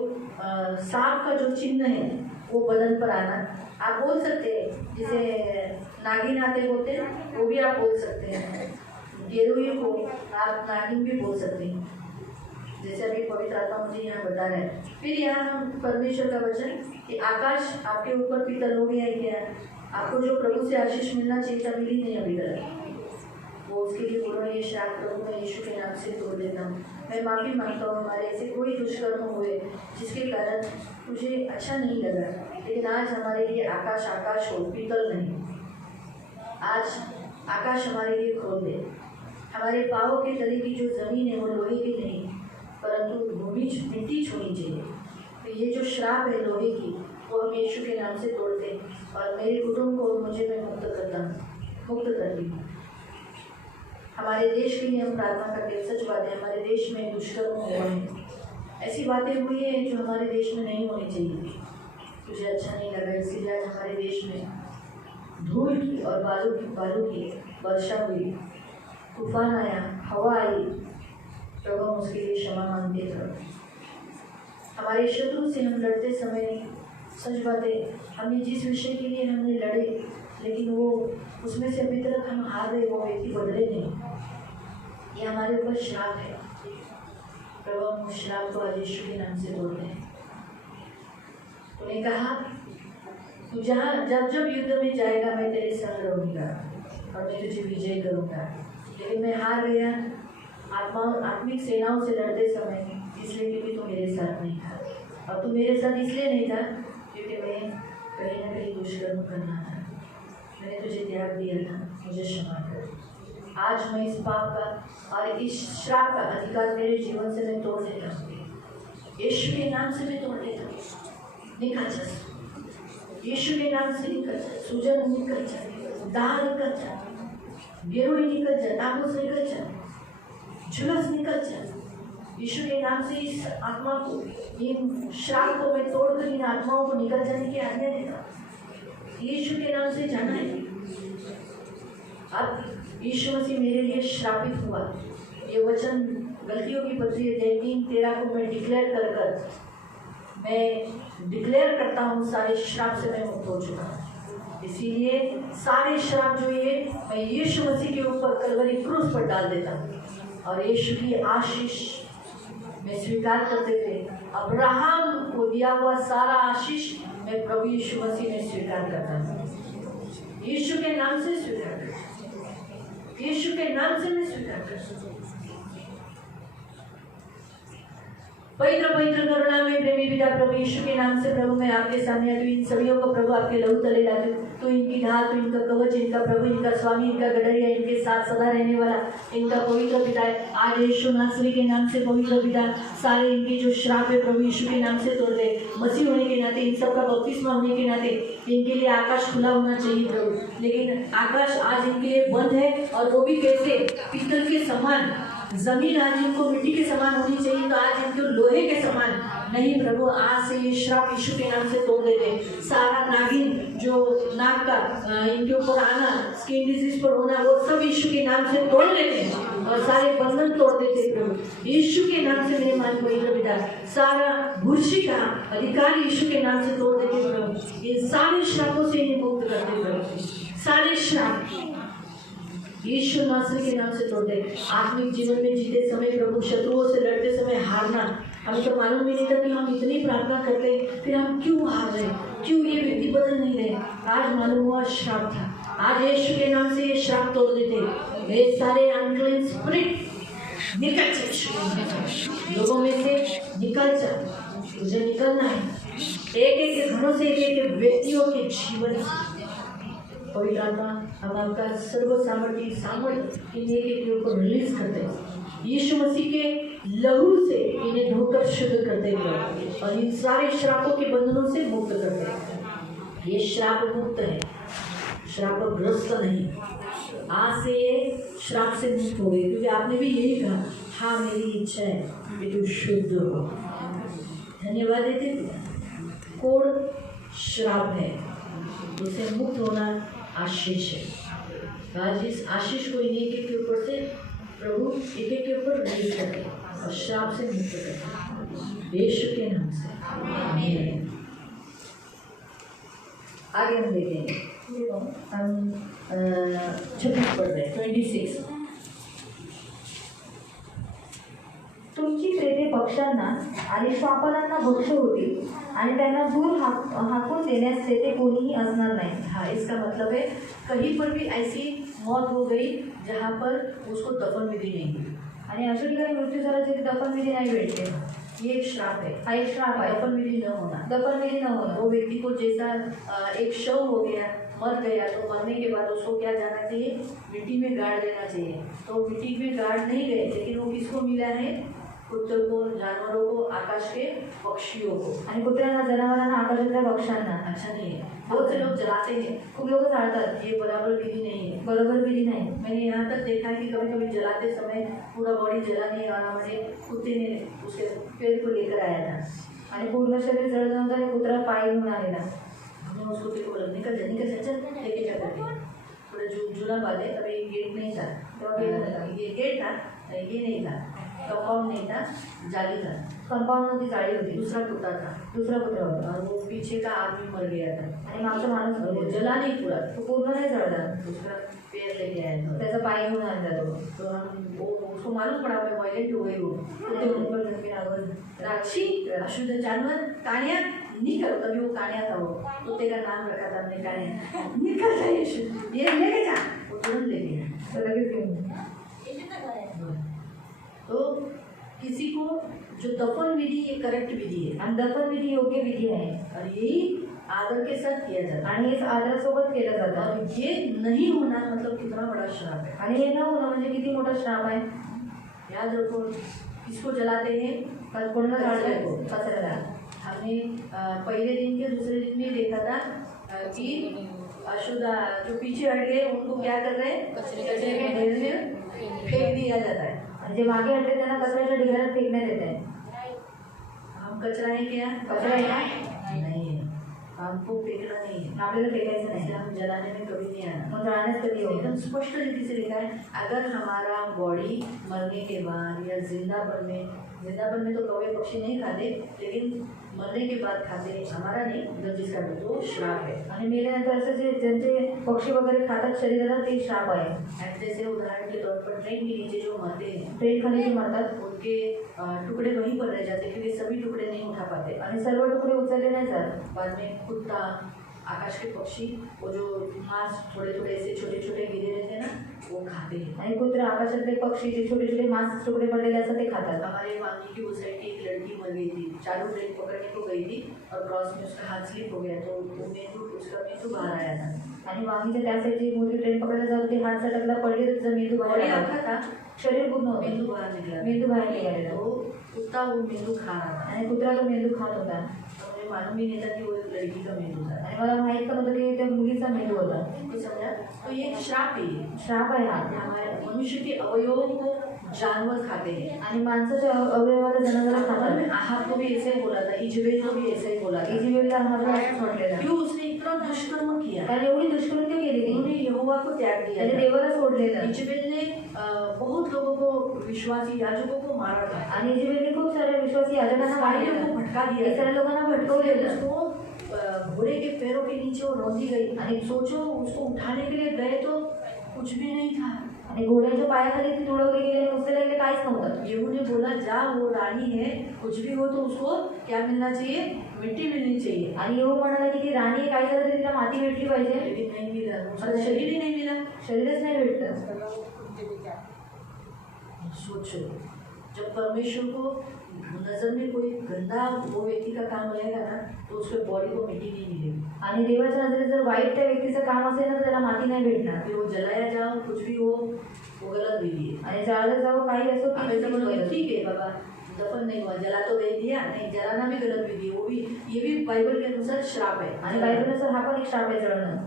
सांप का जो चिन्ह है वो बदन पर आना। आप बोल सकते हैं, जिसे नागिन आते बोलते हैं वो भी आप बोल सकते हैं, गेरुई को आप नागिन भी बोल सकते हैं, जैसे अभी पवित्र आत्मा मुझे यहाँ बता रहा है। फिर यहाँ हम परमेश्वर का वचन कि आकाश आपके ऊपर पीतल हो गया है क्या? आपको जो प्रभु से आशीष मिलना चाहिए था मिली नहीं अभी तक, वो उसके लिए बोलो ये श्राप प्रभु मैं यीशु के नाम से तोड़ देता हूँ। मैं माफ़ी मांगता हूँ हमारे ऐसे कोई दुष्कर्म हुए जिसके कारण मुझे अच्छा नहीं लगा, लेकिन आज हमारे लिए आकाश आकाश हो, पीतल नहीं। आज आकाश हमारे लिए खोल दे। हमारे पाँव के तले की जो ज़मीन है वो लोहे की नहीं परंतु भूमि मिट्टी छूनी चाहिए। तो ये जो श्राप है लोहे की वो हम यीशु के नाम से तोड़ते हैं और मेरे कुटुंब को मुझे मैं मुक्त करता हूँ, मुक्त करती हूँ। हमारे देश के लिए हम प्रार्थना करते हैं। सच बात है, हमारे देश में दुष्कर्म हुए हैं, ऐसी बातें हुई हैं जो हमारे देश में नहीं होनी चाहिए। मुझे अच्छा नहीं लगा, इसीलिए आज हमारे देश में धूल की और बालू की वर्षा हुई, तूफान आया, हवा आई, प्रभु हम उसके लिए क्षमा मांगते थे। हमारे शत्रु से हम लड़ते समय सच बात है, हमने जिस विषय के लिए हमने लड़े लेकिन वो उसमें से अभी तक हम हार गए, वो व्यक्ति बदले नहीं। ये हमारे ऊपर श्राप है। प्रभु हम उस श्राप को आज यीशु के नाम से तोड़ते हैं। उन्हें कहा तू जहाँ जब युद्ध में जाएगा मैं तेरे संग रहूँगा और मैं तुझे विजय करूँगा। लेकिन मैं हार गया आत्मिक सेनाओं से लड़ते समय, इसलिए क्योंकि तू मेरे साथ नहीं था। और तू मेरे साथ इसलिए नहीं था क्योंकि मैं कहीं ना कहीं दुष्कर्म करना था। मैंने तुझे त्याग दिया था, मुझे क्षमा कर। आज मैं इस पाप का और इस श्राप का अधिकार मेरे जीवन से मैं तोड़ देता हूँ। यीशु के नाम से मैं तोड़ देता हूँ। निकल जा, यीशु के नाम से निकल जा, सूजन निकल जा, दाह निकल जा, गेरुई निकल जा, ताबूस निकल जा, झुलस निकल जा। यीशु के नाम से इस आत्मा को, इन श्राप को मैं तोड़कर इन आत्माओं को निकल जाने की आज्ञा देता हूँ। यीशु के नाम से जाना है। अब यीशु मसीह मेरे लिए श्रापित हुआ। ये वचन गलतियों की पत्री 3:13 को मैं डिक्लेयर करता हूँ, सारे श्राप से मैं मुक्त हो चुका हूँ। इसीलिए सारे श्राप जो ये मैं यीशु मसीह के ऊपर कलवरी क्रूस पर डाल देता हूँ और यीशु की आशीष मैं स्वीकार करते थे। अब्राहम को दिया हुआ सारा आशीष मैं प्रभु यीशु मसीह में स्वीकार करता हूँ। यीशु के नाम से स्वीकार करता हूँ, यीशु के नाम से मैं स्वीकार करता हूँ। पवित्र पवित्र करुणा में प्रेमी पिता प्रभु यीशु के नाम से प्रभु मैं आपके सामने आती हूँ। इन सभी को प्रभु आपके लहू तले लाती हूँ। तो इनकी ढाल, तो इनका कवच, इनका प्रभु, इनका स्वामी, इनका गडरिया, इनके साथ सदा रहने वाला इनका पवित्र पिता है। आज यीशु नासरी के नाम से पवित्र पिता सारे इनके जो श्राप है प्रभु यीशु के नाम से तोड़ दे। मसीह होने के नाते, इन सबका बपतिस्मा होने के नाते इनके लिए आकाश खुला होना चाहिए प्रभु, लेकिन आकाश आज इनके लिए बंद है और वो भी कैसे? पीतल के समान जमीन आज इनको मिट्टी के समान होनी चाहिए तो आज इनको लोहे के समान नहीं प्रभु, आज से ये श्राप यीशु के नाम से तोड़ देते। सारा नागिन जो नाक का इनके ऊपर आना, स्किन डिजीज पर होना, वो सब यीशु के नाम से तोड़ लेते हैं और सारे बंधन तोड़ देते प्रभु यीशु के नाम से। मेरे मन को बेटा सारा बुर्शी का अधिकार यीशु के नाम से तोड़ देते प्रभु। ये सारे श्रापों से इन्हें मुक्त करते प्रभु, सारे श्राप यीशु नासरी के नाम से तोड़ दे। आत्मिक जीवन में जीते समय प्रभु शत्रुओं से लड़ते समय हारना, हमें तो मालूम ही नहीं था कि हम इतनी प्रार्थना करते फिर हम क्यों हार रहे, क्यों ये व्यक्ति बदल नहीं रहे। आज मालूम हुआ श्राप था। आज यीशु के नाम से ये श्राप तोड़ देते। ये सारे अनक्लीन स्पिरिट निकल जा, लोगों में से निकल जा, तुझे निकलना है। एक एक घरों से, एक एक व्यक्तियों के जीवन से पवित्र आत्मा हम आपका सर्व सामर्थ्य इन्हें के ऊपर रिलीज करते हैं। यीशु मसीह के लहू से इन्हें धोकर शुद्ध करते हैं और इन सारे श्रापों के बंधनों से मुक्त करते हैं। ये श्राप मुक्त है, श्रापग्रस्त नहीं। आज से ये श्राप से मुक्त हो गए क्योंकि आपने भी यही कहा, हाँ मेरी इच्छा है कि तू शुद्ध हो। धन्यवाद देते। कोड श्राप है, उसे मुक्त होना आशीष है। आज इस आशीष को इन्हीं के ऊपर से प्रभु एक एक के ऊपर रिलीज करते और श्राप से मुक्त करते यीशु के नाम से। आमीन। आगे हम देखेंगे, हम 26 पढ़ रहे हैं, 26। तुमची प्रेते पक्ष्यांना आणि श्वापरांना भक्ष होती आणि त्यांना दूर हाकून देण्यास तेथे कोणीही असणार नाही। हाँ, इसका मतलब है कहीं पर भी ऐसी मौत हो गई जहाँ पर उसको दफन विधि नहीं हुई आणि अशा ठिकाणी मृत्यू झाला जिथे दफन विधी नाही भेटते। ये एक श्राप है। हा एक श्राप आहे, दफन विधि न होना। दफन विधी न होना। वो व्यक्ति को जैसा एक शव हो गया, मर गया, तो मरने के बाद उसको क्या जाना चाहिए, मिट्टी में गाड़ देना चाहिए। तो मिट्टी में गाड़ नहीं गए, लेकिन वो किसको मिला है, कुत्तों को, जानवरों को, आकाश के पक्षियों को। आणि कुत्र्यांना, जनावरांना, आकाशातल्या पक्ष्यांना। अच्छा नहीं है, बहुत से लोग जलाते हैं, खूप लोक जाळतात, ये बराबर विधि नहीं है। बरोबर विधी नाही। मैंने यहाँ तक देखा है कि कभी कभी जलाते समय पूरा बॉडी जला नहीं वाला, मुझे कुत्ते ने उसके पैर को लेकर आया था आणि पूर्ण शरीर जळत नव्हतं आणि कुत्रा पाय घेऊन आलेला। हमने उसको देखो बोला निकल जा चल लेके जा करके पूरा झूला बांधे। तभी गेट नहीं था, तो ये गेट था, ये नहीं था, कंपाउंड नहीं था, जाली था। कंपाउंड मध्ये जाळी होती, दूसरा कुत्ता था, दुसरा कुत्रा होता और वो पीछे का आदमी मर गया था आणि मागचा माणूस और वो होता। जला नहीं पूरा, तो पूर्ण नाही जळला, उसका पैर लेके आया था। त्याचा पाय घेऊन आणला तो। तो हम वो उसको मालूम पड़ा मैं वायलेंट हो गई हूँ। कुत्ते के ऊपर करके आवाज, राक्षी अशुद्ध जानवर कानिया निकल। तभी वो कानिया था, वो कुत्ते का नाम रखा था हमने कानिया। निकल जा ये लेके जा, वो तुरंत ले गया। तो लगेच घेऊन गेला। तो किसी को जो दफन विधि ये करेक्ट विधि है आणि दफन विधी योग्य विधी आहे और यही आदर के साथ किया जाता है। आणि हे आदरासोबत केलं जातं। और ये नहीं होना मतलब कितना बड़ा श्राप है। आणि हे न होणं म्हणजे किती मोठा श्राप आहे। याद रखो, किसको जलाते हैं, कोणाला जाळलं को। कचऱ्याला। हमने पहले दिन के दूसरे दिन में देखा था कि अशुद्ध जो पीछे हट गए उनको क्या कर रहे हैं, कचरे के ढेर में फेंक दिया जाता है। आणि जे मागे हटले त्यांना कचऱ्याच्या ढिगाऱ्यात फेकण्यात येत आहे। हम कचरा है क्या, कचरा आहे का? नहीं है, हमको फेंकना नहीं है, आपल्याला फेकायचं नाही। इसलिए हम जलाने में कभी नहीं आना। मग जाळण्यात कधी होईल? एकदम स्पष्ट रीति से लिखा है, अगर हमारा बॉडी मरने के बाद या जिंदापन में तो कौवे पक्षी नहीं खाते, लेकिन मरने के बाद खाते, हमारा नहीं, मतलब जिसका भी, तो श्राप है। आणि मेल्यानंतर असं जे ज्यांचे पक्षी वगैरे खातात शरीराला ते श्राप आहे। एंड जैसे उदाहरण के तौर पर ट्रेन के नीचे जो मरते हैं, ट्रेन खाली जे मरतात उनके टुकड़े वहीं पर रह जाते, क्योंकि सभी टुकड़े नहीं उठा पाते। आणि सर्व तुकडे उचलले नाही जात। बाद में कुत्ता, आकाश के पक्षी, वो जो मांस थोड़े थोड़े ऐसे छोटे छोटे गिरे रहते हैं ना, वो खाते हैं। आणि कुत्रे, आकाशातले पक्षी जे छोटे छोटे मांस तुकडे पडलेले असतात ते खातात। हमारे वांगी की उस साइड की एक लड़की मर गई थी, चालू ट्रेन पकड़ने को गई थी और क्रॉस में उसका हाथ स्लिप हो गया, तो उसका मेंदू बाहर आया था। आणि वांगीच्या त्या साईडची मोठी ट्रेन पकडायला जाऊन ते हात सटकला, पडले, त्याचा मेंदू बॉडी बाहेर आला। रखा था, शरीर पूर्ण होतं, मेंदू बाहर निकला, मेंदू बाहेर निघालेला। वो कुत्ता वो मेंदू खा रहा था। आणि कुत्रा तो मेंदू खात होता। तो मुझे मालूम भी नहीं था कि वो एक लड़की का मेंदू था। आणि मला माहित पण होतं की त्या मुलीचा मेंदू होता। तो समझा, तो ये एक श्राप है, ये श्राप आहे हा। हमारे मनुष्य के अवयवों को जानवर खाते हैं। आणि माणसाच्या अवयवाला जनावरं और खातात. मैं आहाब को भी ऐसे ही बोला था, इजबेल को भी ऐसे ही बोला था। इजेबेलला आहाबला असंच म्हटलेलं. क्यों उसने इतना दुष्कर्म किया? कारण एवढी दुष्कृत्य केली ती. उन्होंने यहोवा को त्याग दिया त्याने था। देवाला सोडलेलं. इजबेल ने बहुत लोगों को, विश्वासी याजकों को मारा था। आणि इजेबेलने खूप साऱ्या विश्वासी याजकांना इस्राएलियों मारलेलं. को भटका दिया था। इस्रायल लोकांना भटकवलेलं. उसको घोड़े के पैरों के नीचे वो रौंदी गई। आणि सोचो, उसको उठाने के लिए गए तो कुछ भी नहीं था। आणि घोड्याच्या पायाखाली ती तुडवली गेली आणि उचलले गेले, काहीच नव्हतं. येहू ने बोला, जा वो रानी है, कुछ भी हो तो उसको क्या मिलना चाहिए? मिट्टी मिलनी चाहिए। आणि येऊ म्हणाला की ती राणी आहे, काय झालं तरी तिला माती भेटली पाहिजे. लेकिन नहीं मिला, उसका शरीर ही नहीं मिला। शरीरच नाही भेटलं. सगळं तुमचे विचार. सोचो, जब परमेश्वर को नजर में कोई गंदा वो व्यक्ति का काम रहेगा ना, तो उसके बॉडी को मिट्टी नहीं मिलेगी। आणि देवाच्या नजरेत जर वाईट त्या व्यक्तीचं काम असेल ना तर त्याला माती नाही भेटणार. फिर वो जलाया जाओ, कुछ भी हो, वो गलत विधि है। आणि जाळलं जावं काही असो आप की ऐसा बोलोगे, ठीक है बाबा, दफन नहीं हुआ, जला तो दे दिया, नहीं जलाना भी गलत विधि है, वो भी, ये भी बाइबल के अनुसार श्राप है। आणि बायबलनुसार हा पण एक शाप आहे जळणं.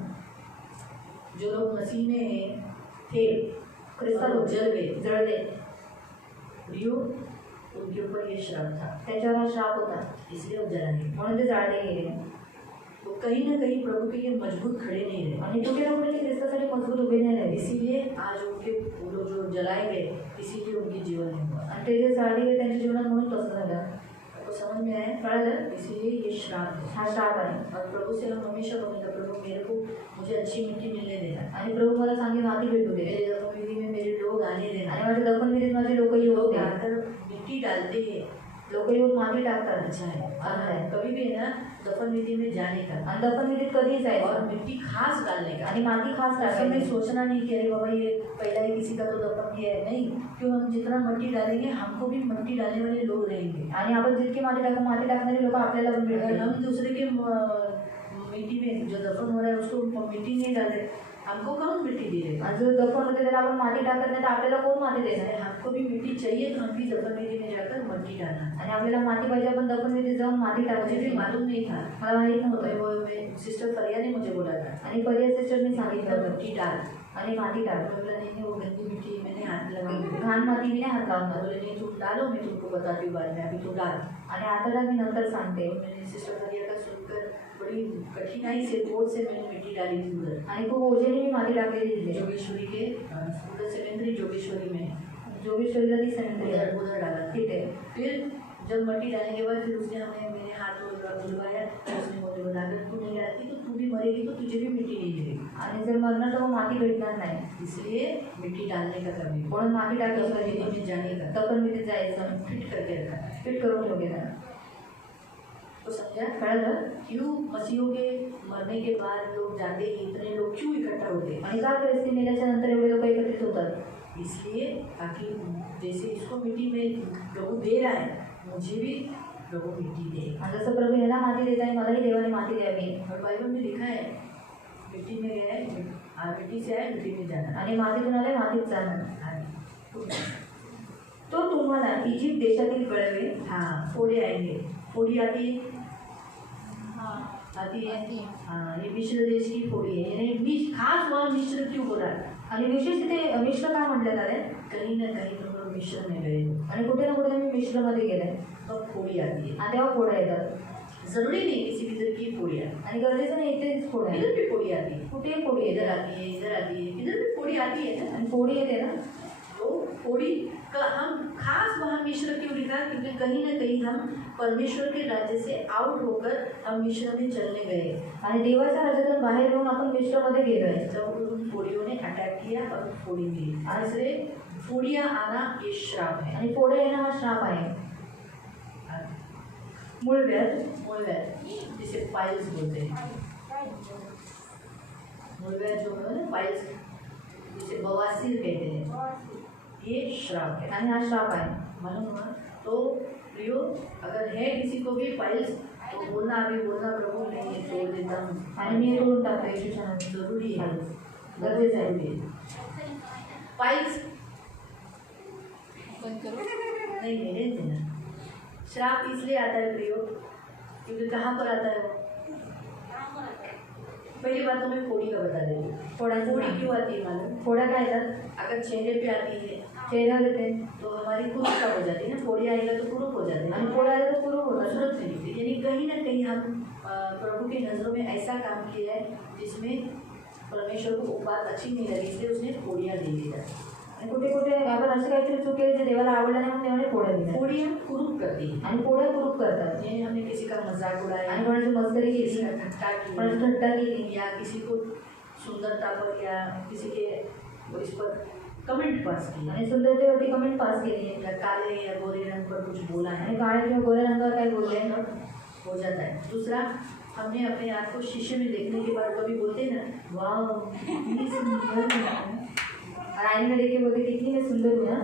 जो लोग मसीह में थे, ख्रिस्ताला जल गए, जळले, प्रियो, उनके ऊपर ये श्राप था, त्याच्यावर हा शाप होता, इसलिए वो जला नहीं। म्हणून ते जाळले गेले. वो कहीं ना कहीं प्रभु के लिए मजबूत खड़े नहीं रहे। आणि कुठे ना कुठे ते ख्रिस्तासाठी मजबूत उभे नाही राहिले. इसीलिए आज उनके वो लोग जो जलाए गए, इसीलिए उनके जीवन में हुआ। आणि ते जे जाळले गेले त्यांच्या जीवनात म्हणून तसं झालं. आपको समझ में आया? कळलं? इसीलिए ये श्राप है। हा शाप आहे. और प्रभु से हम हमेशा बोलेंगे, प्रभु मेरे को, मुझे अच्छी मिट्टी मिलने देना, आणि प्रभू मला चांगली माती भेटू दे. मेरे दफनविधि में मेरे लोग आने आणि देना। माझ्या दफनविधीत माझे लोक येऊ लोग दे. आकर मिट्टी डालते हैं, लोक येऊन माती टाकतात. अच्छा है। चांगलं आहे. कभी भी है ना, दफनविधि में जाने का आणि दफनविधीत कधीही और जायचं मिट्टी खास डालने का। आणि माती खास ऐसा में टाकायची. सोचना नहीं कि अरे बाबा ये पहला ही किसी का तो दफन किया है, नहीं। क्यों? हम जितना मिट्टी डालेंगे, हमको भी मिट्टी डालने वाले लोग रहेंगे। आणि आपण जितकी माती टाकू, माती टाकणारे लोक आपल्याला पण अगर भेटतील. हम दूसरे के मिट्टी में जो दफन हो रहा है उसको मिट्टी नहीं डाले, हमको कौन मिट्टी दे देगा? आणि जो दफन होते त्याला आपण माती टाकत नाही तर आपल्याला कोण माती देणार आहे. हमको भी मिट्टी चाहिए, तो हम भी दफनविधि में जाकर मिट्टी डालना। आणि आपल्याला माती पाहिजे, आपण दफनविधीत जाऊन माती मुझे भी टाकायची. मालूम नहीं था, मला माहित तो नव्हतं. वो सिस्टर फरिया ने मुझे बोला था, आणि पर्याय सिस्टरने सांगितलं इधर होतं. मिट्टी डाल। आणि माती टाक. बोला नहीं, वो गंदी मिट्टी मैंने हाथ लगा। घाण माती मी नाही हात लावणार. बोले नहीं, तुम डालो, मैं तुमको बताती हूँ बाद में, अभी तुम डाल। आणि आता मी नंतर सांगते. तो मैंने सिस्टर फरिया का सुनकर बड़ी कठिनाई से, बोझ से मैंने मिट्टी डाली थी उधर, आणि खूप ओझेने मी माती टाकलेली दिली. जोगेश्वरी के उधर सेकेंडरी जोगेश्वरी में, जोगेश्वरीला ती सेंटर उधर उधर डाला था। तिथे. फिर जब मिट्टी डालने के बाद फिर उसने हमें मेरे हाथ बुलवाया, तो उसने मुझे बोला, अगर तू नहीं डालती तो तू भी मरेगी, तो तुझे भी मिट्टी नहीं मिलेगी। आणि जर मरणार तर मग माती भेटणार नाही. इसलिए मिट्टी डालने का कभी म्हणून माती टाकायची. दफनविधि में जाने का दफनविधीत जायचं. फिट करके रखा है। फिट करून ठेवलेलं. तो समझा? कळलं? क्यों मसीहों के मरने के बाद लोग जाते हैं, इतने लोग क्यों इकट्ठा होते हैं? आणि का ख्रिस्ती मेल्याच्या नंतर एवढे लोक एकत्रित होतात? इसलिए ताकि जैसे इसको मिट्टी में प्रभु दे रहा है, मुझे भी प्रभु मिट्टी दे। आणि जसं प्रभू ह्याला माती देत आहे, मलाही देवाने माती द्यावी. और बाइबल में लिखा है, मिट्टी में गया है, मिट्टी से आए, मिट्टी में जाना। आणि मातीतून आले, मातीत जाणार. तो तुम्हाला इजिप्त देशातील कळवे. हाँ, फोड़े आएंगे। फोड़ी आती है, आती है। आती है। हाँ, ये मिस्र देश की फोड़ी है, यानी खास वहाँ मिस्र क्यों बोला है? आणि विशेष तिथे मिश्र का म्हटलं जाते? कहीं ना कहीं तुम लोग मिस्र में गए हो, आणि कुठे ना कुठे तुम्ही मिश्रमध्ये गेले तब फोड़ी आती है। आणि तेव्हा फोड्या येतात. जरूरी नहीं किसी भी तरह की फोड़ी आती आणि गरजेचं नाही इथेच फोड्या है, आहेत. इधर भी फोड़ी आती है, कुठेही फोडी इधर येतात. आती है, इधर आती है, इधर भी फोड़ी आती है ना। आणि फोडी येते ना. तो फोड़ी का हम खास वहाँ मिस्र क्यों लिखा? क्योंकि कहीं ना कहीं हम परमेश्वर के राज्य से आउट होकर हम मिस्र में चलने गए, आणि देवाच्या राज्यातून बाहेर येऊन आपण मिश्रमध्ये गेलोय. जब उन फोड़ियों ने अटैक किया और फोड़ी मिली। इसलिए फोड़ियाँ आना ये श्राप है। आणि फोडे येणं हा श्राप आहे. मूळव्याध. मूलव्याध जिसे पाइल्स बोलते हैं, मूलव्याध जो है ना, पाइल्स जिसे बवासीर कहते हैं, ये श्राप है। आणि हा श्राप आहे. मालूम हुआ? तो प्रियो, अगर है किसी को भी पाइल्स, तो बोलना, अभी बोलना, प्रभु मैं ये छोड़ देता हूँ। आणि मी हे तोडून टाकतो येशूच्या नावाने. जरूरी है, गरजेचं आहे. जरूरी है। पाइल्स बंद करो। नहीं, मेरे देना। श्राप इसलिए आता है प्रियो, क्योंकि कहाँ पर आता है वो? पहली बात तो मैं फोड़ी का बता देती हूँ। फोड्यांचं फोड़ी नाव. क्यों आती है मालूम? फोड्या काय येतात? अगर चेहरे पे आती है, चेहऱ्यावर येते तो हमारी कुरूप का हो जाती है ना, फोड़ी आएगा तो कुरूप हो जाते आणि हैं, पोळ्या आल्या तर कुरूप होतात. सूरत में दिखते, यानी कहीं ना कहीं हम प्रभु की नज़रों में ऐसा काम किया है जिसमें परमेश्वर को वो बात अच्छी नहीं लगी, इसलिए उसने फोड़ियाँ दे दी जाती। आणि कुठे कुठे आपण असे काहीतरी चूक केली जे देवाला आवडलं नाही म्हणून देवाने पोळ्या दिल्या फोड़ियाँ कुरूप करती है, आणि पोळ्या कुरूप करतात यानी हमने किसी का मजाक उड़ाया, आणि कोणाची मस्करी किसी केली का ठट्टा कोणाची किया, थट्टा केली या किसी को सुंदरता पर या किसी के इस पर कमेंट पास किया, आणि सुंदरतेवरती कमेंट पास केली या काले या गोरे रंग पर कुछ बोला आणि है, काळ्या किंवा गोऱ्या रंगावर काय बोलले हो जाता है। दूसरा, हमने अपने आप को शीशे में देखने के बाद कभी बोलते हैं ना, वाह कितनी सुंदर है, आणि आईने देखे बोलते किती हे सुंदर हूँ ना,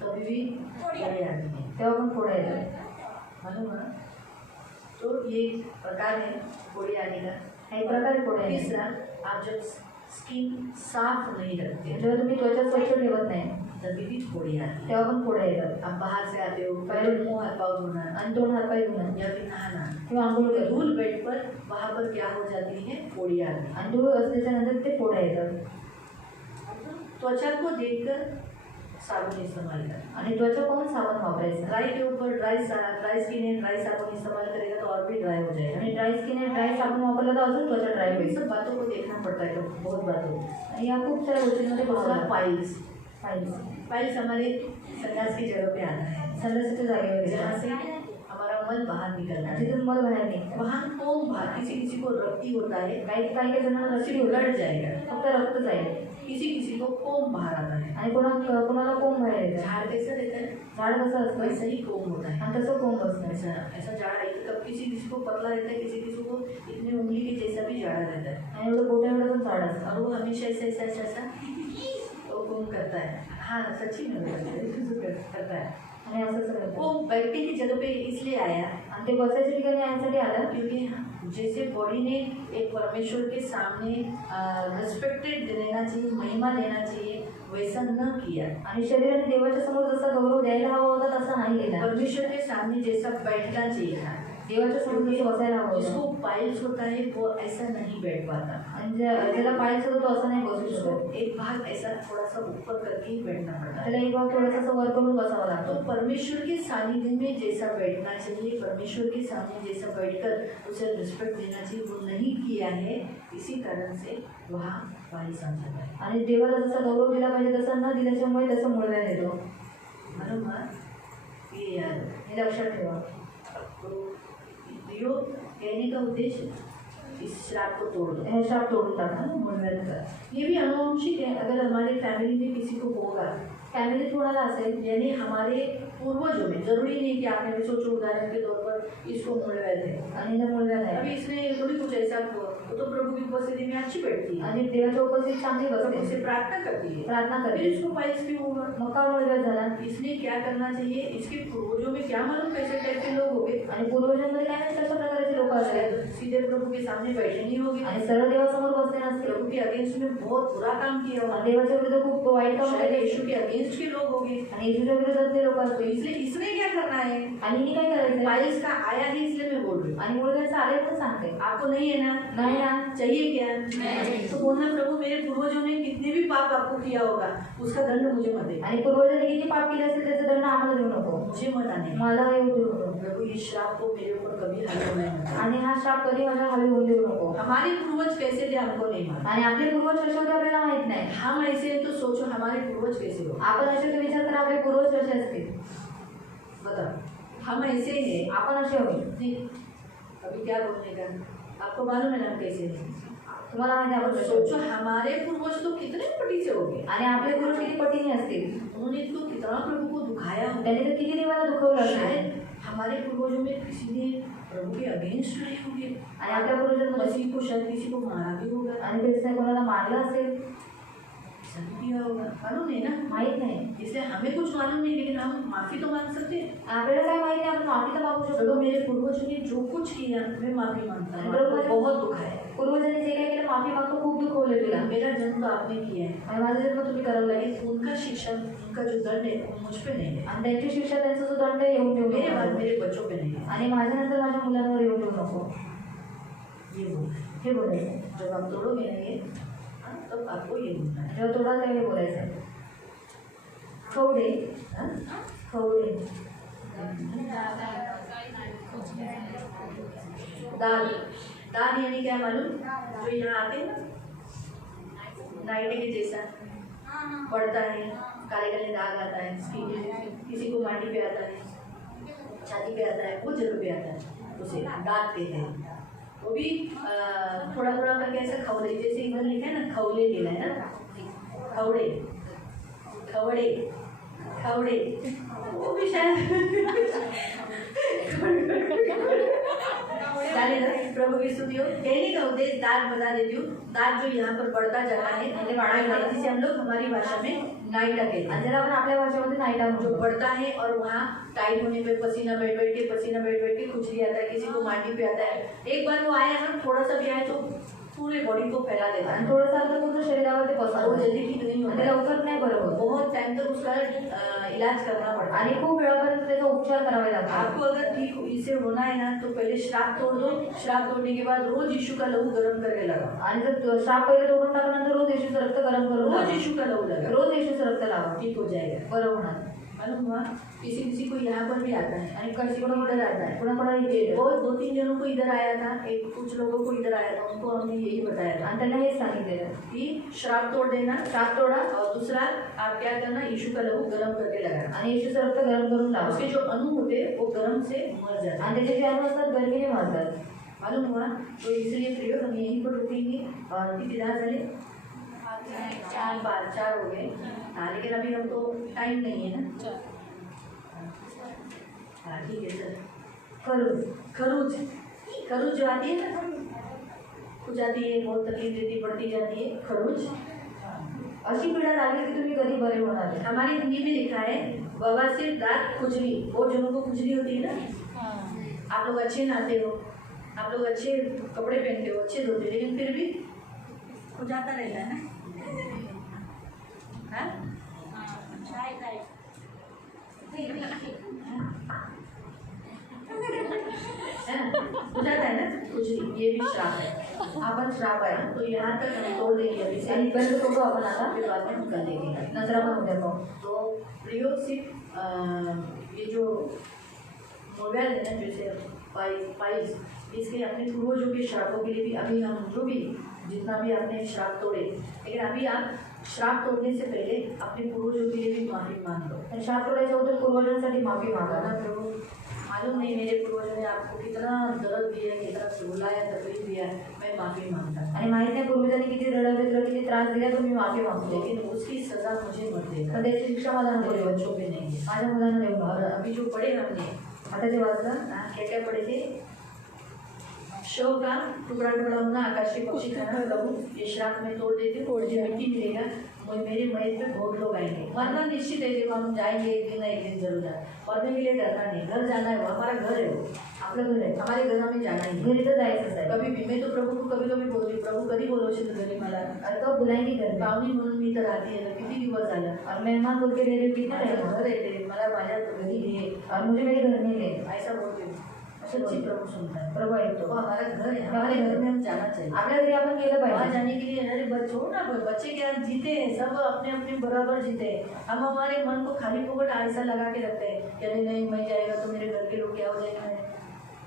तभी भी बड़े आदमी है, तेव्हा पण पोळ्या येतात. मालूम है? तो ये प्रकार है बड़े आने का। हा एक प्रकारे पोळ्या येतात. तीसरा, आप जब स्किन साफ नहीं रखते जेव्हा तुम्ही त्वचा स्वच्छ ठेवत नाही तभी भी थोड़ी आती है। तेव्हा पण पोळ्या येतात. आप बाहर से आते हो, पहले मुंह हाथ पाँव धोना आणि तोंड हात पाय धुणं या फिर नहाना, किंवा आंघोळ तो करणं धूल बेड पर वहाँ पर क्या हो जाती है, फोड़ी आती है। आणि धूळ असल्याच्या नंतर ते पोळ्या येतात. त्वचा को देखकर साबुन इस्तेमाल कर, आणि त्वचा पाहून साबण वापरायचं ड्राई के ऊपर ड्राई स्किन है, ड्राई साबुन इस्तेमाल करेगा तो और भी ड्राई हो जाएगा। आणि ड्राय स्किन आहे ड्राय साबण वापरला तर अजून त्वचा ड्राय इन होईल. सब बातों को देखना पड़ता है, बहुत बातों को। आणि या खूप साऱ्या गोष्टींमध्ये दूसरा, पाहावं पाइल्स। पाहिजे पाइल्स हमारे संन्यास की जगह पे आता है, संडासाच्या जागेवर जहाँ येतात. से हमारा मन बाहर निकलना है, तिथून मला बाहेर निघतात. वहाँ कोम बाहर, किसी किसी को रक्ति होता है, काही काही जणांना रस्सी सिर्फ गड़ जाएगा, फक्त रक्त जाईल किसी किसी को कोम बाहर आता है। आणि कोणाला कोंब बाहेर येतं. झाड़ कैसा रहता है, झाड कसं असतं वैसा ही कोम होता है। आणि तसं कोंब असतं. ऐसा ऐसा जाड़ा है, कब किसी किसी को पतला रहता है, किसी किसी को इतनी उंगली के जैसा भी जाड़ा रहता है, आणि एवढं बोटा एवढं पण झाड असतं. और वो हमेशा ऐसा ऐसा ऐसा ऐसा वो कोम करता है। हाँ सच्ची में वो करता है। आणि असंच वो करतं. बैठने की जगह पे इसलिए आया आणि ते बसायच्या ठिकाणी यासाठी आलं क्योंकि जैसे बॉडी ने एक परमेश्वर के सामने रिस्पेक्टेड देना चाहिए, महिमा देना चाहिए, वैसा न किया। आणि शरीराने देवाच्या समोर जसा गौरव द्यायला हवा होता तसा नाही दिला. परमेश्वर के सामने जैसा बैठना चाहिए था, देवाच्या समोर जसं बसायला हवं जिसको होतं. पाइल्स होता है वो ऐसा नहीं बैठ पाता, आणि ज्याला पाहायचं होतं तो असं नाही बसू उसको शकत. एक भाग ऐसा थोड़ा सा ऊपर करके ही बैठना पड़ता है। त्याला एक भाग थोडासा असं वर करून बसावा तो लागतो. परमेश्वर के सानिध्य में जैसा बैठना चाहिए, परमेश्वर के सामने जैसा बैठकर उसे रिस्पेक्ट देना चाहिए, वो नहीं किया है, इसी कारण से वहाँ पाइल्स आ जाता है। आणि देवाला जसा गौरव दिला पाहिजे तसा न दिल्याच्यामुळे त्याचा मुळव्या येतो. मालूम है? ये याद, हे लक्षात ठेवा. तो योग कहने का उद्देश्य इस श्राप को तोड़ दो, हे शाप तोडून टाका. ये भी अनुवंशिक है। अगर हमारे फैमिली में किसी को होगा, फॅमिलीत कोणाला असेल यानी हमारे पूर्वजों में, जरूरी नहीं कि आपने भी सोचो उदाहरण के तौर पर इसको मुड़वे थे, आणि न मुळव्या नाही अभी इसने थोड़ी कुछ ऐसा वो तो प्रभु की उपस्थिति में अच्छी बैठती है, आणि देवाच्या उपस्थित चांगली प्रभु बसते से प्रार्थना करती है, प्रार्थना फिर करते. इसको पाइल्स क्यों होगा? मग का मुळव्या झाला? इसलिए क्या करना चाहिए, इसके पूर्वजों में क्या मालूम कैसे टाइप के लोग होंगे, आणि पूर्वजांमध्ये काय नाही कशा प्रकारचे लोक असतात सीधे प्रभु के सामने बैठे नहीं होंगे, आणि सरळ देवासमोर बसले नसते. प्रभु के अगेंस्ट में बहुत बुरा काम किया होगा, आणि देवाच्या विरुद्ध खूप वाईट काम शायद केले यीशु के अगेंस्ट के लोग होंगे, आणि येशूच्या विरोधातले लोक तो असते. इसलिए इसने क्या करना है, आणि हिने काय करायचं? पाइल्स का आया ही इसलिए मैं बोल रही हूँ। आणि मुळव्याचं आले पण सांगते आपको नहीं है ना? नाही ना. चाहिए क्या? तो बोलना प्रभु मेरे पूर्वजों ने कितने भी पाप आपको किया होगा, उसका दंड मुझे मत दे, आणि पूर्वजांनी किती पाप केले असेल त्याचा दंड आम्हाला देऊ नको. मुझे मत आने। मला येऊ देऊ नको. प्रभु ये श्राप को मेरे ऊपर कभी हावी होने मत दे। आणि हा शाप कधी माझ्या हवे होऊ देऊ नको. हमारे पूर्वज कैसे थे हमको नहीं मालूम, आणि आपले पूर्वज कसे होते आपल्याला माहित नाही. हम ऐसे हैं तो सोचो हमारे पूर्वज कैसे हो, आपण असे तर विचार करा आपले पूर्वज कसे असतील. बताओ हम ऐसे ही हैं। आपण असे होईल. जी, अभी क्या बोलने का, आपको मालूम है ना हम कैसे हैं? तुम्हाला माहिती आहे आपण कसे सोचो होतो. हमारे पूर्वज तो कितने पटी से हो गए, आणि आपले पूर्वज किती पटीने असतील. उन्होंने तो कितना प्रभु को दुखाया होगा, त्यांनी तर किती देवाला दुखवलं असेल. शायद हमारे पूर्वजों में किसी ने प्रभु के अगेंस्ट रहे होंगे, आणि आपल्या पूर्वजांमध्ये मसीह को शायद किसी को मारा भी होगा, आणि ख्रिस्ताने कोणाला मारलं असेल सब किया होगा, मालूम नहीं ना, माहित नाही. इसलिए हमें कुछ मालूम नहीं, लेकिन हम माफी तो मांग सकते हैं। आपल्याला काय माहिती आहे आपण माफी तर मागू चलो शकतो. मेरे पूर्वजों ने जो कुछ किया मैं माफी मांगता हूँ, बरोबर. आपको बहुत दुख है, पूर्वजांनी जे काही केलं माफी मागतो. खूप दुःख होले तुला मेरा जन्म तो आपने किया है, आणि माझा जन्म तुम्ही करावं लागेल. लेकिन उनका शिक्षा, उनका जो दंड है वो मुझ पे नहीं है, आणि त्यांची शिक्षा त्यांचा जो दंड आहे येऊन देऊ मेरे बाद नको. मेरे बच्चों पे नहीं है। आणि माझ्यानंतर माझ्या मुलांवर येऊन देऊ नको. ये बोलना है। हे बोलायचं. जब आप तोड़ोगे ना ये, हाँ, तब आपको ये बोलना है। जेव्हा तोडा तेव्हा हे बोलायचं. खवडे हाँ? खवडे दाल दाल यानी क्या मालूम, जो यहाँ आते हैं ना नाइटे के जैसा पड़ता है, काले काले दाग आता है, किसी को माटी पे आता है, छाती पे आता है, वो जगह पे आता है, उसे दाग कहते हैं। वो भी थोड़ा थोड़ा करके ऐसा खवड़े, जैसे इधर लिखा है ना खवले लेना है ना, खवड़े खवड़े खवड़े, वो भी शायद प्रभु की स्तुति हो। कहने का उद्देश्य दाग बता देती हूँ, दाग जो यहाँ पर बढ़ता जाता है जिसे हम लोग हमारी भाषा में नाइटा कहते हैं। जरा आपण आपल्या भाषेमध्ये नाईटा जो बढ़ता है और वहाँ टाइट होने पे पसीना बैठ बैठ के खुजली आता है, किसी को माटी पे आता है। एक बार वो आया ना, थोड़ा सा भी आया तो पूरे बॉडी को फैला देता है, थोडंसं आता पूर्ण शरीरावर ते वो पसरतं. जल्दी ठीक नहीं आणि ते होता है। लवकर नाही बरं होत. बहुत टाइम तक उसका इलाज करना पड़ता है। आणि खूप वेळापर्यंत त्याचा उपचार करावे लागतात. आपको अगर ठीक इसे होना है ना, तो पहले श्राप तोड़ दो, श्राप तोड़ने के बाद रोज यीशु का लहू गर्म करके लगाओ, आणि जर श्राप पहिले तोडून टाकल्यानंतर रोज येशूचं रक्त गरम करून रोज लावा. यीशु का लहू लगाओ, रोज येशूचं रक्त लावा, ठीक हो जाएगा। बरं होणार. मालूम हुआ, किसी किसी को यहाँ पर भी आता है, आणि कशी कोणाकडे आता है, कोणाकडे इथे वो 2-3 जनों को इधर आया था, कुछ लोगों को इधर आया था, उनको हमने यही बताया था आणि त्यांना हेच सांगितलेलं कि श्राप तोड़ देना, श्राप तोड़ा, और दूसरा आप क्या करना, यीशु का लहू गर्म करके लगाना। आणि येशूचं रक्त गरम करून लावा. उसके जो अणु होते हैं वो गर्म से मर जाते हैं। आणि त्याचे जे अणु असतात गरमीने मारतात. मालूम हुआ, तो इसलिए प्रियो हम यहीं पर रुकेंगे। और कितने दाग झाले? 4 हो गए। हाँ, लेकिन अभी हमको टाइम नहीं है ना। हाँ ठीक है सर। खरूज खरूज जो आती है ना, कुछ आती है, बहुत तकलीफ देती बढ़ती जाती है, खरूज। अशी पीडा लागली की तुम्ही कधी बरे होणार नाही. हमारी हिंदी में लिखा है बवासीर, दांत, खुजली। वो जनों को खुजली होती है ना, आप लोग अच्छे नहाते हो, आप लोग अच्छे कपड़े पहनते हो, अच्छे धोते हो, लेकिन फिर भी हो जाता रहता है ना। हाँ? है ना? हो जाता है ना खुजली, ये भी श्राप है। आपण श्राप आहे. तो यहाँ तक हम तोड़ देंगे अभी से, आणि इथपर्यंत तोडू आपण आता. फिर बाद में हम कर देंगे। नंतर आपण उद्या पाहू. तो प्रयोग सिर्फ ये जो मोबाइल है ना, जैसे पाइल्स, इसके अपने पूर्वजों के श्रापों के लिए भी अभी हम जो भी जितना भी आपने श्राप तोड़े, लेकिन अभी आप श्राप तोड़ने से पहले अपने पूर्वजों के लिए भी माफी मांग लो। आणि श्राप तोडायच्या अगोदर पूर्वजांसाठी माफी मागा. माना प्रभु, मालूम नहीं मेरे पूर्वजों ने आपको कितना दर्द दिया, कितना रुलाया, तकलीफ दिया, मैं माफी मांगता हूँ। आणि माहित नाही पूर्वजांनी किती रडवलं, किती त्रास दिला, तो मी माफी मागतो. लेकिन उसकी सजा मुझे मत देना, पण त्याची शिक्षा मला नको मेरे देऊ. बच्चों पे नहीं है। माझ्या मुलांना देऊ और नका. अभी जो पढ़े हमने, आता जे वाचलं क्या क्या पढ़े थे? शव का टुकड़ा टुकड़ा होना, आकाशीय पक्षी खाना, लहू, ये श्राप में तोड़ देते, मुझे मिट्टी मिलेगा, मेरे मैत पे बहुत लोग आएंगे। मरना निश्चित है, जब हम जाएंगे एक दिन ना एक दिन जरूर जाए, मरने के लिए डरना नहीं, घर जाना है, वो हमारा घर है, वो आपलं घर आहे. हमारे घर में जाना ही है। घरी तर जायचंच आहे. कभी भी मैं तो प्रभु को कभी कभी बोलती, प्रभु कधी बोलवशील घरी मला, आता बुलाएंगे घर में. पाहुणी म्हणून मी तर राहते आहे, किती दिवस झाला, और मेहमान बोल के ले रहे हो कितना माझं रहेगा. घर आहे ते, मला माझ्या घरी ये, और मुझे मेरे घर में ले. ऐसा बोलते हो। सच्ची प्रभु सुनता है, प्रभु ऐकतो. वो हमारा घर है, हमारे घर में हम जाना चाहिए। आपल्या घरी आपण गेलं वहाँ पाहिजे. जाने के लिए अरे बच्चे हो ना, बच्चे क्या जीते हैं, सब अपने अपने बराबर जीते हैं। हम हमारे मन को खाली फोकट ऐसा लगा के रखते हैं कि अरे नहीं मैं जाएगा तो मेरे घर के लोग क्या हो जाएंगे,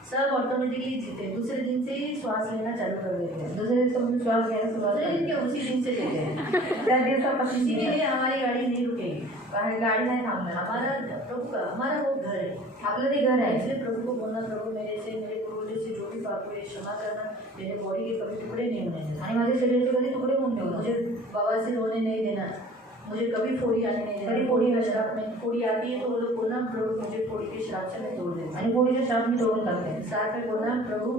सब ऑटोमेटिकली जीते हैं। दूसरे दिन से ही श्वास लेना चालू कर देते हैं, दुसऱ्या दिवसापासून श्वास घ्यायला सुरुवात दूसरे दिन करते. क्या उसी दिन से लेते हैं। त्या दिवसापासून इसी के लिए हमारी गाड़ी नहीं रुकेगी, बाहेर गाडी नाही थांबणार. हमारा प्रभु का, हमारा वो घर है। आपलं ते घर आहे. इसलिए प्रभु को बोलना, प्रभु मेरे से, मेरे पूर्वजों से जो भी पाप हुए क्षमा करना, मेरे बॉडी के कभी टुकड़े नहीं होने देना, आणि माझ्या शरीराचे कधी तुकडे होऊन देऊ नका. मुझे बवासीर होने नहीं देना, मुझे कभी फोड़ी आने नहीं देना। कभी फोड़ी का श्राप में, फोड़ी आती है तो वो लोग बोलना प्रभु मुझे फोड़ी के श्राप से मैं तोड़ देता आणि पोळीचे श्राप मी तोडून टाकते. हूँ। साथ में बोलना प्रभु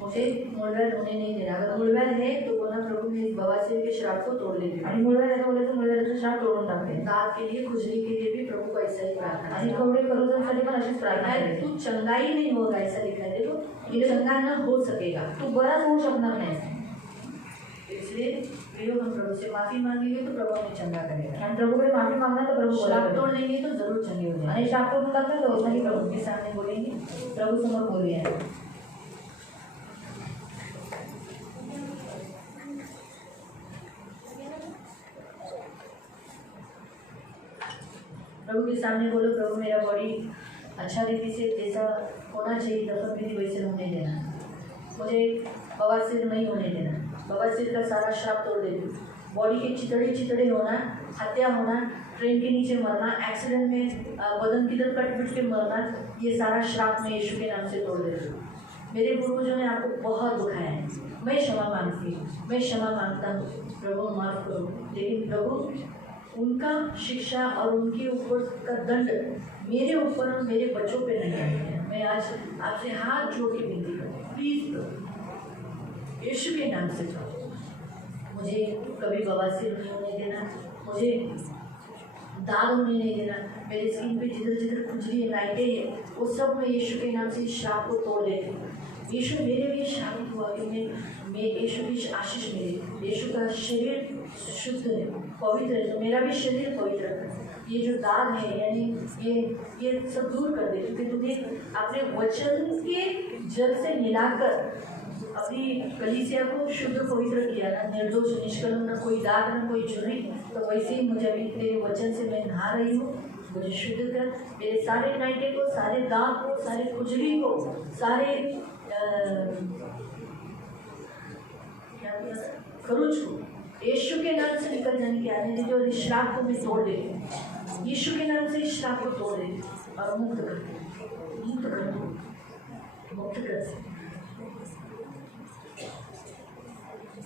मुझे मूलव्याध होने नहीं देना, अगर मूलव्याध है तो बोलना प्रभु मैं इस बवासीर के श्राप को तोड़ लेती हूँ। आणि मुळव्याध बोलायचं मुळव्याधाचं श्राप तोडून टाकते. दांत के लिए, खुजली के लिए भी प्रभु को ऐसा ही प्रार्थना आणि है। कवडे करोजांसाठी पण अशीच प्रार्थना है, करायची. तू चंगाई नहीं होगा ऐसा लिखा है, देखो ये चंगा न हो सकेगा। तू बराच होऊ शकणार नाही. इसलिए प्रयोग हम प्रभु से माफी मांगेंगे तो प्रभु हमें चंगा करेगा, आणि प्रभूकडे माफी मागणार तर प्रभू श्राप बोलावे. तोड़ देंगे तो जरूर चंगे हो जाएंगे। आणि श्राप तोडून टाकणार तर वही प्रभू प्रभु के सामने बोलेंगे। प्रभू समोर बोलूया. प्रभु के सामने बोलो, प्रभु मेरा बॉडी अच्छा रीति से जैसा होना चाहिए दफन विधि वैसे होने देना, मुझे बवासीर नहीं होने देना, बवासीर का सारा श्राप तोड़ दे दो। बॉडी के चितड़े होना, हत्या होना, ट्रेन के नीचे मरना, एक्सीडेंट में बदन किधर कट पिट के मरना, ये सारा श्राप मैं यीशु के नाम से तोड़ देती हूँ। मेरे पूर्वजों ने आपको बहुत दुखाया है, मैं क्षमा मांगती हूँ, मैं क्षमा मांगता हूँ, प्रभु माफ़ करो। लेकिन प्रभु उनका शिक्षा और उनके ऊपर का दंड मेरे ऊपर और मेरे बच्चों पे नहीं आया। मैं आज आपसे हाथ जोड़ के विनती करती हूँ, प्लीज़ प्रभु यीशु के नाम से करो, मुझे कभी बवासीर नहीं होने देना, मुझे दाग होने नहीं देना, मेरे स्किन पे जिधर जिधर खुजली है, लाइटें हैं, वो सब मैं यीशु के नाम से इस श्राप को तोड़ देती हूँ। यीशु मेरे लिए शामिल हुआ कि मैं यीशु की आशीष मिले, यीशु का शरीर शुद्ध है, पवित्र है, तो मेरा भी शरीर पवित्र है। ये जो दाग है यानी ये सब दूर कर दे, क्योंकि तुमने अपने वचन के जल से मिलाकर अपनी कलीसिया को शुद्ध पवित्र किया ना, निर्दोष निष्कलंक, ना कोई दाग ना कोई चुनी। तो वैसे ही मुझे अभी तेरे वचन से मैं नहा रही हूँ, मुझे शुद्ध कर, मेरे सारे नाइटे को, सारे दाग को, सारे खुजली को, सारे खरूच को यीशु के नाम से निकल जाने की आने दे, और इस श्राप को मैं तोड़ देती हूँ, यीशु के नाम से इस श्राप को तोड़ देती हूँ और मुक्त कर दो, मुक्त कर दो, मुक्त कर दो।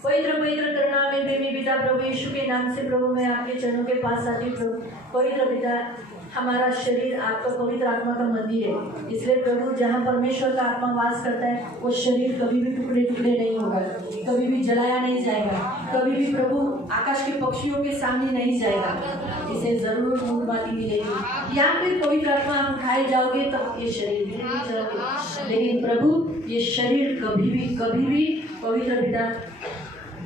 पवित्र पवित्र करुणा में प्रेमी पिता प्रभु यीशु के नाम से प्रभु मैं आपके चरणों के पास आती हूँ। प्रभु पवित्र पिता, हमारा शरीर आपका पवित्र आत्मा का मंदिर है, इसलिए प्रभु जहाँ परमेश्वर का आत्मा वास करता है वो शरीर कभी भी टुकड़े टुकड़े नहीं होगा, कभी भी जलाया नहीं जाएगा, कभी भी प्रभु आकाश के पक्षियों के सामने नहीं जाएगा, इसे जरूर मूल माटी मिलेगी। या फिर पवित्र आत्मा आप उठाए जाओगे तो ये शरीर भी नहीं जलाओगे, लेकिन प्रभु ये शरीर कभी भी पवित्र पिता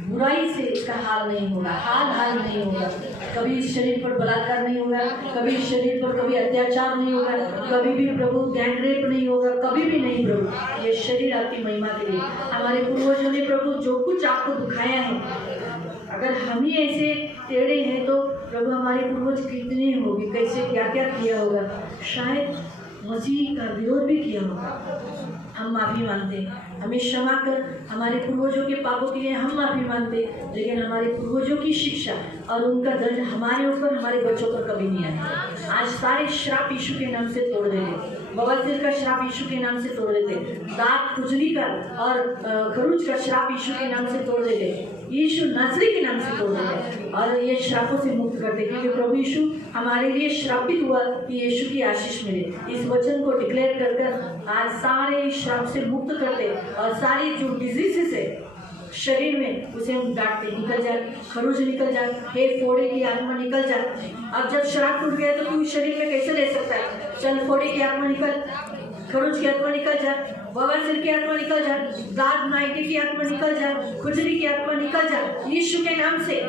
बुराई से इसका हाल नहीं होगा, हाल नहीं होगा, कभी इस शरीर पर बलात्कार नहीं होगा, कभी इस शरीर पर कभी अत्याचार नहीं होगा, कभी भी प्रभु गैंग रेप नहीं होगा, कभी भी नहीं प्रभु। ये शरीर आपकी महिमा के लिए, हमारे पूर्वजों ने प्रभु जो कुछ आपको दुखाया है, अगर हम ही ऐसे टेढ़े हैं तो प्रभु हमारे पूर्वज कितने होंगे, कैसे क्या क्या किया होगा, शायद मसीह का विरोध भी किया होगा। हम माफ़ी मांगते, हमें क्षमा कर, हमारे पूर्वजों के पापों के लिए हम माफ़ी मांगते, लेकिन हमारे पूर्वजों की शिक्षा और उनका दंड हमारे ऊपर, हमारे बच्चों पर कभी नहीं आया। आज सारे श्राप यीशु के नाम से तोड़ देते, बवासीर का श्राप यीशु के नाम से तोड़ देते, दाग खुजली का और खरूच का श्राप यीशु के नाम से तोड़ देते, यीशु नासरी के नाम से तोड़ देते और ये श्रापों से मुक्त करते, क्योंकि प्रभु यीशु हमारे लिए श्रापित हुआ कि यीशु की आशीष मिले। इस वचन को डिक्लेयर कर कर आज सारे श्राप से मुक्त करते और सारी जो डिजीजेस है शरीर में उसे हम डांटते, निकल जाए, खरूज निकल जाए, हे फोड़े की आत्मा निकल जाए। अब जब श्राप टूट गया तो तू शरीर में कैसे रह सकता है? चल फोड़े की आत्मा निकल, खरूज की आत्मा निकल जाए, बवासीर की आत्मा निकल जाए, दाद नाइटे की आत्मा निकल जाए, खुजली की आत्मा निकल जाए, यीशु के नाम से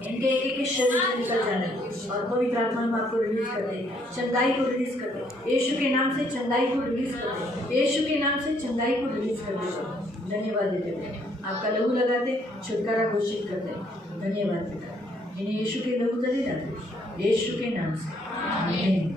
इनके एक शरीर से निकल जाना और पवित्र आत्मा हम आपको रिलीज कर दे, चंगाई को रिलीज कर दे, यीशु के नाम से चंगाई को रिलीज कर दे, यीशु के नाम से चंगाई को रिलीज कर दे। धन्यवाद देते, आपका लहू लगाते, छुटकारा घोषित करते, धन्यवाद पिता, इन्हें यीशु के लहू तले जाते, यीशु के नाम से आमीन।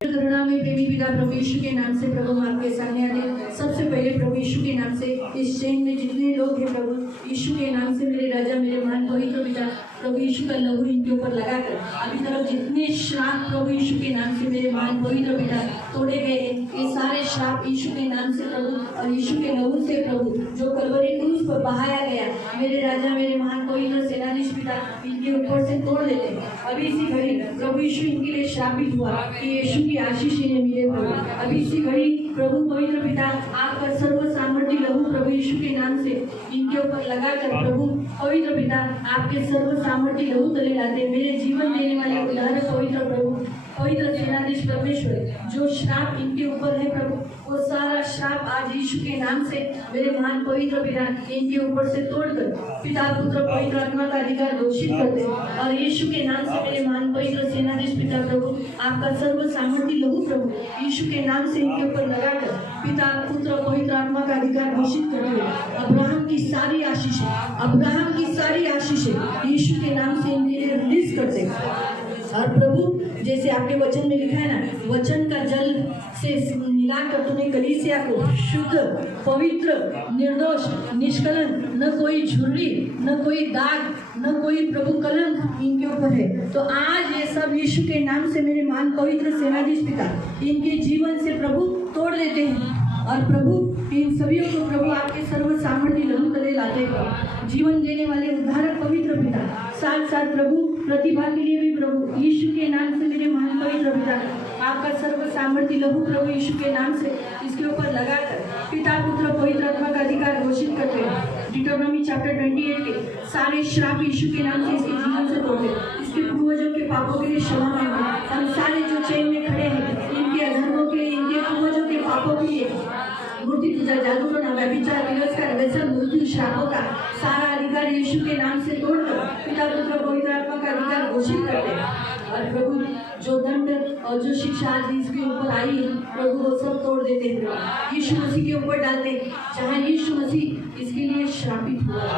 करुणा में प्रेमी पिता प्रभु यीशु के नाम से प्रभु हम आपके सामने आते, सबसे पहले प्रभु यीशु के नाम से इस चैन में जितने लोग हैं प्रभु यीशु के नाम से, मेरे राजा मेरे महान पवित्र पिता प्रभु यीशु का लहू इनके ऊपर लगाकर अभी तरफ जितने श्राप प्रभु यीशु के नाम से मेरे महान पवित्र पिता तोड़े गए हैं, ये सारे श्राप यीशु के नाम से प्रभु और यीशु के लहू से प्रभु जो कलवरी क्रूस पर बहाया गया, मेरे राजा मेरे महान पवित्र सेनाधीश पिता इनके ऊपर से तोड़ देते। अभी इसी घड़ी प्रभु यीशु इनके लिए श्रापित हुआ कि यीशु की आशीष इन्हें मिले प्रभु। अभी इसी घड़ी प्रभु पवित्र पिता आपका सर्व सामर्थ्य लहू प्रभु यीशु के नाम से इनके ऊपर लगाकर प्रभु पवित्र पिता आपके सर्व सामर्थ्य लहू तले लाते, मेरे जीवन देने वाले उदाहरण पवित्र प्रभु पवित्र सेनाधीश परमेश्वर जो श्राप इनके ऊपर है प्रभु, वो सारा श्राप आज यीशु के नाम से मेरे महान पवित्र पिता इनके ऊपर से तोड़कर पिता पुत्र पवित्र आत्मा का अधिकार घोषित करते और यीशु के नाम से मेरे महान पवित्र सेनाधीश पिता प्रभु आपका सर्व सामर्थ्य लहू प्रभु यीशु के नाम से इनके ऊपर लगाकर पिता पुत्र पवित्र आत्मा का अधिकार घोषित करते। अब्राहम की सारी आशीष है, अब्राहम की सारी आशीष है यीशु के नाम से इन्हें रिलीज करते और प्रभु जैसे आपके वचन में लिखा है ना, वचन का जल से मिलाकर तूने कलीसिया को शुद्ध, पवित्र, निर्दोष, निष्कलंक, न कोई झुर्री, न कोई दाग, न कोई प्रभु कलंक इनके ऊपर है। तो आज ये सब यीशु के नाम से मेरे महान पवित्र सेनाधीश पिता इनके जीवन से प्रभु तोड़ देते हैं और प्रभु इन सभी को प्रभु आपके सर्व सामर्थ्य लहू तले लाते हैं। जीवन देने वाले उद्धारक पवित्र पिता, साथ साथ प्रभु प्रतिभा के लिए भी प्रभु यीशु के नाम से मेरे महान पवित्र पिता आपका सर्व सामर्थ्य लहू प्रभु यीशु के नाम से इसके ऊपर लगाकर पिता पुत्र पवित्र आत्मा का अधिकार घोषित करते हैं। डिटोनॉमी चैप्टर 28 के सारे श्राप यीशु के नाम से इसके जीवन से तोड़ते, इसके पूर्वजों के पापों के लिए क्षमा मांगते। हम सारे जो चैन में खड़े हैं इनके अधर्मों के लिए, इनके पूर्वजों के पापों के लिए, मूर्ति पूजा, जादू टोना, व्यभिचार, तिरस्कार, व्यसन, मृत्यु, श्रापों का सारा अधिकार यीशु के नाम से तोड़कर पिता पुत्र पवित्र आत्मा का अधिकार घोषित करते हैं। और प्रभु जो दंड और जो शिक्षा आज इसके ऊपर आई है प्रभु वो सब तोड़ देते हैं, यीशु मसीह के ऊपर डालते हैं जहाँ यीशु मसीह इसके लिए श्रापित हुआ है।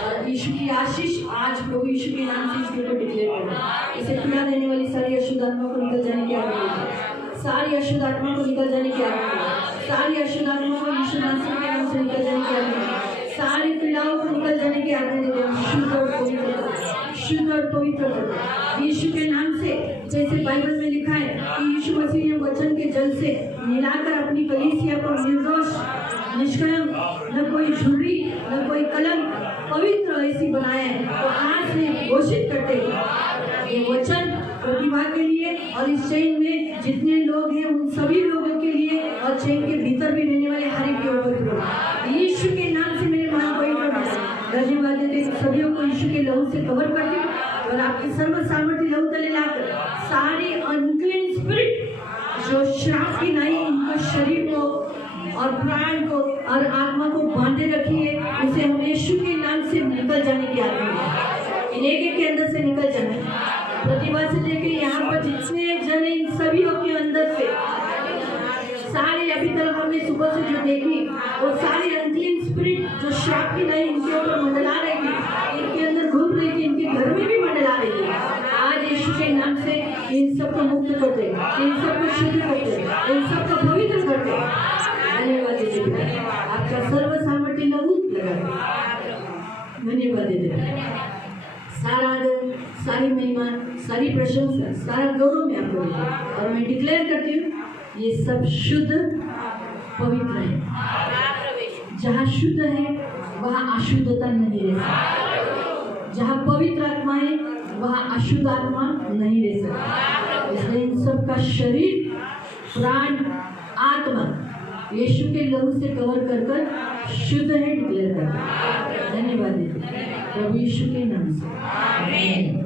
और यीशु की आशीष आज प्रभु यीशु के नाम से इसके ऊपर डिक्लेयर करें। इसे पीड़ा देने वाली सारी अशुद्ध आत्मा को निकल जाने की आज्ञा दें, सारी अशुद्ध आत्मा को निकल जाने की आज्ञा दें, सारी अशुद्ध आत्मा को यीशु मसीह के नाम से निकल जाने की आज्ञा दें, सारी पीड़ाओं को निकल जाने की आज्ञा दें। शुद्ध और पवित्र, शुद्ध और पवित्र यीशु के नाम से, जैसे बाइबल में लिखा है कि यीशु मसीह ने वचन के जल से मिलाकर अपनी कलीसिया को निर्दोष, निष्कलंक, न कोई झुर्री, न कोई कलंक, पवित्र ऐसी बनाया है। तो आज से घोषित करते हैं ये वचन प्रतिभा के लिए और इस चैन में जितने लोग हैं उन सभी लोगों के लिए और चैन के भीतर भी रहने वाले हर एक के ऊपर यीशु के नाम से मेरे महान पवित्र धन्यवाद देते हैं। सभी को यीशु के लहू से कवर करते और आपके सर्व सामर्थ्य लहू तले लाकर सारे अनक्लीन स्पिरिट जो श्राप की नाई इनको शरीर को और प्राण को और आत्मा को बांधे रखिए, उसे हम यीशु के नाम से निकल जाने की आज्ञा है। इन एक के अंदर से निकल जाना, प्रतिभा से लेकर यहाँ पर जितने जन इन सभी के अंदर से सारे अभी तक हमने सुबह से जो देखी वो सारे अनक्लीन स्पिरिट जो श्राप की नाई इनके ऊपर मंडला रही थी, इनके अंदर घूम रही थी, इनके घर में भी मंडला रही थी, आज यीशु के नाम से इन सबको मुक्त करते, इन सबको शुद्ध करते, इन सबको पवित्र करते। धन्यवाद देते, आपका सर्व सामर्थ्य लहू लगाते, धन्यवाद देते। सारा आदर, सारी महिमा, सारी प्रशंसा, सारा गौरव मैं आपको देती हूँ और मैं डिक्लेयर करती हूँ ये सब शुद्ध पवित्र है। जहाँ शुद्ध है वहाँ अशुद्धता नहीं रह सकती, जहाँ पवित्र आत्मा है वहाँ अशुद्ध आत्मा नहीं रह सकती। इसलिए इन सब का शरीर, प्राण, आत्मा यीशु के लहू से कवर कर कर शुद्ध है डिक्लेयर करते। धन्यवाद प्रभु यीशु के नाम से।